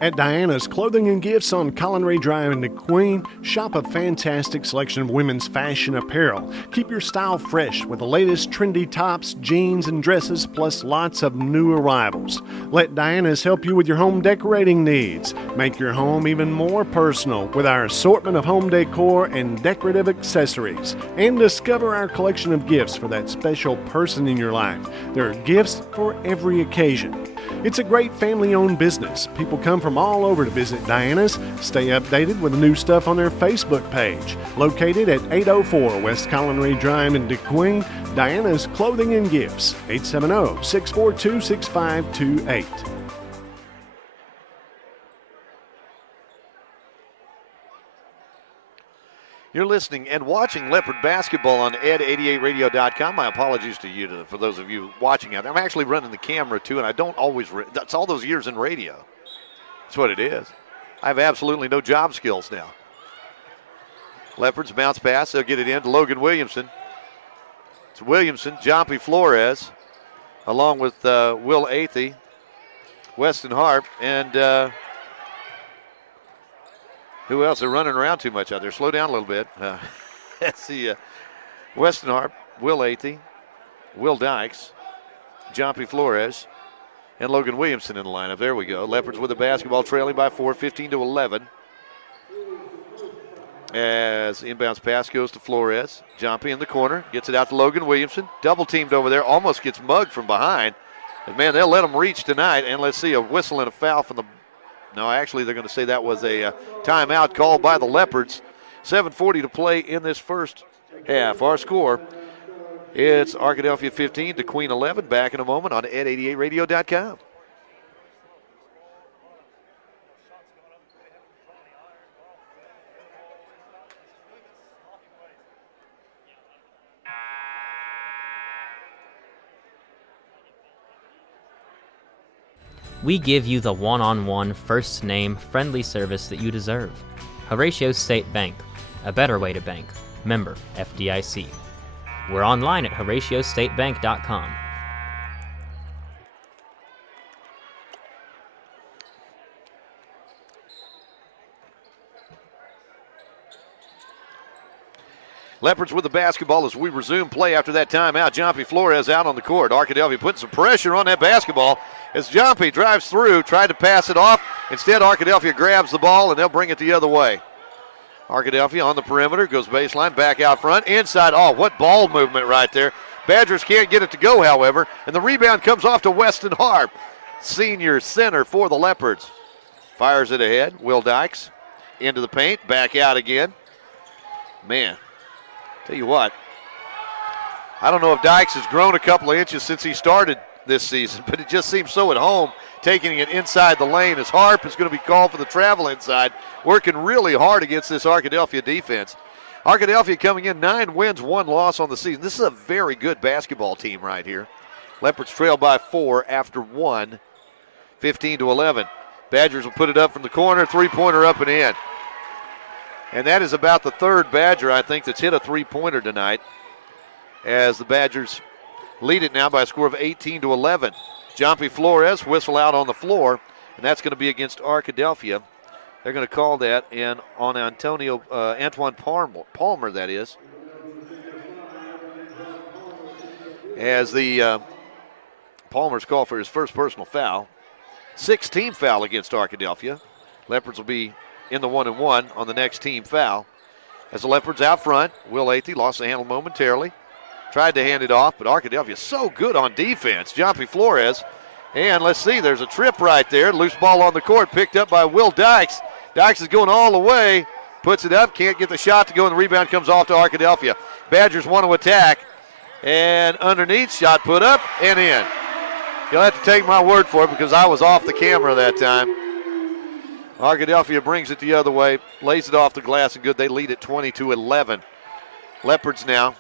At Diana's Clothing and Gifts on Collinray Drive in Queen, shop a fantastic selection of women's fashion apparel. Keep your style fresh with the latest trendy tops, jeans, and dresses, plus lots of new arrivals. Let Diana's help you with your home decorating needs. Make your home even more personal with our assortment of home decor and decorative accessories. And discover our collection of gifts for that special person in your life. There are gifts for every occasion. It's a great family-owned business. People come from all over to visit Diana's. Stay updated with the new stuff on their Facebook page. Located at 804 West Collinray Drive in DeQueen, Diana's Clothing and Gifts, 870-642-6528. You're listening and watching Leopard basketball on ed88radio.com. My apologies to you, for those of you watching out there. I'm actually running the camera too, and I don't always, that's all those years in radio. That's what it is. I have absolutely no job skills now. Leopards bounce pass. They'll get it in to Logan Williamson. It's Williamson, Jompy Flores, along with Will Athey, Weston Harp, and who else? They're running around too much out there. Slow down a little bit. Let's see. Weston Harp, Will Athey, Will Dykes, Jompy Flores, and Logan Williamson in the lineup. There we go. Leopards with the basketball, trailing by 4, 15-11. As inbounds pass goes to Flores. Jompy in the corner. Gets it out to Logan Williamson. Double teamed over there. Almost gets mugged from behind. And man, they'll let them reach tonight. And let's see, a whistle and a foul from the... No, actually, they're going to say that was a timeout called by the Leopards. 7:40 to play in this first half. Our score, it's Arkadelphia 15 to Queen 11. Back in a moment on ed88radio.com. We give you the one-on-one, first-name, friendly service that you deserve. Horatio State Bank, a better way to bank. Member FDIC. We're online at HoratioStateBank.com. Leopards with the basketball as we resume play after that timeout. Jompy Flores out on the court. Arkadelphia putting some pressure on that basketball as Jompy drives through, tried to pass it off. Instead, Arkadelphia grabs the ball, and they'll bring it the other way. Arkadelphia on the perimeter, goes baseline, back out front, inside. Oh, what ball movement right there. Badgers can't get it to go, however, and the rebound comes off to Weston Harp, senior center for the Leopards. Fires it ahead. Will Dykes into the paint, back out again. Man. Tell you what, I don't know if Dykes has grown a couple of inches since he started this season, but it just seems so at home, taking it inside the lane as Harp is going to be called for the travel inside, working really hard against this Arkadelphia defense. Arkadelphia coming in 9 wins, 1 loss on the season. This is a very good basketball team right here. Leopards trail by 4 after 1, 15-11. Badgers will put it up from the corner, three-pointer up and in. And that is about the third Badger, I think, that's hit a three-pointer tonight, as the Badgers lead it now by a score of 18-11. Jompy Flores whistle out on the floor, and that's going to be against Arkadelphia. They're going to call that in on Antoine Palmer, that is. As the Palmer's called for his first personal foul. 6-team foul against Arkadelphia. Leopards will be in the 1-and-1 on the next team foul. As the Leopards out front, Will Athey lost the handle momentarily. Tried to hand it off, but Arkadelphia is so good on defense. Jompy Flores, and let's see, there's a trip right there. Loose ball on the court, picked up by Will Dykes. Dykes is going all the way, puts it up, can't get the shot to go, and the rebound comes off to Arkadelphia. Badgers want to attack, and underneath, shot put up and in. You'll have to take my word for it because I was off the camera that time. Arkadelphia brings it the other way, lays it off the glass, and good. They lead at 20-11. Leopards now.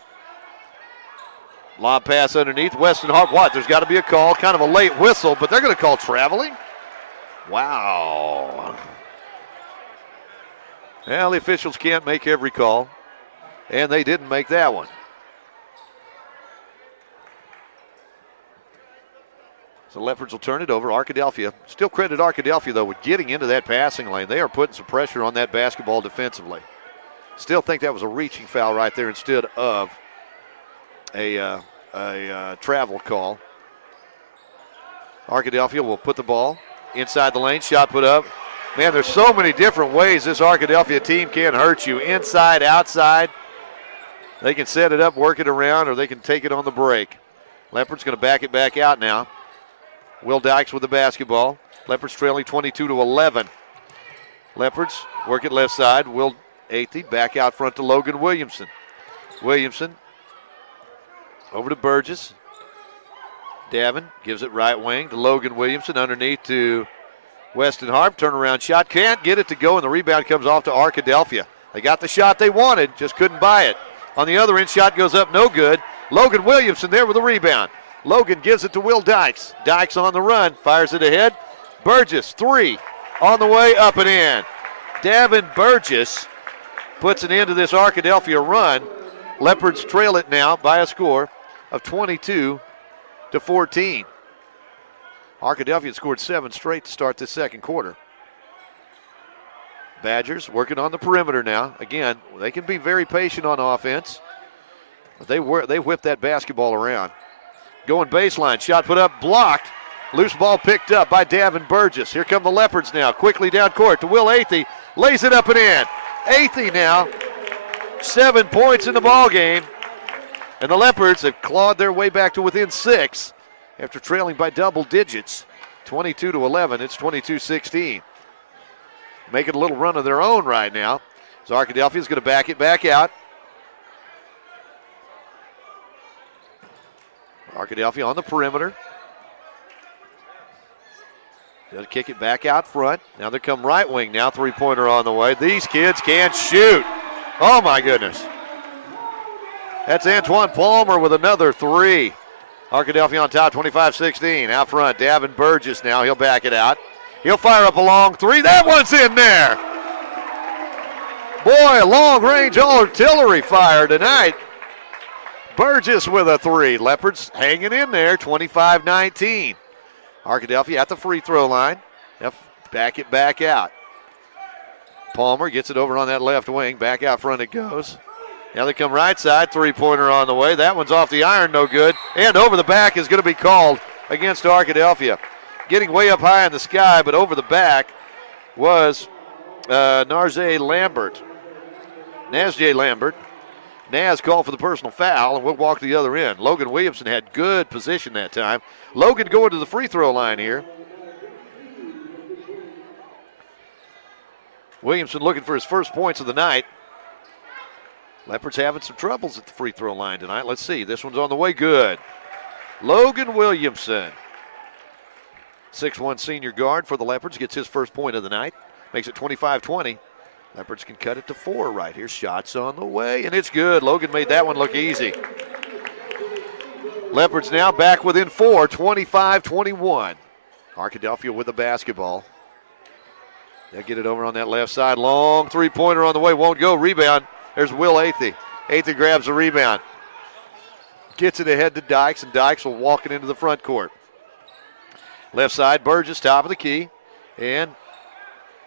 Lob pass underneath. Weston Harp, what? There's got to be a call, kind of a late whistle, but they're going to call traveling. Wow. Well, the officials can't make every call, and they didn't make that one. So Leopards will turn it over. Arkadelphia, still credit Arkadelphia, though, with getting into that passing lane. They are putting some pressure on that basketball defensively. Still think that was a reaching foul right there instead of a travel call. Arkadelphia will put the ball inside the lane. Shot put up. Man, there's so many different ways this Arkadelphia team can hurt you. Inside, outside. They can set it up, work it around, or they can take it on the break. Leopard's going to back it back out now. Will Dykes with the basketball. Leopards trailing 22-11. Leopards work it left side. Will Athey back out front to Logan Williamson. Williamson over to Burgess. Davin gives it right wing to Logan Williamson. Underneath to Weston Harp. Turnaround shot. Can't get it to go, and the rebound comes off to Arkadelphia. They got the shot they wanted, just couldn't buy it. On the other end, shot goes up, no good. Logan Williamson there with the rebound. Logan gives it to Will Dykes. Dykes on the run, fires it ahead. Burgess, 3, on the way, up and in. Davin Burgess puts an end to this Arkadelphia run. Leopards trail it now by a score of 22-14. Arkadelphia scored 7 straight to start this second quarter. Badgers working on the perimeter now. Again, they can be very patient on offense, but they whip that basketball around. Going baseline, shot put up, blocked. Loose ball picked up by Davin Burgess. Here come the Leopards now, quickly down court to Will Athey. Lays it up and in. Athey now, 7 points in the ball game. And the Leopards have clawed their way back to within 6 after trailing by double digits. 22-11, it's 22-16. Making a little run of their own right now. So Arkadelphia is going to back it back out. Arkadelphia on the perimeter. They'll kick it back out front. Now they come right wing now. 3-pointer on the way. These kids can't shoot. Oh, my goodness. That's Antoine Palmer with another 3. Arkadelphia on top, 25-16. Out front, Davin Burgess now. He'll back it out. He'll fire up a long 3. That one's in there. Boy, long-range artillery fire tonight. Burgess with a 3. Leopards hanging in there, 25-19. Arkadelphia at the free throw line. They'll back it back out. Palmer gets it over on that left wing. Back out front it goes. Now they come right side. 3-pointer on the way. That one's off the iron, no good. And over the back is going to be called against Arkadelphia. Getting way up high in the sky, but over the back was Nazjay Lambert. Naz called for the personal foul, and we'll walk to the other end. Logan Williamson had good position that time. Logan going to the free throw line here. Williamson looking for his first points of the night. Leopards having some troubles at the free throw line tonight. Let's see. This one's on the way. Good. Logan Williamson, 6'1" senior guard for the Leopards, gets his first point of the night. Makes it 25-20. Leopards can cut it to 4 right here. Shots on the way, and it's good. Logan made that one look easy. Leopards now back within 4, 25-21. Arkadelphia with the basketball. They'll get it over on that left side. Long 3-pointer on the way. Won't go. Rebound. There's Will Athey. Athey grabs the rebound. Gets it ahead to Dykes, and Dykes will walk it into the front court. Left side, Burgess, top of the key. And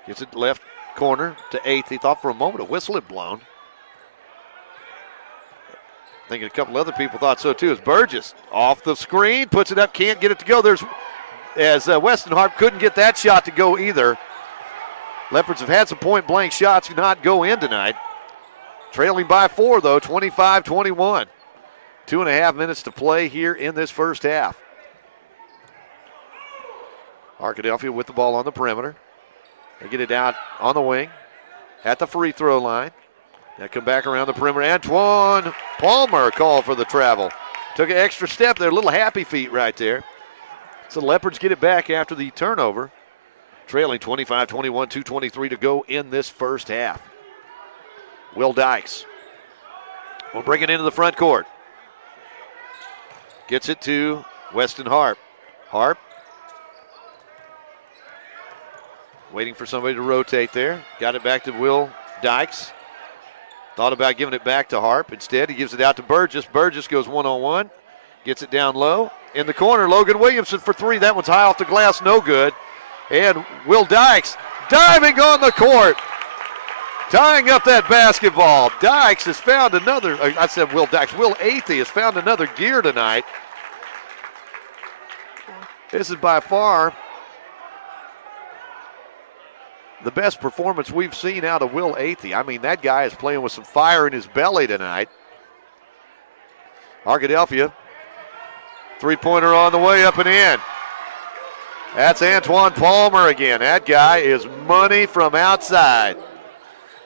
gets it left corner to Athey. Thought for a moment a whistle had blown. I think a couple other people thought so too. As Burgess off the screen, puts it up, can't get it to go. Weston Harp couldn't get that shot to go either. Leopards have had some point-blank shots not go in tonight. Trailing by 4, though, 25-21. 2.5 minutes to play here in this first half. Arkadelphia with the ball on the perimeter. They get it out on the wing at the free throw line. They come back around the perimeter. Antoine Palmer called for the travel. Took an extra step there, a little happy feet right there. So the Leopards get it back after the turnover. Trailing 25-21, 2:23 to go in this first half. Will Dykes will bring it into the front court. Gets it to Weston Harp. Harp Waiting for somebody to rotate there. Got it back to Will Dykes. Thought about giving it back to Harp. Instead, he gives it out to Burgess. Burgess goes one-on-one. Gets it down low. In the corner, Logan Williamson for three. That one's high off the glass, no good. And Will Dykes diving on the court. Tying up that basketball. Dykes has found another, I said Will Dykes, Will Athey has found another gear tonight. This is by far the best performance we've seen out of Will Athey. I mean, that guy is playing with some fire in his belly tonight. Arkadelphia, three-pointer on the way up and in. That's Antoine Palmer again. That guy is money from outside.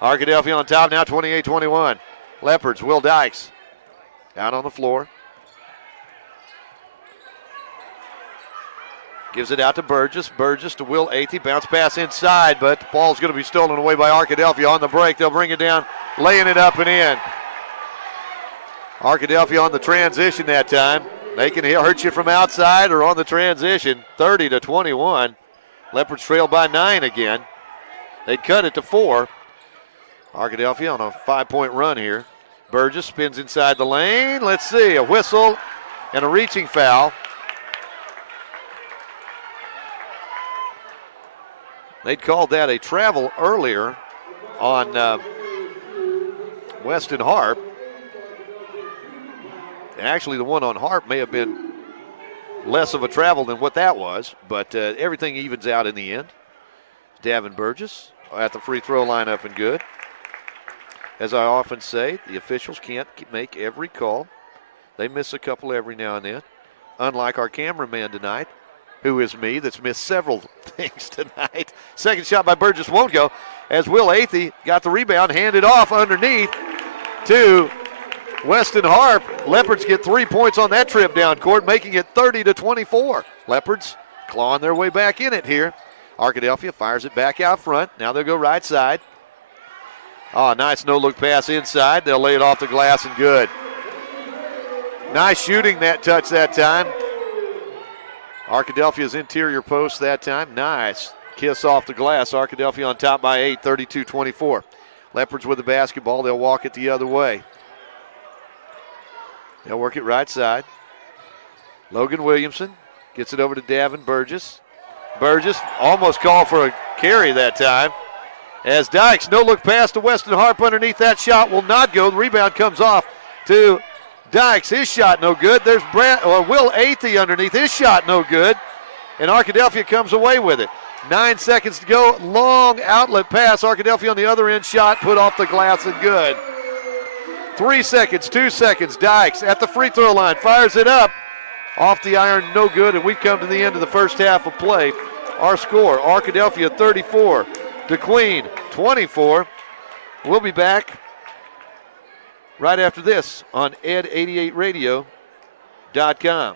Arkadelphia on top now, 28-21. Leopards, Will Dykes out on the floor. Gives it out to Burgess. Burgess to Will Athey. Bounce pass inside, but the ball's going to be stolen away by Arkadelphia on the break. They'll bring it down, laying it up and in. Arkadelphia on the transition that time. They can hurt you from outside or on the transition. 30-21. Leopards trail by 9 again. They'd cut it to 4. Arkadelphia on a 5-point run here. Burgess spins inside the lane. Let's see, a whistle and a reaching foul. They'd called that a travel earlier on Weston Harp. Actually, the one on Harp may have been less of a travel than what that was, but everything evens out in the end. Davin Burgess at the free throw line up and good. As I often say, the officials can't make every call. They miss a couple every now and then, unlike our cameraman tonight, who is me, that's missed several things tonight. Second shot by Burgess won't go, as Will Athey got the rebound, handed off underneath to Weston Harp. Leopards get 3 points on that trip down court, making it 30-24. Leopards clawing their way back in it here. Arkadelphia fires it back out front. Now they'll go right side. Oh, nice no-look pass inside. They'll lay it off the glass and good. Nice shooting that touch that time. Arkadelphia's interior post that time. Nice kiss off the glass. Arkadelphia on top by 8, 32-24. Leopards with the basketball. They'll walk it the other way. They'll work it right side. Logan Williamson gets it over to Davin Burgess. Burgess almost called for a carry that time. As Dykes, no-look pass to Weston Harp underneath. That shot will not go. The rebound comes off to Dykes. His shot no good. There's Will Athey underneath. His shot no good. And Arkadelphia comes away with it. 9 seconds to go. Long outlet pass. Arkadelphia on the other end. Shot put off the glass and good. 3 seconds, 2 seconds. Dykes at the free throw line. Fires it up. Off the iron, no good. And we come to the end of the first half of play. Our score, Arkadelphia 34. DeQueen 24. We'll be back right after this on ed88radio.com.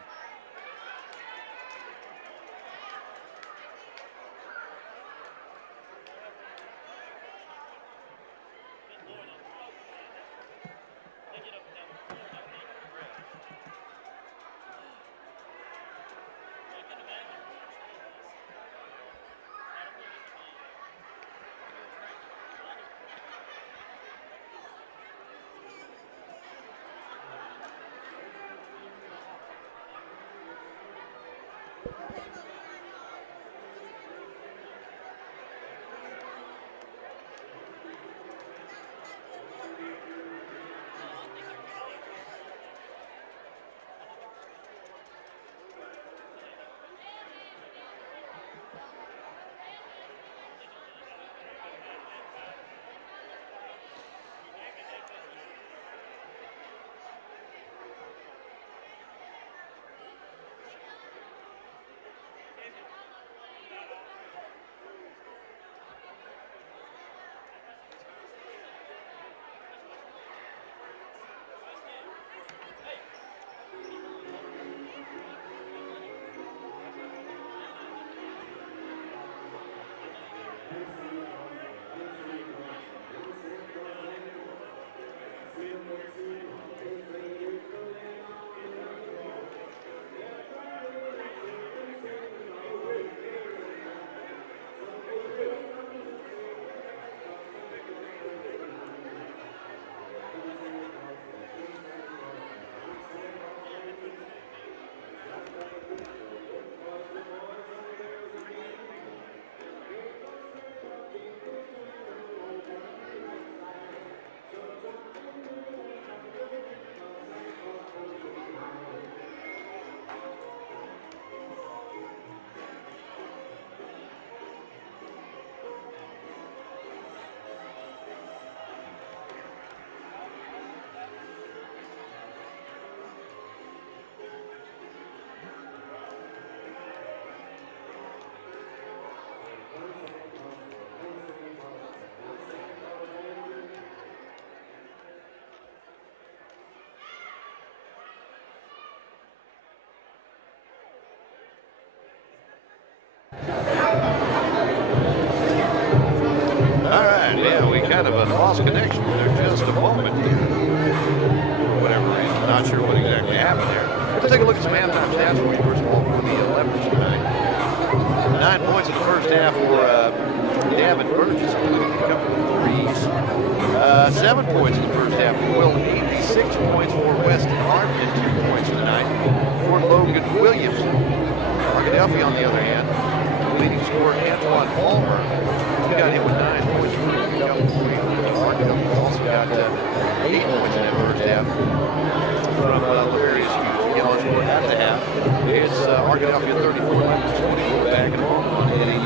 kind of a lost connection there just a moment. For whatever reason, I'm not sure what exactly happened there. Let's take a look at some halftime stats for you, first of all, for the Leopards tonight. 9 points in the first half for Davin Burgess, including a couple of threes. 7 points in the first half for Will Meade. 6 points for Weston Hart, and 2 points tonight for Logan Williams. Arkadelphia, on the other hand, leading scorer Antoine Palmer. He got hit with 9 points for a couple of threes. Arkadelphia also got 8 points in that first half from Laverius Hughes. Yellow score at the half. It's Arkadelphia 34, Leopards 20. We're back in a moment on 88.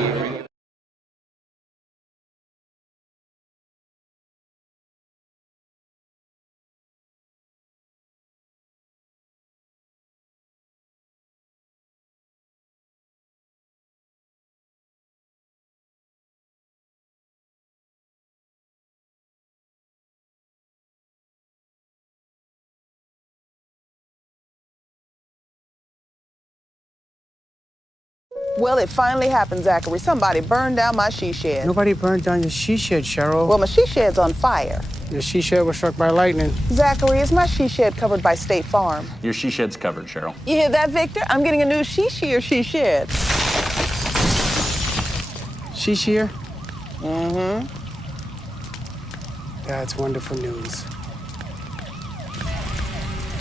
Well, it finally happened, Zachary. Somebody burned down my she shed. Nobody burned down your she shed, Cheryl. Well, my she shed's on fire. Your she shed was struck by lightning. Zachary, is my she shed covered by State Farm? Your she shed's covered, Cheryl. You hear that, Victor? I'm getting a new she shed. She shear? Mm-hmm. That's wonderful news.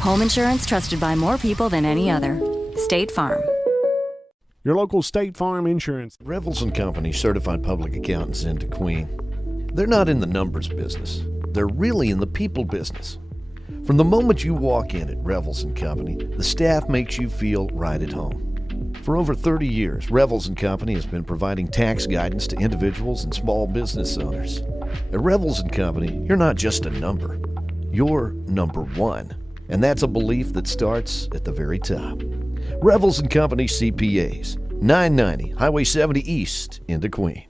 Home insurance trusted by more people than any other. State Farm. Your local State Farm Insurance. Revels & Company certified public accountants in Queen. They're not in the numbers business. They're really in the people business. From the moment you walk in at Revels & Company, the staff makes you feel right at home. For over 30 years, Revels & Company has been providing tax guidance to individuals and small business owners. At Revels & Company, you're not just a number. You're number one. And that's a belief that starts at the very top. Revels & Company CPAs, 990 Highway 70 East into Queen.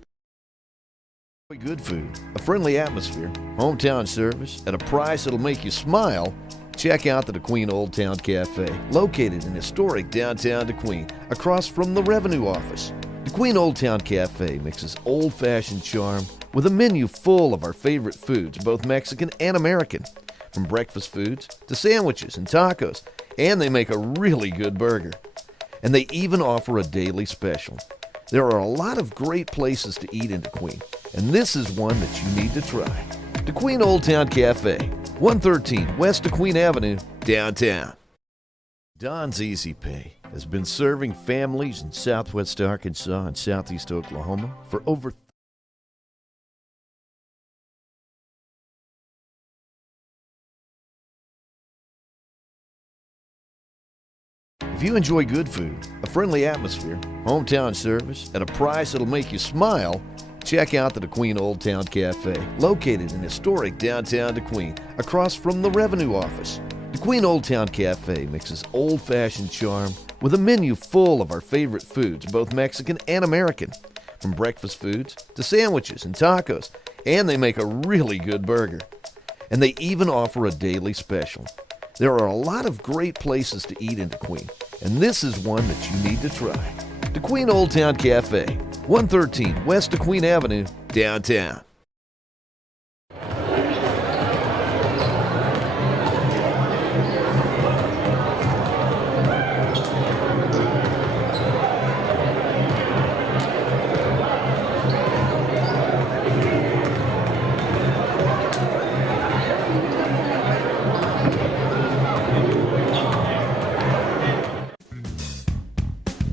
Good food, a friendly atmosphere, hometown service, at a price that'll make you smile. Check out the DeQueen Old Town Cafe, located in historic downtown DeQueen, across from the Revenue Office. DeQueen Old Town Cafe mixes old-fashioned charm with a menu full of our favorite foods, both Mexican and American. From breakfast foods to sandwiches and tacos, and they make a really good burger. And they even offer a daily special. There are a lot of great places to eat in DeQueen, and this is one that you need to try. DeQueen Old Town Cafe, 113 West DeQueen Avenue, downtown. Don's Easy Pay has been serving families in southwest Arkansas and southeast Oklahoma for over If you enjoy good food, a friendly atmosphere, hometown service, at a price that'll make you smile, check out the DeQueen Old Town Cafe, located in historic downtown DeQueen, across from the Revenue Office. DeQueen Old Town Cafe mixes old-fashioned charm with a menu full of our favorite foods, both Mexican and American. From breakfast foods to sandwiches and tacos, and they make a really good burger. And they even offer a daily special. There are a lot of great places to eat in DeQueen, and this is one that you need to try. DeQueen Old Town Cafe, 113 West DeQueen Avenue, downtown.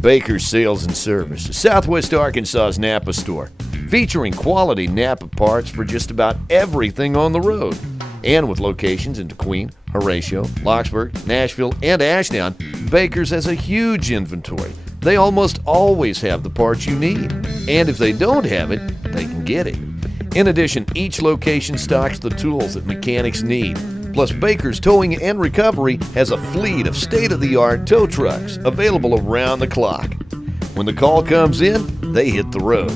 Baker's Sales and Service, Southwest Arkansas's Napa store, featuring quality Napa parts for just about everything on the road. And with locations in DeQueen, Horatio, Locksburg, Nashville, and Ashdown, Baker's has a huge inventory. They almost always have the parts you need. And if they don't have it, they can get it. In addition, each location stocks the tools that mechanics need. Plus, Baker's Towing and Recovery has a fleet of state-of-the-art tow trucks available around the clock. When the call comes in, they hit the road.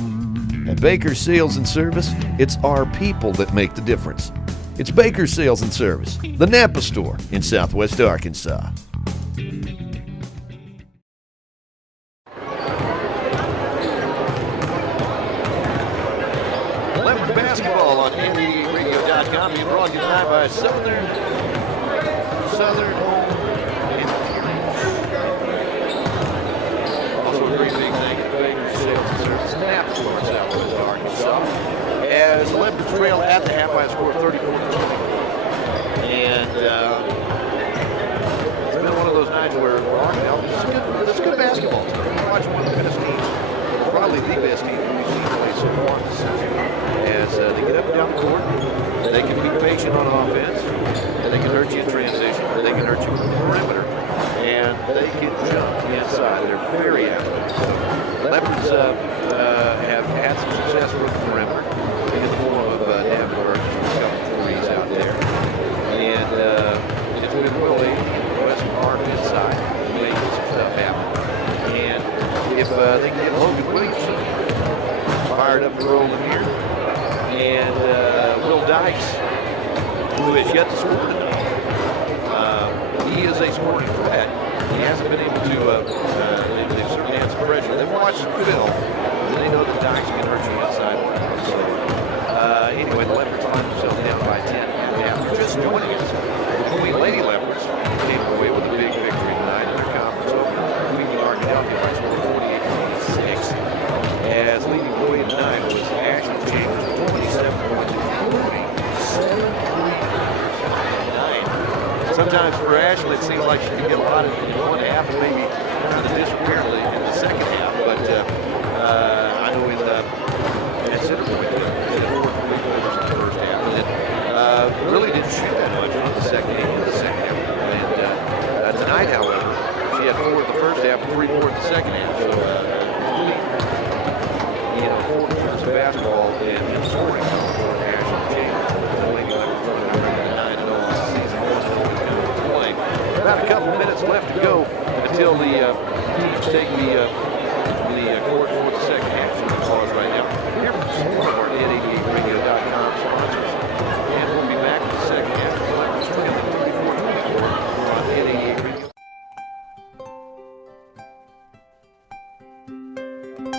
At Baker's Sales and Service, it's our people that make the difference. It's Baker's Sales and Service, the Napa store in Southwest Arkansas. Leopard basketball on 88 radio.com being brought to you tonight by Southern Home Interiors. Also a great big thank you to Baker's Sales and Service in Appleton, Southwest Arkansas. As the Leopard trail at the half by a score of 34-20. And it's been one of those nights where Arkadelphia, it's a good basketball team. We're watching one of the best teams, probably the best team we've seen play so far this season. As they get up and down the court, they can be patient on offense, and they can hurt you in transition, or they can hurt you from the perimeter, and they can jump inside. They're very athletic. Leopards have had some success with the perimeter in the form of Davenport, a couple threes out there. And it's been really Western Park inside, making some stuff happen. And if they can get Logan Williamson fired up and rolling here, and Will Dykes, who has yet to score tonight, he is a scoring threat. He hasn't been able to, they've certainly had some pressure. They've watched some film, and they know that Dykes can hurt you inside. So, anyway, the Leopards find themselves down by 10 and a half. They're just joining us. The Queen Lady Leopards came away with a big victory tonight in their conference opener. Queen Arkadelphia by score 48-26. As leading boy tonight was Ashley Chambers, 27 points, including 7 3-9. Sometimes for Ashley, it seems like she can get a lot in one half, and maybe kind of disappear in the second half. But I know at center point, she had 4 3-pointers in the first half, and really didn't shoot that much in the second half. And tonight, however, she had 4 in the first half and 3 more in the second half. So, 4 quarters of basketball and scoring for Ashley Chambers. About a couple minutes left to go until the teams take the court for the second half. So we'll pause right now. Here from one of our Net88Radio.com sponsors. And we'll be back in the second half. Leopards trailing 34-24 on Net88 Radio.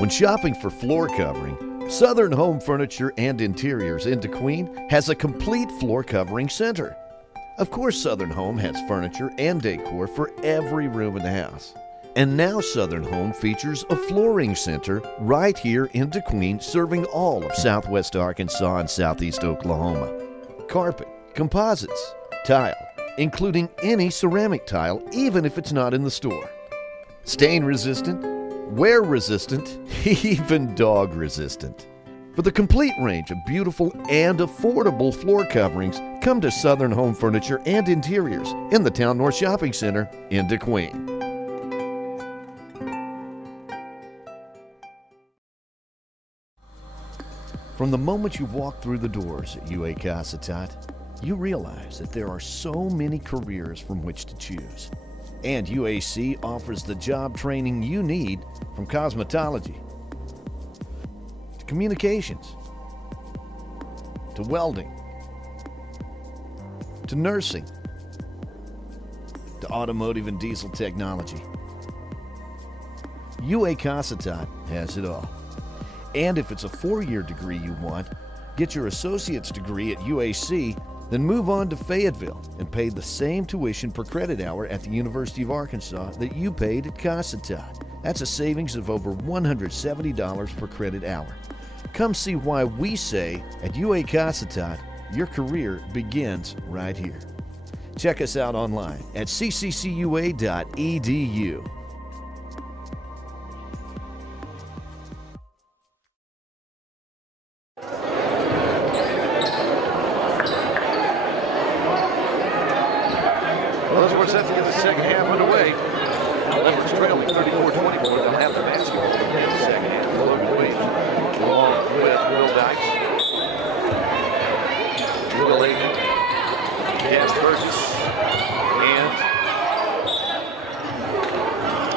When shopping for floor covering, Southern Home Furniture and Interiors in DeQueen has a complete floor covering center. Of course, Southern Home has furniture and decor for every room in the house. And now Southern Home features a flooring center right here in DeQueen, serving all of Southwest Arkansas and Southeast Oklahoma. Carpet, composites, tile, including any ceramic tile, even if it's not in the store. Stain resistant, wear resistant, even dog resistant. For the complete range of beautiful and affordable floor coverings, come to Southern Home Furniture and Interiors in the Town North Shopping Center in DeQueen. From the moment you walk through the doors at UA Casitat, you realize that there are so many careers from which to choose. And UAC offers the job training you need, from cosmetology to communications to welding to nursing to automotive and diesel technology. UA Casitat has it all. And if it's a 4-year degree you want, get your associate's degree at UAC, then move on to Fayetteville and pay the same tuition per credit hour at the University of Arkansas that you paid at Casitat. That's a savings of over $170 per credit hour. Come see why we say at UA Casitat, your career begins right here. Check us out online at cccua.edu. Well, as we're set to get the second half underway, Leopards trailing 34-24. They'll have the basketball in the second half. Logan Williams along with Will Dykes, Will Aiken, Ken Burgess, and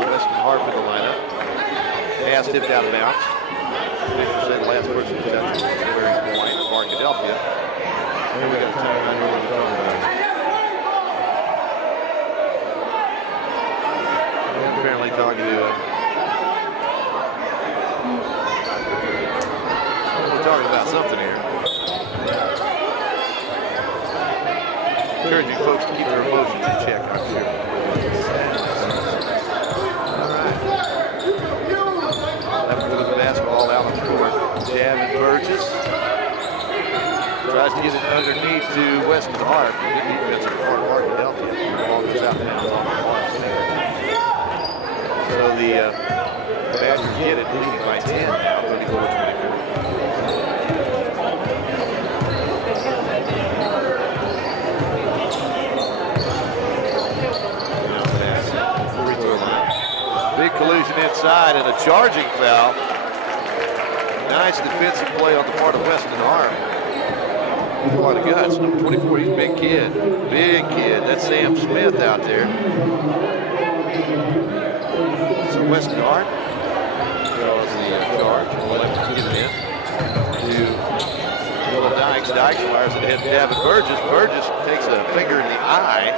Weston Harp in the lineup. Pass tipped out of bounds. Victor said the last person to touch it was very White of Arkadelphia. And we got a timeout here with the apparently talking to we're talking about something here. tries to get it underneath to Weston Hart. Good defense on the part of Arkadelphia. The ball goes out there. So the Badgers get it, leading by 10 now, 34-24. Big collision inside and a charging foul. Nice defensive play on the part of Weston Hart. A lot of guts. Number 24, he's a big kid. Big kid. That's Sam Smith out there. So Weston Hart draws the charge. Left to get it in to Will Dykes. Dykes fires it ahead to Davin Burgess. Burgess takes a finger in the eye.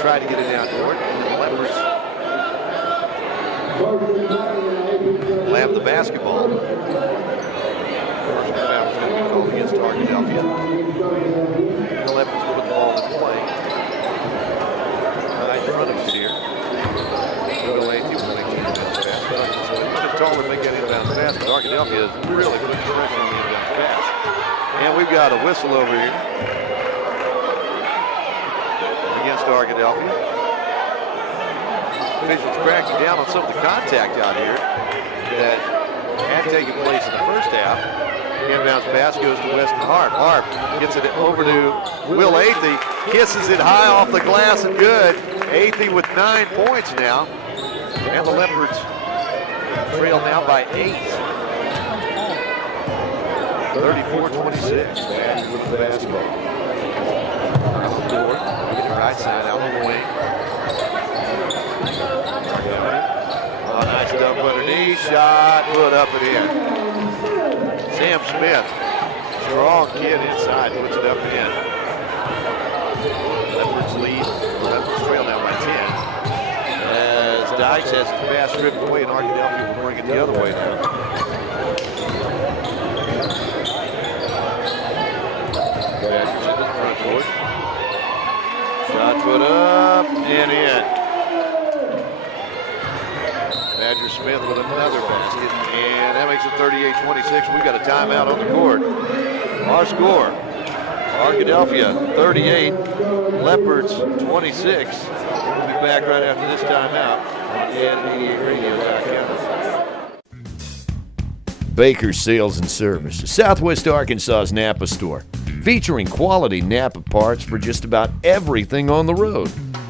Tried to get it down court. Leopards will have the basketball. First foul is going to be called against Arkadelphia. The Leopards will put the ball in play. Right in front of us here. Will Athey will make the inbounds pass. But taller to make that inbounds pass, but Arkadelphia is really putting pressure on the inbounds pass. And we've got a whistle over here against Arkadelphia. Officials cracking down on some of the contact out here that had taken place in the first half. Inbounds pass goes to Weston Hart. Hart gets it over to Will Athey, kisses it high off the glass and good. Athey with 9 points now. And the Leopards trail now by 8. 34-26. Badgers with the basketball. Out the door. Get it right side out the wing. Oh, nice dump underneath. Shot put up and in. Sam Smith, strong kid inside, puts it up and in. Leopards lead. Leopards trail now by 10. As Dykes has the pass stripped away, and Arkadelphia will bring it the other way now. Badgers into the front court. Shot put up and in. Badger Smith with another basket, and that makes it 38-26. We got a timeout on the court. Our score, Arkadelphia 38, Leopards 26. We'll be back right after this timeout on 88radio.com. Baker's Sales and Service, Southwest Arkansas's Napa store, featuring quality Napa parts for just about everything on the road.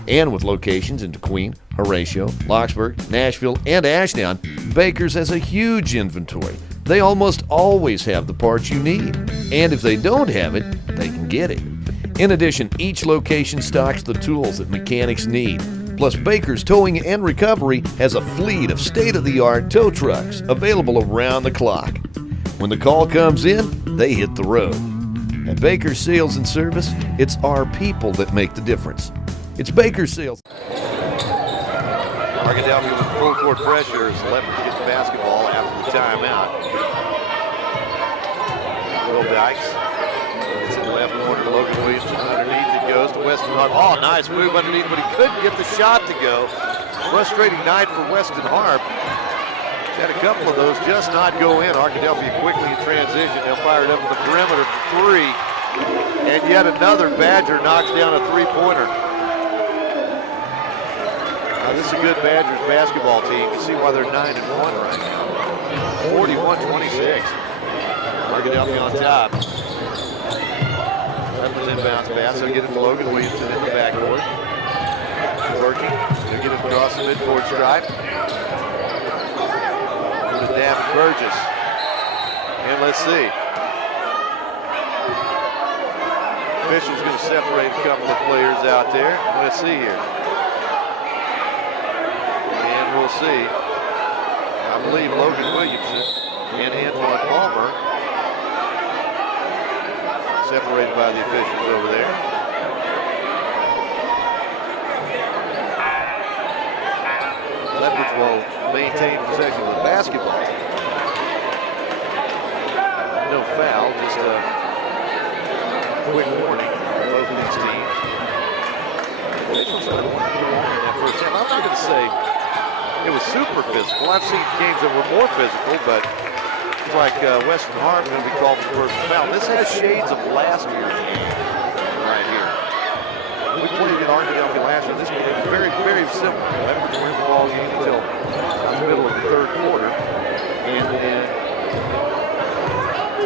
And with locations in DeQueen, Horatio, Locksburg, Nashville, and Ashdown, Baker's has a huge inventory. They almost always have the parts you need. And if they don't have it, they can get it. In addition, each location stocks the tools that mechanics need. Plus, Baker's Towing and Recovery has a fleet of state-of-the-art tow trucks available around the clock. When the call comes in, they hit the road. At Baker's Sales and Service, it's our people that make the difference. It's Baker's Sales. Arkadelphia with full court pressure as Leopards get the basketball after the timeout. Will Dykes. It's in the left corner to Logan Williamson. Underneath it goes to Weston Hart. Oh, nice move underneath, but he couldn't get the shot to go. Frustrating night for Weston Hart. Had a couple of those just not go in. Arkadelphia quickly in transition. They'll fire it up to the perimeter for 3. And yet another Badger knocks down a three-pointer. Now, this is a good Badgers basketball team. You see why they're 9-1 right now. 41-26. Arkadelphia on top. Leopards inbounds pass. They'll get it to Logan Williamson in the backcourt. Working. They'll get it across the midcourt stripe. To Davin Burgess. And let's see. Official's going to separate a couple of players out there. Let's see here. We'll see. I believe Logan Williamson and Antoine Palmer separated by the officials over there. Leopards will maintain possession of the basketball. No foul, just a quick warning for both of these teams. Officials don't want to go on in that first half. I'm not going to say it was super physical. I've seen games that were more physical, but looks like Weston Hart going to be called for personal foul. This has shades of last year's game right here. We played at Arkadelphia last year. This game is very, very similar. Leopards win the ball game until the middle of the third quarter. And then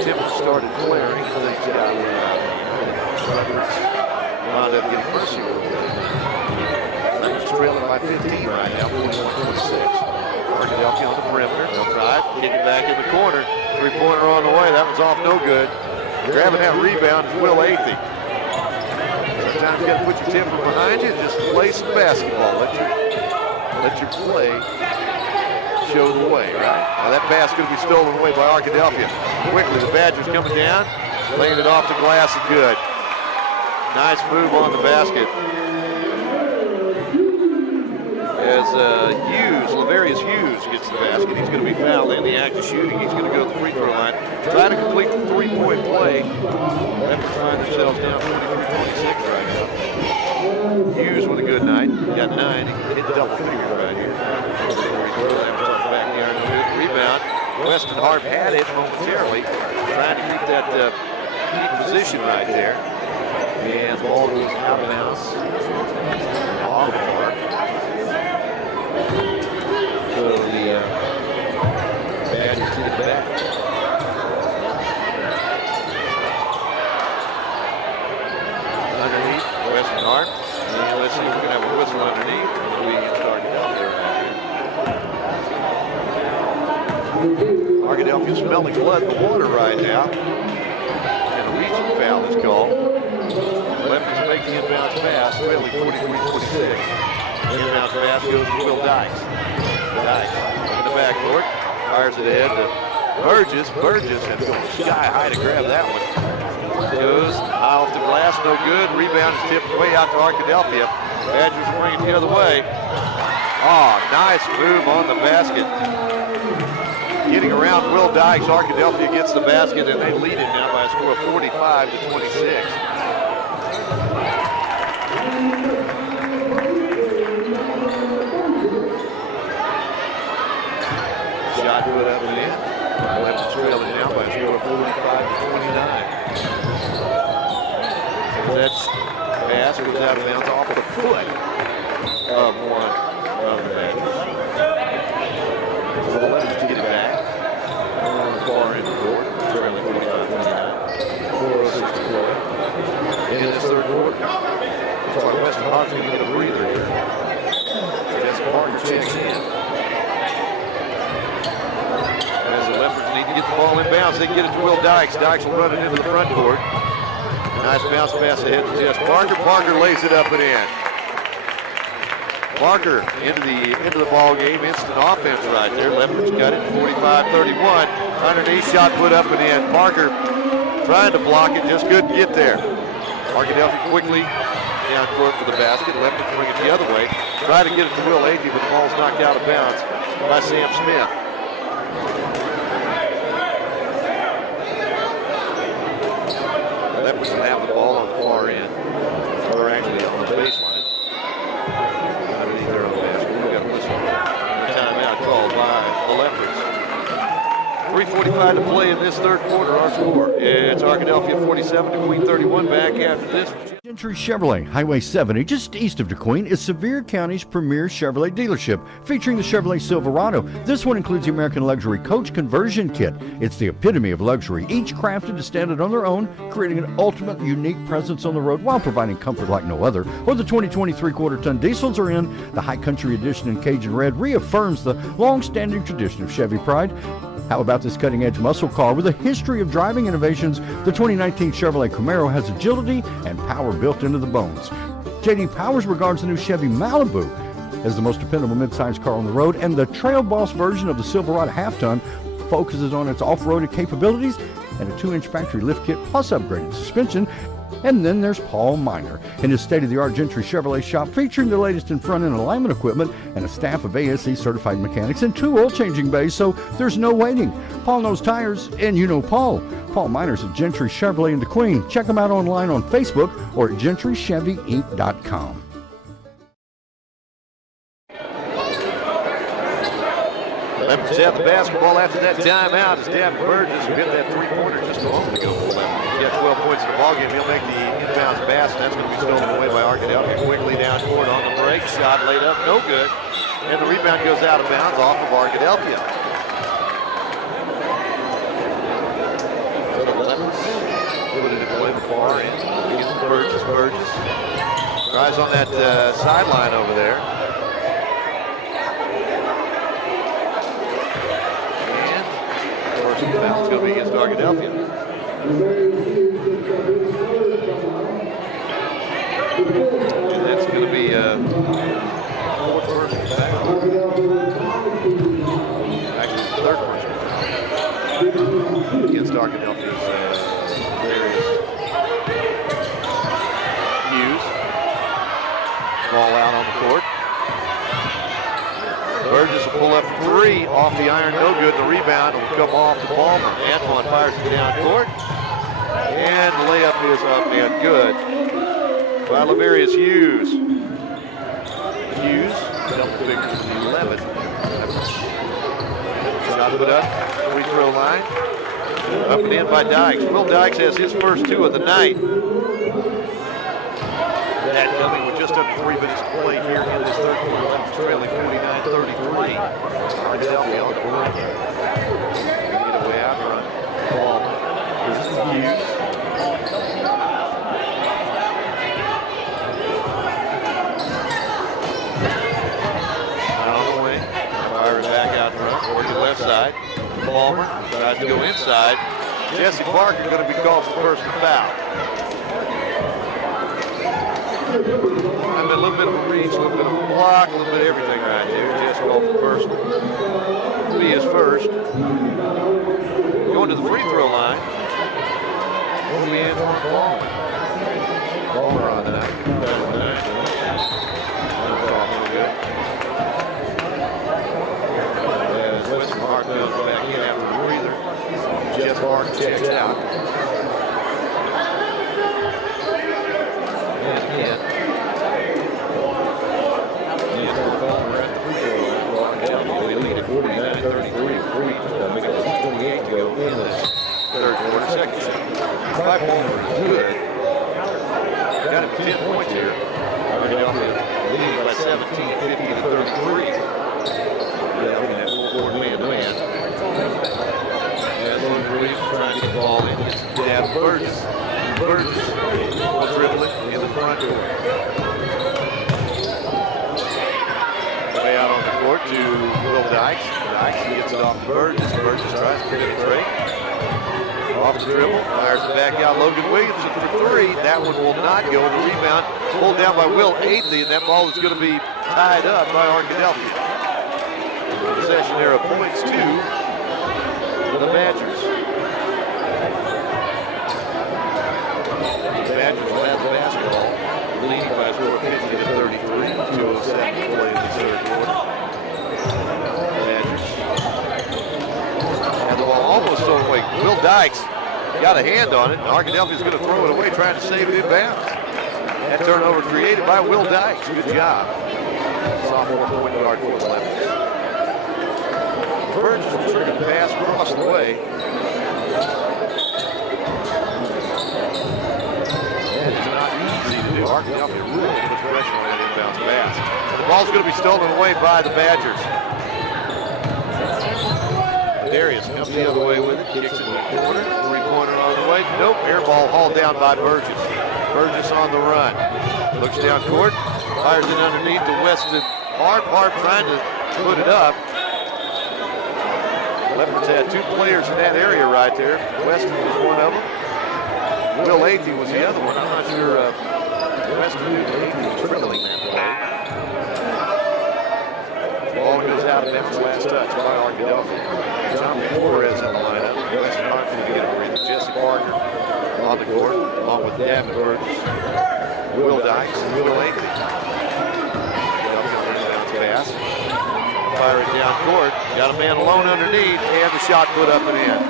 temps started flaring and things got Leopards wound up getting mercy a little bit. Leopards trailing by 15 right now, 41-26. Arkadelphia on the perimeter. They'll try it, kick it back in the corner. Three-pointer on the way. That one's off no good. Grabbing that rebound is Will Athey. Sometimes you got to put your temper behind you and just play some basketball. Let your play show the way, right? Now that basket will be stolen away by Arkadelphia. Quickly, the Badgers coming down, laying it off the glass and good. Nice move on the basket. As Laverius Hughes gets the basket, he's going to be fouled in the act of shooting. He's going to go to the free throw line. Try to complete the three-point play. Leopards find themselves down 43-26 right now. Hughes with a good night. He got 9. He hit double figures right here. Back there. Rebound. Weston Hart had it momentarily. Trying to keep that keep position right there. And the ball goes out of bounds. Off the mark. So the Badgers get it back. Underneath, Weston Hart. And let's see if we can have a whistle underneath. We get started out there. Arkadelphia smelling blood in the water right now. And a reaching foul is called. Leopards make the inbounds pass, trailing 43-46. Inbounds pass goes to Will Dykes. Dykes in the backcourt, fires it ahead to Burgess. Burgess had to go sky high to grab that one. Goes high off the glass, no good. Rebound is tipped way out to Arkadelphia. Badgers bring it the other way. Oh, nice move on the basket. Getting around Will Dykes, Arkadelphia gets the basket, and they lead it now by a score of 45-26. Shot put up and in. Leopards trailing now by a score of 45-29. That pass goes out of bounds off the foot of one of the Badgers. So the Leopards to get it back on the far end of the court, trailing 45-29. 4:06 to play in this third quarter. Looks like Weston Hart's going to get a breather here. As Parker checks in. As the Leopards need to get the ball in bounds, they can get it to Will Dykes. Dykes will run it into the front court. Nice bounce pass ahead to Jess Parker. Parker lays it up and in. Parker into the ball game. Instant offense right there. Leopards got it 45-31. Underneath shot put up and in. Parker trying to block it, just couldn't get there. Arkadelphia quickly down court for the basket. Leopards bring it the other way. Try to get it to Will Athey, but the ball's knocked out of bounds by Sam Smith. Leopards will have the ball on the far end. Or actually on the baseline. Underneath there on the basket. We've got a whistle. Timeout called by the Leopards. 3:45 to play in this third quarter. Our score. It's Arkadelphia 47, DeQueen 31. Back after this. Gentry Chevrolet, Highway 70, just east of DeQueen, is Sevier County's premier Chevrolet dealership, featuring the Chevrolet Silverado. This one includes the American Luxury Coach Conversion Kit. It's the epitome of luxury, each crafted to stand it on their own, creating an ultimate unique presence on the road while providing comfort like no other. Or the 2023 quarter-ton diesels are in. The High Country Edition in Cajun Red reaffirms the long-standing tradition of Chevy pride. How about this cutting-edge muscle car with a history of driving innovations? The 2019 Chevrolet Camaro has agility and power built into the bones. J.D. Powers regards the new Chevy Malibu as the most dependable midsize car on the road, and the Trail Boss version of the Silverado half-ton focuses on its off-road capabilities and a 2-inch factory lift kit plus upgraded suspension. And then there's Paul Miner in his state-of-the-art Gentry Chevrolet shop, featuring the latest in front-end alignment equipment and a staff of ASE certified mechanics and 2 oil-changing bays, so there's no waiting. Paul knows tires, and you know Paul. Paul Miner's at Gentry Chevrolet in DeQueen. Check him out online on Facebook or at GentryChevyInc.com. Leopards have the basketball after that timeout as Davin Burgess, who hit that three-pointer just a moment ago for Leopards. He got 12 points in the ballgame. He'll make the inbounds pass, and that's going to be stolen away by Arkadelphia. Quickly down court on the break. Shot laid up, no good. And the rebound goes out of bounds off of Arkadelphia. So the Leopards put it in play the far end. Against Burgess. Burgess tries on that sideline over there. And the foul's going to be against Arkadelphia. And that's going to be fourth personal foul. Actually, the third personal foul against Arkadelphia's Darius Hughes. Ball out on the court. Burgess will pull up three off the iron, no good. The rebound will come off to Palmer. Antoine fires it down court. And the layup is up and good by Laverius Hughes. Hughes, double figures 11. Shot put up, free throw line. Up and in by Dykes. Will Dykes has his first two of the night. That coming with just under 3 minutes to play here in this third quarter. Leopards trailing 49-33. Arkadelphia on the run. Get away out front. Ball. This is Hughes. On the wing. Fire it back out front. Working left side. Palmer tries to go inside. Jesse Parker going to be called for personal foul. I mean, a little bit of a reach, a little bit of a block, a little bit of everything right there. Just called for personal. He is first. Going to the free throw line. Will be Antoine Palmer. Palmer on that. As Weston Park goes back in after the breather. Jeff Park checks out. They lead at 49-33. Make it 28 to go in this third quarter, second set. By Palmer is good. Got him 10 points here. Arkadelphia leading by 17, 50-33. Looking at full-court man-to-man. And Logan Williams trying to get the ball in. It's Davin Burgess. Burgess will dribble it in the front court. Way out on the court to Will Dykes. Dykes gets it off to Burgess. Burgess tries to penetrate. Off the dribble, fires it back out. Logan Williams for three. That one will not go. The rebound pulled down by Will Aithley, and that ball is going to be tied up by Arkadelphia. Possession there of points to the Badgers. The Badgers will have the basketball, leading by a score of 50-33. 2:07 to play in the third quarter. Badgers have the ball almost thrown away. Will Dykes got a hand on it. Arkadelphia is going to throw it away, trying to save it in bounds. That turnover created by Will Dykes. Good job. Sophomore point guard for the Leopards. Burgess will try to pass across the way. That is not easy to do. Arkadelphia really put pressure on that inbounds pass. The ball's going to be stolen away by the Badgers. Darius comes the other way with it, kicks it in the corner, three-pointer on the way. Nope, air ball hauled down by Burgess. Burgess on the run. Looks down court, fires it underneath to Weston. Harp trying to put it up. Leopards had two players in that area right there. Weston was one of them. Will Aithy was the other one. I'm not sure Weston knew Aithy was dribbling that play. Ball goes out of Memphis, last touch by Arkadelphia. John Flores in the lineup. Weston Hartman to get a breather. Jesse Parker on the court, along with Davin Burgess, Will Dykes, and Will Aithy. Pass. Fire it down court. Got a man alone underneath, and the shot put up and in.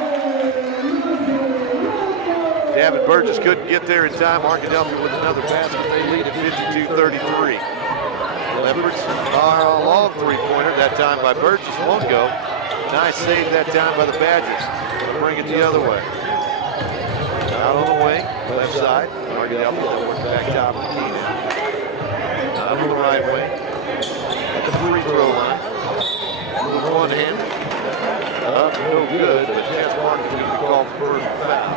Davin Burgess couldn't get there in time. Arkadelphia with another basket. They lead at 52-33. Leopards are a long three-pointer. That time by Burgess won't go. Nice save that time by the Badgers. Bring it the other way. Out on the wing, left side. Arkadelphia works back top of the key now. Out on the right wing. At the free throw line. With one hand. Up, no good, but Jess Martin is going to be called for personal foul.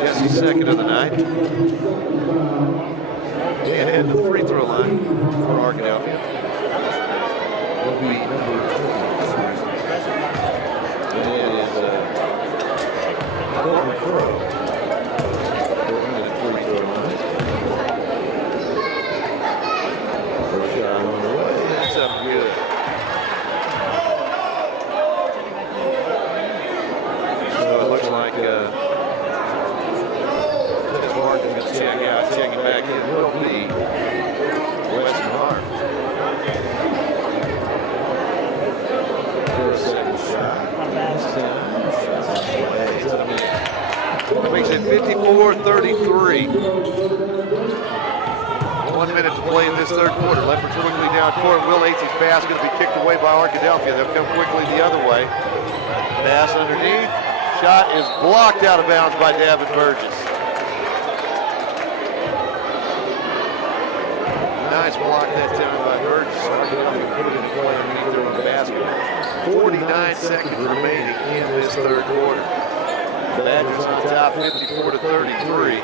Jesse's second of the night. And at the free throw line for Arkadelphia. Will be number 20. It is Courtney Crow. Courtney at the free throw line. First shot on the way. That's up good. So it looks like Dennis Martin can check out. Checking back in will be Weston Hart. First second shot. Makes it 54-33. 1 minute to play in this third quarter. Leopards quickly down court. Will Athey's pass going to be kicked away by Arkadelphia. They'll come quickly the other way. Pass underneath. Shot is blocked out of bounds by Davin Burgess. Nice block that time by Burgess. Arkadelphia put it in play underneath their own basket. 49 seconds remaining in this third quarter. The Badgers on top 54-33.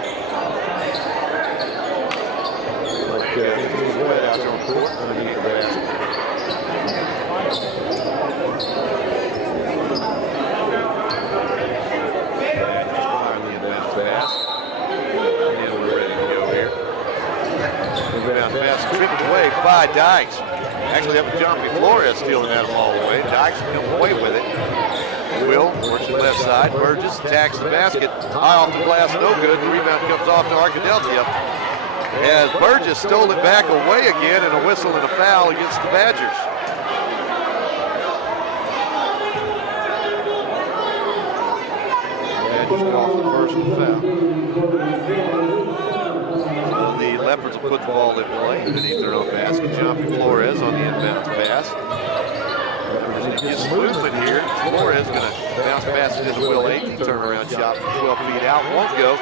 He's way out there on court underneath the basket. Badgers fire the inbound pass. And we're ready to go here. Inbound pass tripped away by Dykes. Actually, up to John B. Flores stealing that ball away. Dykes comes away with it. Will works the left side. Burgess attacks the basket. High off the glass, no good. The rebound comes off to Arkadelphia. As Burgess stole it back away again, and a whistle and a foul against the Badgers. Badgers call for the personal foul. The Leopards will put the ball in play beneath their own basket. John P. Flores on the inbounds pass. Gets movement here. Flores going to bounce past it as Will Athey. Turnaround shot from 12 feet out. Won't go.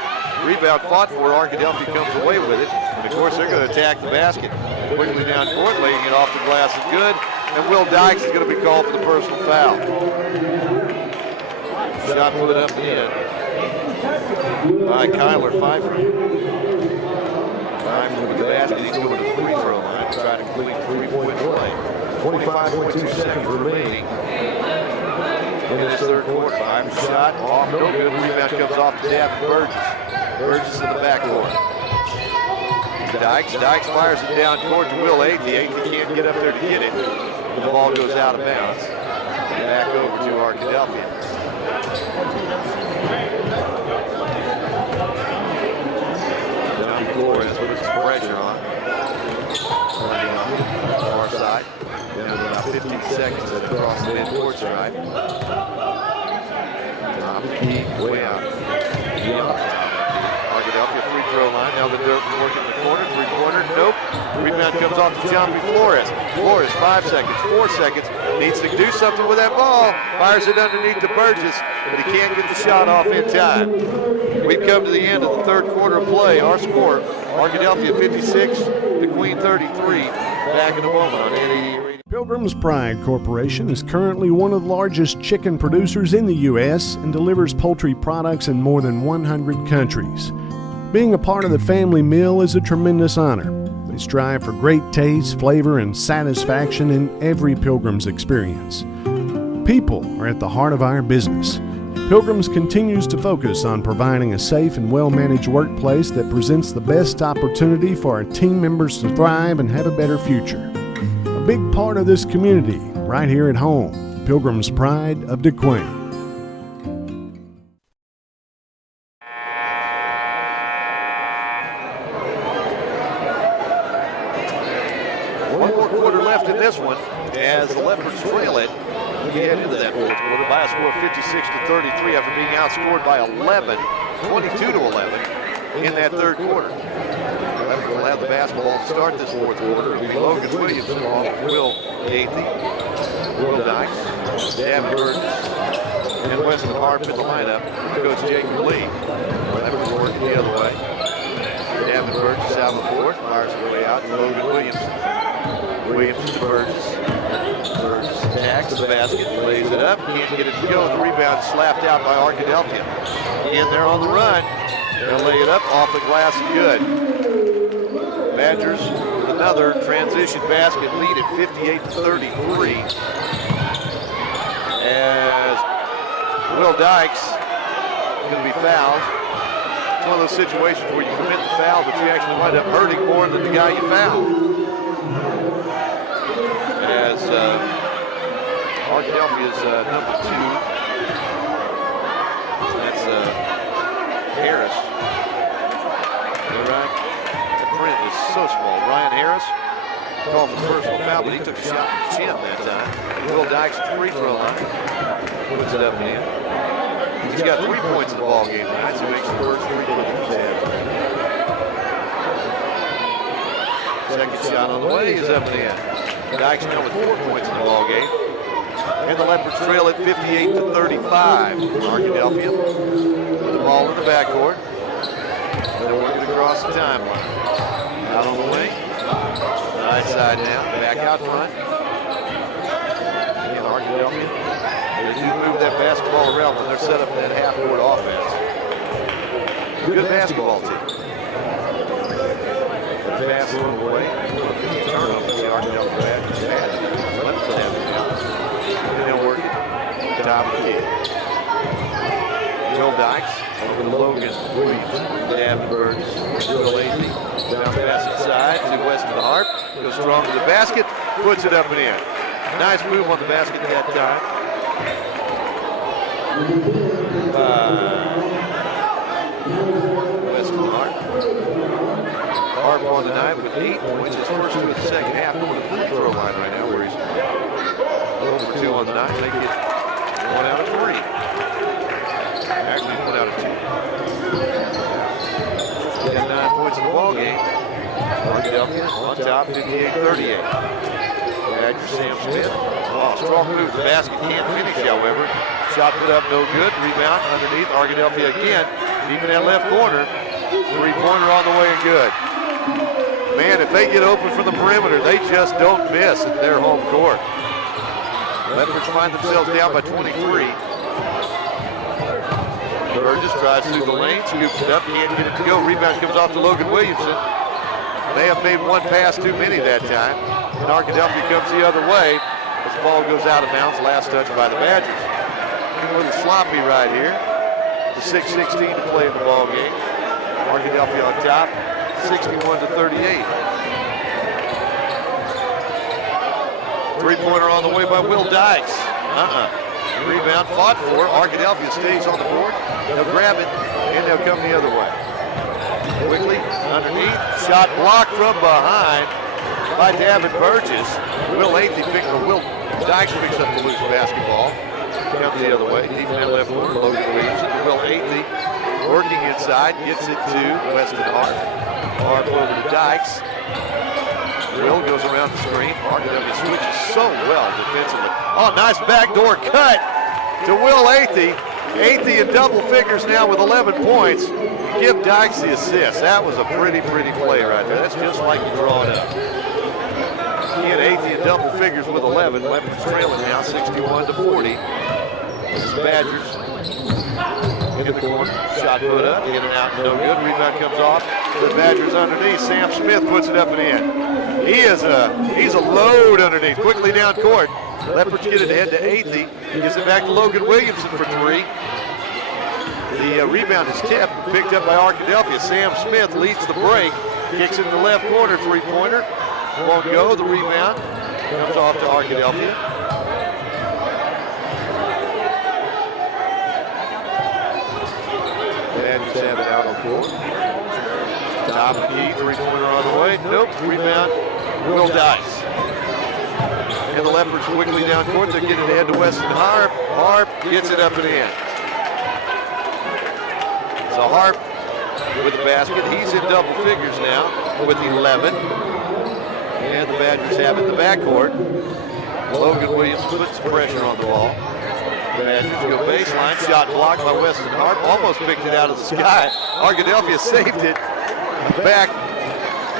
Rebound fought for. Arkadelphia comes away with it. And of course, they're going to attack the basket. Quickly down court, laying it off the glass is good. And Will Dykes is going to be called for the personal foul. Shot put up and in by Kyler Pfeiffer. Pfeiffer with the basket. He's going to the free throw line to try to complete three-point play. 25.2 seconds remaining in this third quarter. Pfeiffer shot off, no good. Rebound comes off to Davin Burgess. Burgess in the backcourt. Dykes fires it down court to Will Athey. Athey can't get up there to get it. The ball goes out of bounds. And back over to Arkadelphia. Johnny Flores puts some pressure on. Far side. Down to about 15 seconds across the mid-court stripe. Top of the key, way out. Arkadelphia free throw line. Now the dirt working in the corner. Three-pointer, nope. Rebound comes off to John B. Flores. Flores, 5 seconds, 4 seconds. Needs to do something with that ball. Fires it underneath to Burgess, but he can't get the shot off in time. We've come to the end of the third quarter of play. Our score, Arkadelphia 56, the Queen 33. Back in a moment on 880. Pilgrim's Pride Corporation is currently one of the largest chicken producers in the U.S. and delivers poultry products in more than 100 countries. Being a part of the family meal is a tremendous honor. They strive for great taste, flavor, and satisfaction in every Pilgrim's experience. People are at the heart of our business. Pilgrim's continues to focus on providing a safe and well-managed workplace that presents the best opportunity for our team members to thrive and have a better future. A big part of this community, right here at home, Pilgrim's Pride of DeQueen. One more quarter left in this one as the Leopards trail it. We head into that fourth quarter by a score of 56-33 after being outscored by 22-11 in that third quarter. Leopards will have the basketball to start this fourth quarter. It'll be Logan Williamson off Will Athey. Will Dykes Davenport and Weston Harp in the lineup. Coach Jacob Lee. Leopards working the other way. Davenport out the fourth, fires the way out to Logan Williamson. Williamson to Burgess. Burgess attacks the basket, lays it up, can't get it to go. The rebound slapped out by Arkadelphia. And they're on the run. They'll lay it up off the glass and good. Badgers with another transition basket lead at 58-33. As Will Dykes going to be fouled. It's one of those situations where you commit the foul, but you actually wind up hurting more than the guy you fouled. As Arkadelphia's number 2, that's Harris. All right, the print is so small. Ryan Harris called for personal foul, but he took a shot in the chin that time. Will Dykes at the free throw line puts it up in. He's got 3 points in the ball game tonight, so he makes the first free throw he's had. Second shot on the way is up and in. Dykes now with 4 points in the ball game. And the Leopards trail at 58-35. Arkadelphia with the ball in the backcourt. They're working across the timeline. Out on the wing. Right side now. Back out front. And Arkadelphia, they do move that basketball around when they're set up in that half-court offense. Good basketball team. The pass on the way. Turnover the Arkadelphia Badgers had. Left to have it now. They'll work it. Top of the key. Will Dykes over to Logan Williams. Davenport. Will Lazy. Down pass inside to Weston Harp. Goes strong to the basket. Puts it up and in. Nice move on the basket that time. Weston Harp. Harp on the night with 8 points. His first 2 of the second half over the free throw line right now, where he's over 2 on the night. They get 1 out of 3. Actually, 1 out of 2. He got 9 points in the ball game. Arkadelphia on top, 58-38. Badger Sam Smith. Oh, strong move. The basket can't finish, however. Shot put up, no good. Rebound underneath. Arkadelphia again. Even that left corner. 3-pointer on the way and good. Man, if they get open from the perimeter, they just don't miss at their home court. Leopards find themselves down by 23. Burgess tries through the lane, scoops it up, can't get it to go. Rebound comes off to Logan Williamson. They have made 1 pass too many that time. And Arkadelphia comes the other way as the ball goes out of bounds. Last touch by the Badgers. A little sloppy right here. The 6:16 to play in the ball game. Arkadelphia on top, 61-38. 3-pointer on the way by Will Dykes. Rebound fought for. Arkadelphia stays on the board. They'll grab it, and they'll come the other way. Quickly, underneath, shot blocked from behind by Davin Burgess. Will Dykes picks up the loose basketball. Comes the other way, deep in that left corner, Logan Williamson. Will Athey working inside, gets it to Weston Harp. Harp over to Dykes. Will goes around the screen. Arkadelphia switches so well defensively. Oh, nice backdoor cut to Will Athey. Athey in double figures now with 11 points. Give Dykes the assist. That was a pretty play right there. That's just like you draw it up. He had Athey in double figures with 11. Leopards trailing now 61-40. This is Badgers in the corner. Shot put up, in and out, no good. Rebound comes off. The Badgers underneath. Sam Smith puts it up and in. He's a load underneath. Quickly down court. Leopards get it ahead to Athey. Gives it back to Logan Williamson for 3. The rebound is tipped, picked up by Arkadelphia. Sam Smith leads the break. Kicks it in the left corner, 3-pointer. Won't go. The rebound comes off to Arkadelphia. Badgers have it out on court. Top of the key, 3-pointer on the way. Nope, rebound, Will Dykes. And the Leopards quickly down court. They get it ahead to Weston Harp. Harp gets it up and in. So Harp with the basket. He's in double figures now with 11. And the Badgers have it in the backcourt. Logan Williams puts pressure on the ball. Badgers go baseline, shot blocked by Weston Harp, almost picked it out of the sky. Arkadelphia saved it back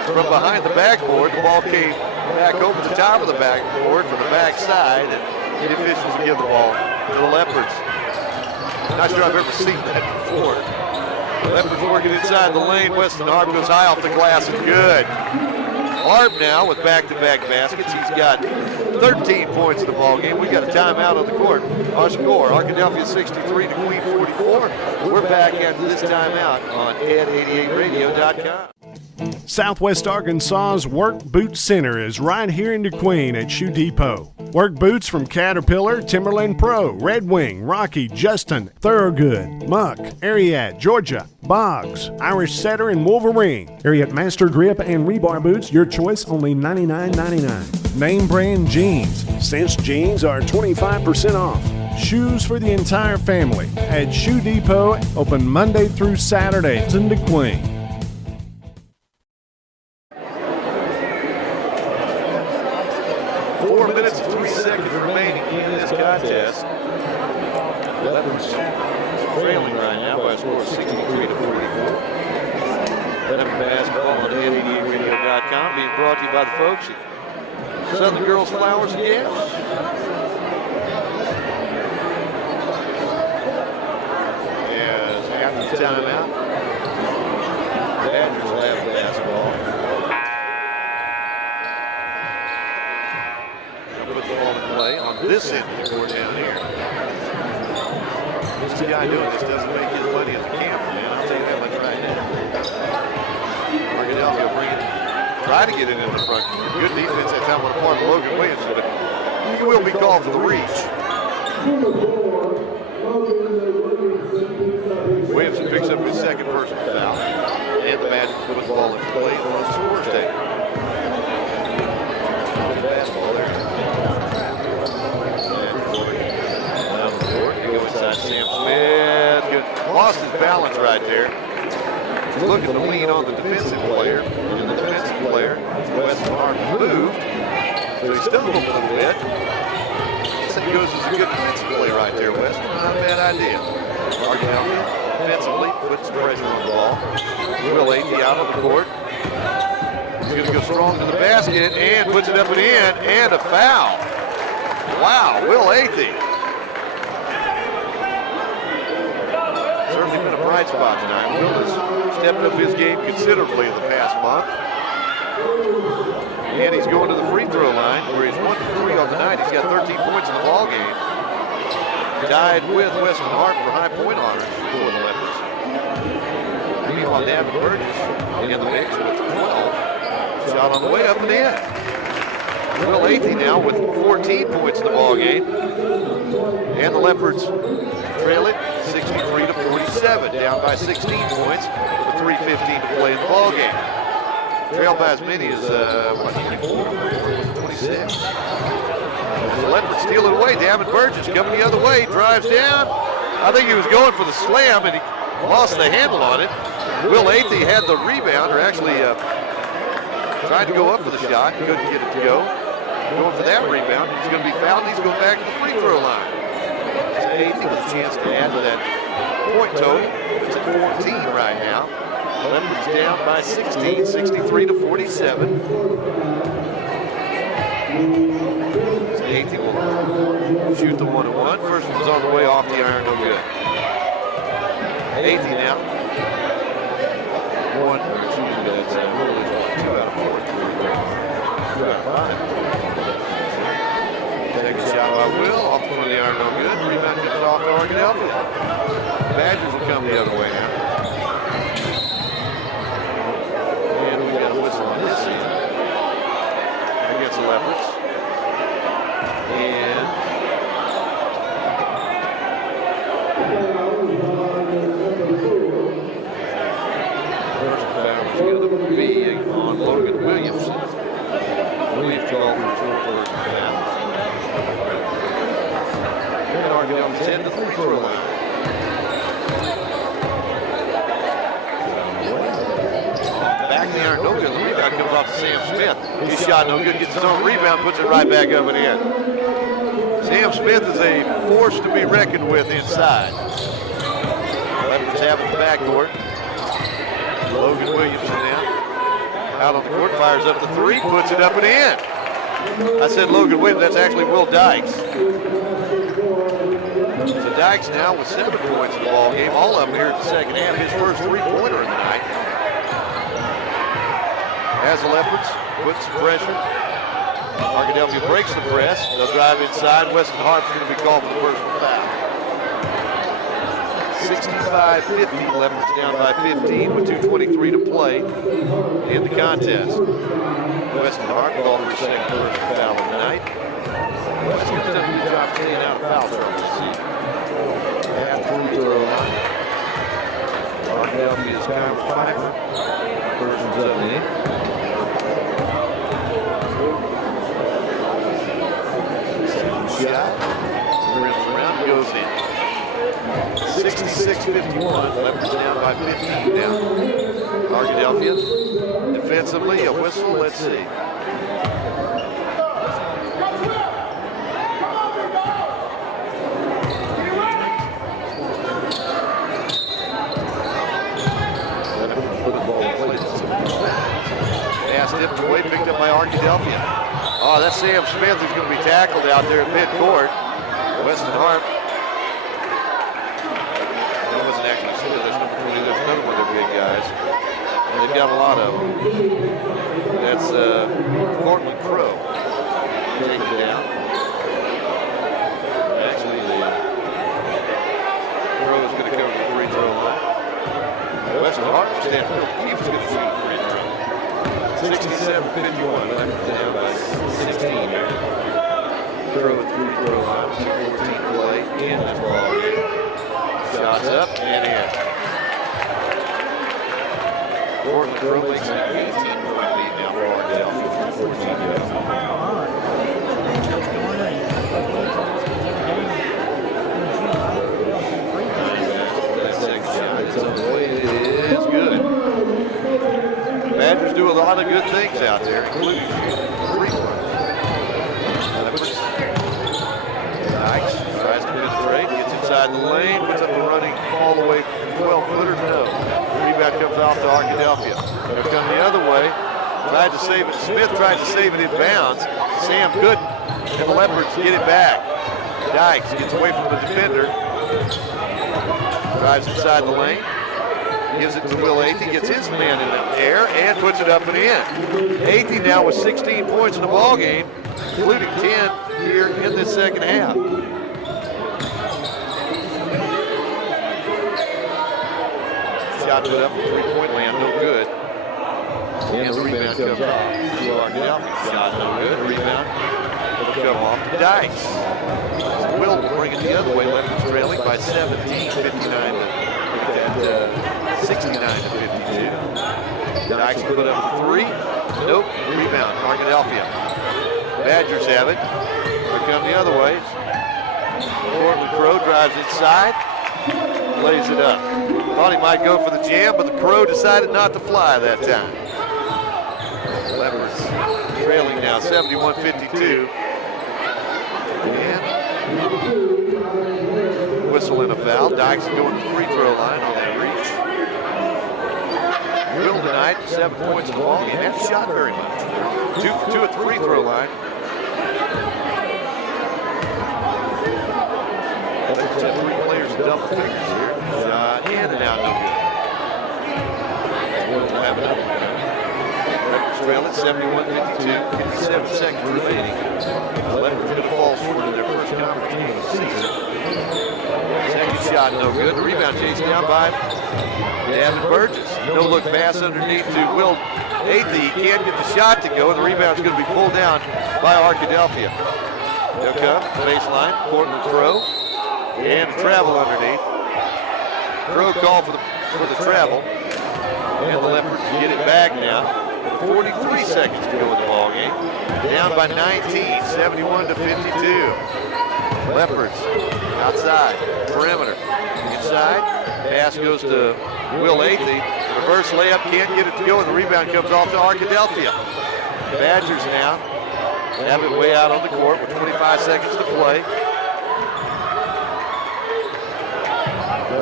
from behind the backboard. The ball came back over the top of the backboard from the backside, and the officials give the ball to the Leopards. Not sure I've ever seen that before. Leopards working inside the lane. Weston Harp goes high off the glass and good. Harp now with back-to-back baskets. He's got 13 points in the ball game. We got a timeout on the court. Our score, Arkadelphia 63 to Queen 44. We're back after this timeout on Ed88Radio.com. Southwest Arkansas's Work Boot Center is right here in DeQueen at Shoe Depot. Work boots from Caterpillar, Timberland Pro, Red Wing, Rocky, Justin, Thorogood, Muck, Ariat, Georgia, Boggs, Irish Setter, and Wolverine. Ariat Master Grip and Rebar boots, your choice, only $99.99. Name brand jeans. Cinch jeans are 25% off. Shoes for the entire family at Shoe Depot, open Monday through Saturday in DeQueen. 4 minutes and 3 seconds remaining in this contest. Leopards trailing right now by a score of 63 to 44. Leopard basketball on Ed88Radio.com, being brought to you by the folks at Southern Girls Flowers and Gas. Yes, after the timeout, Badgers will have basketball. Play on this end of the court down here. This guy doing this doesn't make his money as a cameraman. I'll tell you that much right now. Arkadelphia will bring it, try to get it in the front. Good defense that time on the part of Logan Williams, but he will be called for the reach. Williamson picks up his second personal foul, and the Badgers put the ball in play on the score table. Good basketball there. Inside Sam Smith. Good. Lost his balance right there. He's looking to lean on the defensive player. And the defensive player, Weston Harp, moved. So he stumbled a little bit. So he goes as a good defensive play right there, Weston. Not a bad idea. Arkadelphia defensively puts pressure on the ball. Will Athey out on the court. He's going to go strong to the basket and puts it up and in. And a foul. Wow, Will Athey. Certainly been a bright spot tonight. Will has stepped up his game considerably in the past month. And he's going to the free throw line where he's 1 for 3 on the night. He's got 13 points in the ball game. Tied with Weston Harp for high point honors for the Leopards. Meanwhile, Davin Burgess in the mix with 12. Shot on the way up and in. Will Athey now with 14 points in the ball game. And the Leopards trail it 63 to 47, down by 16 points with 3:15 to play in the ball game. Trail by as many as 26. The Leopards steal it away. Davin Burgess coming the other way, drives down. I think he was going for the slam and he lost the handle on it. Will Athey had the rebound, or actually tried to go up for the shot, couldn't get it to go. Going for that rebound, he's going to be fouled. He's going back to the free throw line. Athey with a chance to add to that point total. It's at 14 right now. Leopards down by 16, 63 to 47. Athey will shoot the 1-1. First one's on the way off the iron, no good. Athey now. 2 out of 4. 2 out of 5. Second shot by Will, off the front of the iron, no good. Rebound comes off to Arkadelphia. Badgers will come the other way now. And we got a whistle on this end against the Leopards. And first foul is going to be on Logan Williamson. We've called for 2 foul. Arkadelphia 10 to the free throw line. Back in the iron, no good. The rebound comes off to Sam Smith. His shot no good, gets his own rebound, puts it right back up and in. Sam Smith is a force to be reckoned with inside. Leopards have it in the backcourt. Logan Williamson now. Out on the court, fires up the three, puts it up and in. I said Logan Williams, that's actually Will Dykes. So Dykes now with 7 points in the ball game, all of them here at the second half. His first three-pointer of the night. As the Leopards put some pressure. Arkadelphia breaks the press. They'll drive inside. Weston Harp's going to be called for the personal foul. 65-50, Leopards down by 15 with 2:23 to play in the contest. Weston Harp called for his second personal foul of the night. Weston's done a good job staying out of foul trouble this season. Half free throw line. Arkadelphia's Kyle Pfeiffer. First one's up and in. Shot. Rims around, goes in. 66-51. Leopards down by 15 now. Arkadelphia defensively, a whistle. Let's see. Pass tipped away, picked up by Arkadelphia. Oh, that's Sam Smith who's going to be tackled out there at midcourt. Weston Harp. That wasn't actually Smith. There's another one of their big guys. They've got a lot of them. That's Cortland Crow. Take it down. Actually, Crow is going to go to the free throw line. Weston Harp stands up. He was going to shoot the free throw. 67-51. Leopards down by 16. Crow at free throw line. 2:14 play in this ball game. Shots up and in. Cortland Crow makes an 18-point lead now for Arkadelphia. 14 down. That second shot is on the way. It is good. Badgers do a lot of good things out there, including free throws. Dykes tries to penetrate, gets inside the lane, puts up the running all the way 12-footer. No. Rebound comes off to Arkadelphia. They'll come the other way. Tried to save it. Smith tried to save it in bounds. Sam couldn't. And the Leopards get it back. Dykes gets away from the defender. Drives inside the lane. Gives it to Will Athey, gets his man in the air, and puts it up and in. Athey now with 16 points in the ball game, including 10 here in this second half. Shot put up, three-point land, no good. And the rebound comes off to Arkadelphia. Shot no good, rebound will come off to Dykes. Will bring it the other way, Leopards trailing by 17, 69 to 52. Dykes put up a three. Nope. Rebound. Arkadelphia. Badgers have it. They come the other way. Cortland Crow drives inside. Lays it up. Thought he might go for the jam, but the Crow decided not to fly that time. Leopards trailing now 71-52. And whistle and a foul. Dykes going to the free throw line on that reach. Will tonight, 7 points in the ball game. Hasn't shot very much. Two at the free throw line. Leopards have 3 players in double figures here. Shot in and out, no good. Will have it up. Leopards trail at 71-52. 57 seconds remaining. Leopards going to fall short in their first conference game of the season. Second shot, no good. The rebound chased down by Davin Burgess. No look pass underneath to Will Athey. He can't get the shot to go, and the rebound's going to be pulled down by Arkadelphia. They'll come, baseline, Cortland Crow, and travel underneath. Crow called for the travel, and the Leopards get it back now. 43 seconds to go in the ball game. Down by 19, 71-52. Leopards outside, perimeter, inside. Pass goes to Will Athey. Reverse layup, can't get it to go, and the rebound comes off to Arkadelphia. Badgers now have it way out on the court with 25 seconds to play.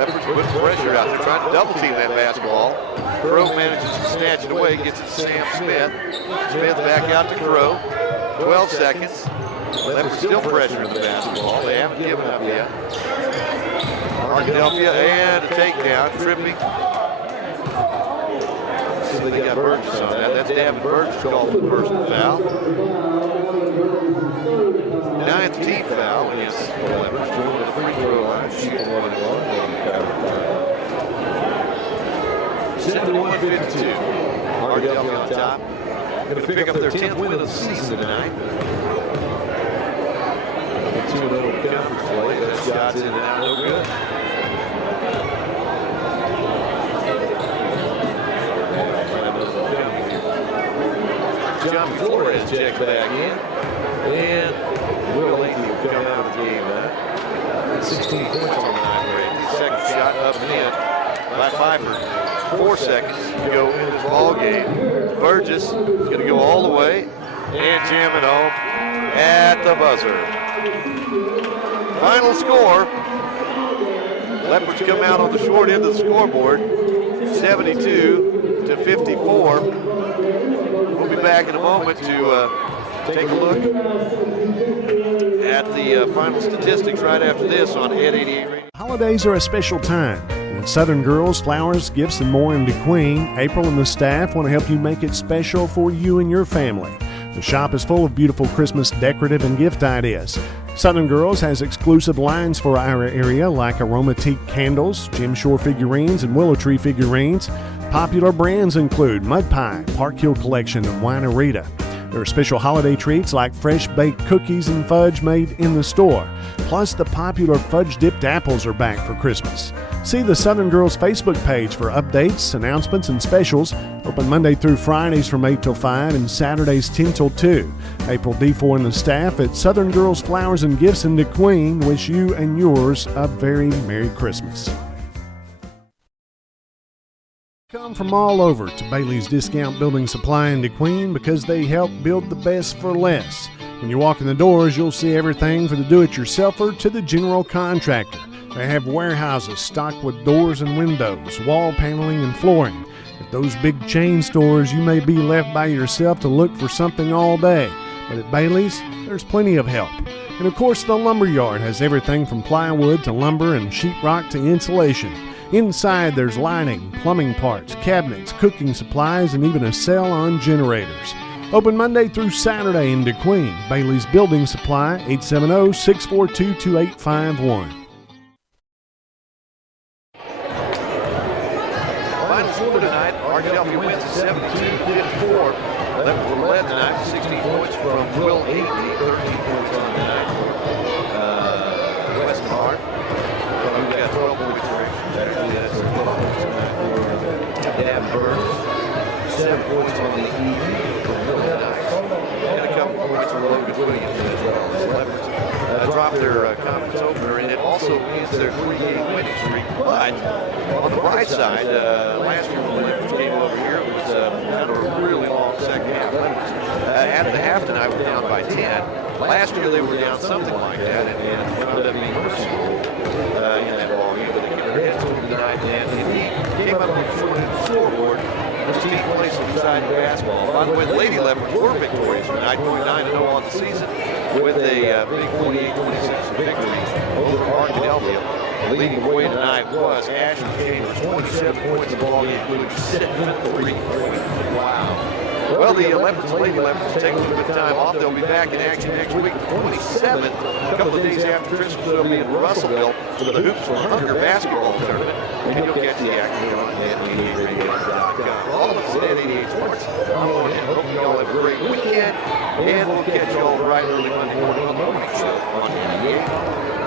Leopards put pressure out there, trying to double team that basketball. Crow manages to snatch it away, gets it to Sam Smith. Smith back out to Crow. 12 seconds. Leopards still pressuring the basketball. They haven't given up yet. Arkadelphia and a takedown, tripping. So they got Burgess on that. That's Davin Burgess called for the personal foul. 9th team foul against the Leopards. Going to the free throw line, shooting 1-1. 71-52. Arkadelphia on top. Going to pick up their 10th win of the season tonight. 2-0 conference play. That shot's in and out, no good. John Flores checks back in. And Will Laney will come out of the game now. 16 points on the night rate. Second shot up and in by Pfeiffer. 4 seconds to go in this ball game. Burgess is going to go all the way and jam it home at the buzzer. Final score. Leopards come out on the short end of the scoreboard, 72-54. We'll be back in a moment to take a look at the final statistics right after this on Ed 88 Radio. Holidays are a special time. And at Southern Girls, Flowers, Gifts, and More in DeQueen, April and the staff want to help you make it special for you and your family. The shop is full of beautiful Christmas decorative and gift ideas. Southern Girls has exclusive lines for our area like Aromatique candles, Jim Shore figurines, and Willow Tree figurines. Popular brands include Mud Pie, Park Hill Collection, and Winerita. There are special holiday treats like fresh baked cookies and fudge made in the store. Plus, the popular fudge-dipped apples are back for Christmas. See the Southern Girls Facebook page for updates, announcements, and specials. Open Monday through Fridays from 8 till 5 and Saturdays 10 till 2. April D4 and the staff at Southern Girls Flowers and Gifts in DeQueen wish you and yours a very Merry Christmas. Come from all over to Bailey's Discount Building Supply in DeQueen because they help build the best for less. When you walk in the doors, you'll see everything from the do-it-yourselfer to the general contractor. They have warehouses stocked with doors and windows, wall paneling, and flooring. At those big chain stores, you may be left by yourself to look for something all day. But at Bailey's, there's plenty of help. And of course, the lumber yard has everything from plywood to lumber and sheetrock to insulation. Inside, there's lighting, plumbing parts, cabinets, cooking supplies, and even a sale on generators. Open Monday through Saturday in DeQueen. Bailey's Building Supply, 870-642-2851. Final score tonight, Arkadelphia wins 72-54. Leopards were led tonight with 16 points from Will Aiden, 13 points on the night. Weston Hart, who got 12 points for actually that's 12 points tonight for Davin Burgess. 7 points on the evening for Will tonight. And a couple points for Logan Williams as well. The Leopards dropped their conference opener, and it also is their 3-game winning streak. But on the bright side, last year when the Leopards came over here, it was kind of a really long second half. Leopards after the half tonight were down by 10. Last year they were down something like that, and wound up being merciful in that ball game. But they kept their heads moving tonight, and he came up on the short end of the scoreboard. This team plays inside basketball. By the way, the Lady Leopards were victorious tonight, going 9-0 on the season with a big 48-26 victory over Arkadelphia. Leading the way tonight was Ashley Chambers, 27 points in the ball game, including 7 3-pointers. Wow. Well, the Lady Leopards take a little bit of time off. They'll be back in action next week, 27th, a couple of days after Christmas. They'll be in Russellville for the Hoops for Hunger basketball tournament, and you'll catch the action on Net88Radio.com. All of us at Net 88 Sports, I'm going in. Hope you all have a great weekend, and we'll catch you all right early Monday morning on the morning show on 88.